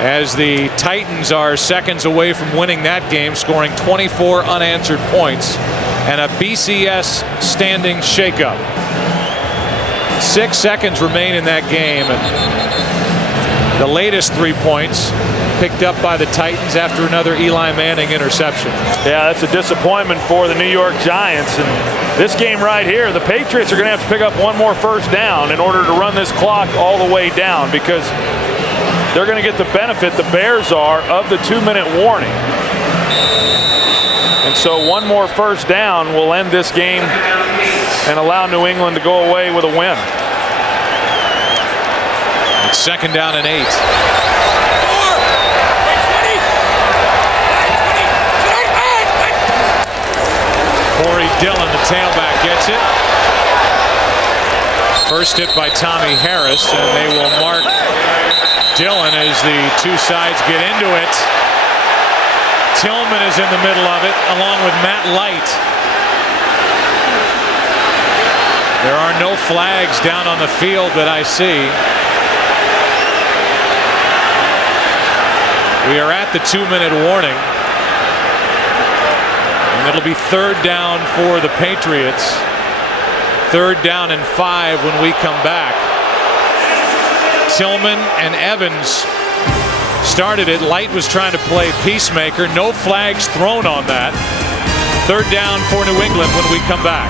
as the Titans are seconds away from winning that game, scoring 24 unanswered points, and a BCS standing shakeup. 6 seconds remain in that game, and the latest 3 points picked up by the Titans after another Eli Manning interception. Yeah, that's a disappointment for the New York Giants. And this game right here, the Patriots are going to have to pick up one more first down in order to run this clock all the way down, because they're going to get the benefit, the Bears are, of the 2-minute warning. And so one more first down will end this game and allow New England to go away with a win. It's 2nd down and 8. Corey Dillon, the tailback, gets it. First hit by Tommy Harris, and they will mark Dillon as the two sides get into it. Tillman is in the middle of it, along with Matt Light. There are no flags down on the field that I see. We are at the 2-minute warning. And it'll be 3rd down for the Patriots. 3rd down and 5 when we come back. Tillman and Evans started it. Light was trying to play peacemaker. No flags thrown on that. 3rd down for New England when we come back.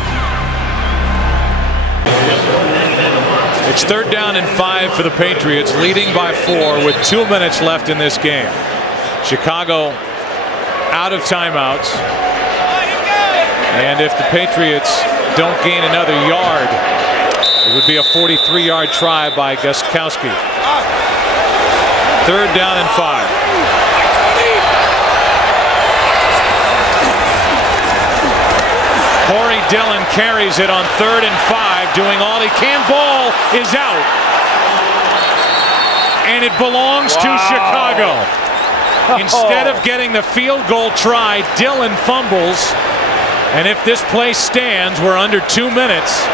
It's 3rd down and 5 for the Patriots, leading by 4 with 2 minutes left in this game. Chicago out of timeouts. And if the Patriots don't gain another yard, it would be a 43-yard try by Gostkowski. 3rd down and 5. Corey Dillon carries it on 3rd and 5, doing all he can. Ball is out. And it belongs to Chicago. Instead of getting the field goal try, Dillon fumbles. And if this play stands, we're under 2 minutes.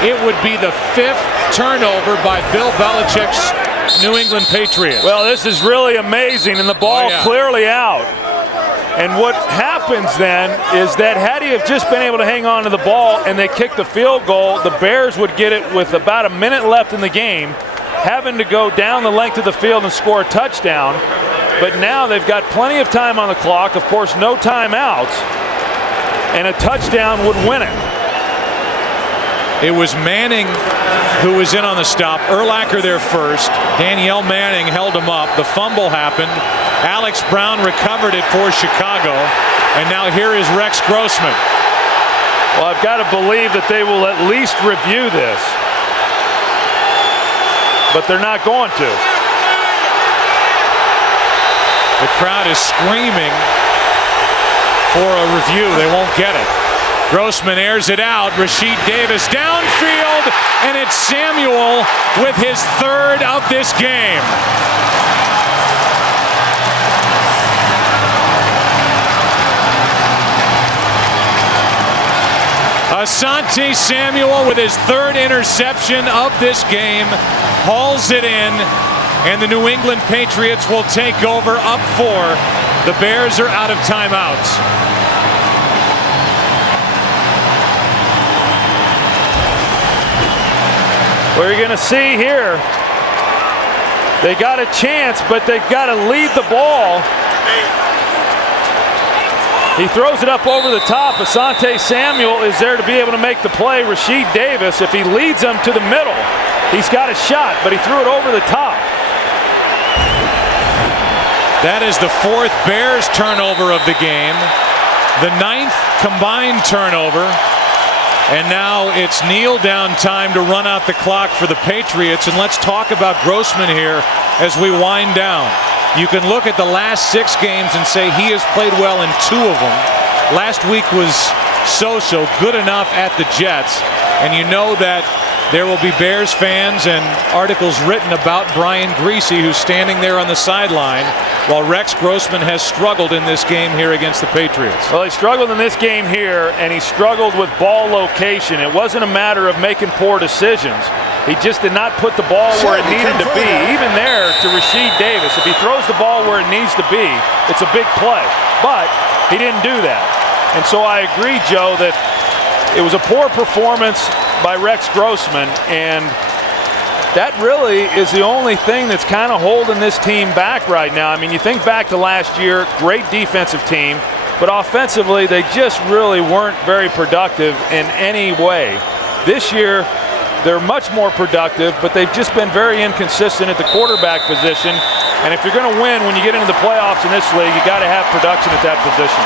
It would be the 5th turnover by Bill Belichick's New England Patriots. Well, this is really amazing, and the ball clearly out. And what happens then is that had he have just been able to hang on to the ball and they kick the field goal, the Bears would get it with about a minute left in the game, having to go down the length of the field and score a touchdown. But now they've got plenty of time on the clock, of course, no timeouts, and a touchdown would win it. It was Manning who was in on the stop. Urlacher there first. Danielle Manning held him up. The fumble happened. Alex Brown recovered it for Chicago. And now here is Rex Grossman. Well, I've got to believe that they will at least review this. But they're not going to. The crowd is screaming for a review. They won't get it. Grossman airs it out. Rasheed Davis downfield, and it's Samuel with his 3rd of this game. Asante Samuel with his 3rd interception of this game hauls it in, and the New England Patriots will take over up 4. The Bears are out of timeouts. What you're going to see here, they got a chance, but they've got to lead the ball. He throws it up over the top. Asante Samuel is there to be able to make the play. Rasheed Davis, if he leads them to the middle, he's got a shot, but he threw it over the top. That is the 4th Bears turnover of the game, the 9th combined turnover. And now it's kneel down time to run out the clock for the Patriots. And let's talk about Grossman here as we wind down. You can look at the last 6 games and say he has played well in 2 of them. Last week was so-so, good enough at the Jets. And you know that there will be Bears fans and articles written about Brian Griese, who's standing there on the sideline, while Rex Grossman has struggled in this game here against the Patriots. Well, he struggled in this game here, and he struggled with ball location. It wasn't a matter of making poor decisions. He just did not put the ball where it needed to be. Even there to Rasheed Davis, if he throws the ball where it needs to be, it's a big play. But he didn't do that. And so I agree, Joe, that it was a poor performance by Rex Grossman, and that really is the only thing that's kind of holding this team back right now. I mean, you think back to last year, great defensive team, but offensively they just really weren't very productive in any way. This year they're much more productive, but they've just been very inconsistent at the quarterback position. And if you're going to win when you get into the playoffs in this league, you got to have production at that position.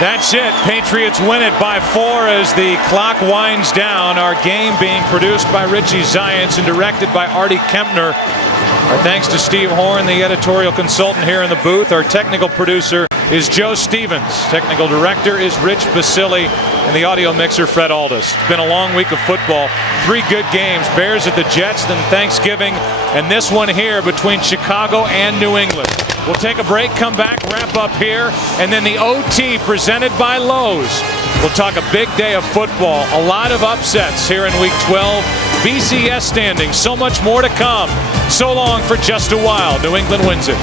That's it. Patriots win it by 4 as the clock winds down. Our game being produced by Richie Zients and directed by Artie Kempner. Our thanks to Steve Horn, the editorial consultant here in the booth. Our technical producer is Joe Stevens. Technical director is Rich Basili. And the audio mixer, Fred Aldis. It's been a long week of football. 3 good games. Bears at the Jets, then Thanksgiving. And this one here between Chicago and New England. We'll take a break, come back, wrap up here, and then the OT presented by Lowe's. We'll talk a big day of football, a lot of upsets here in Week 12, BCS standings, so much more to come. So long for just a while. New England wins it.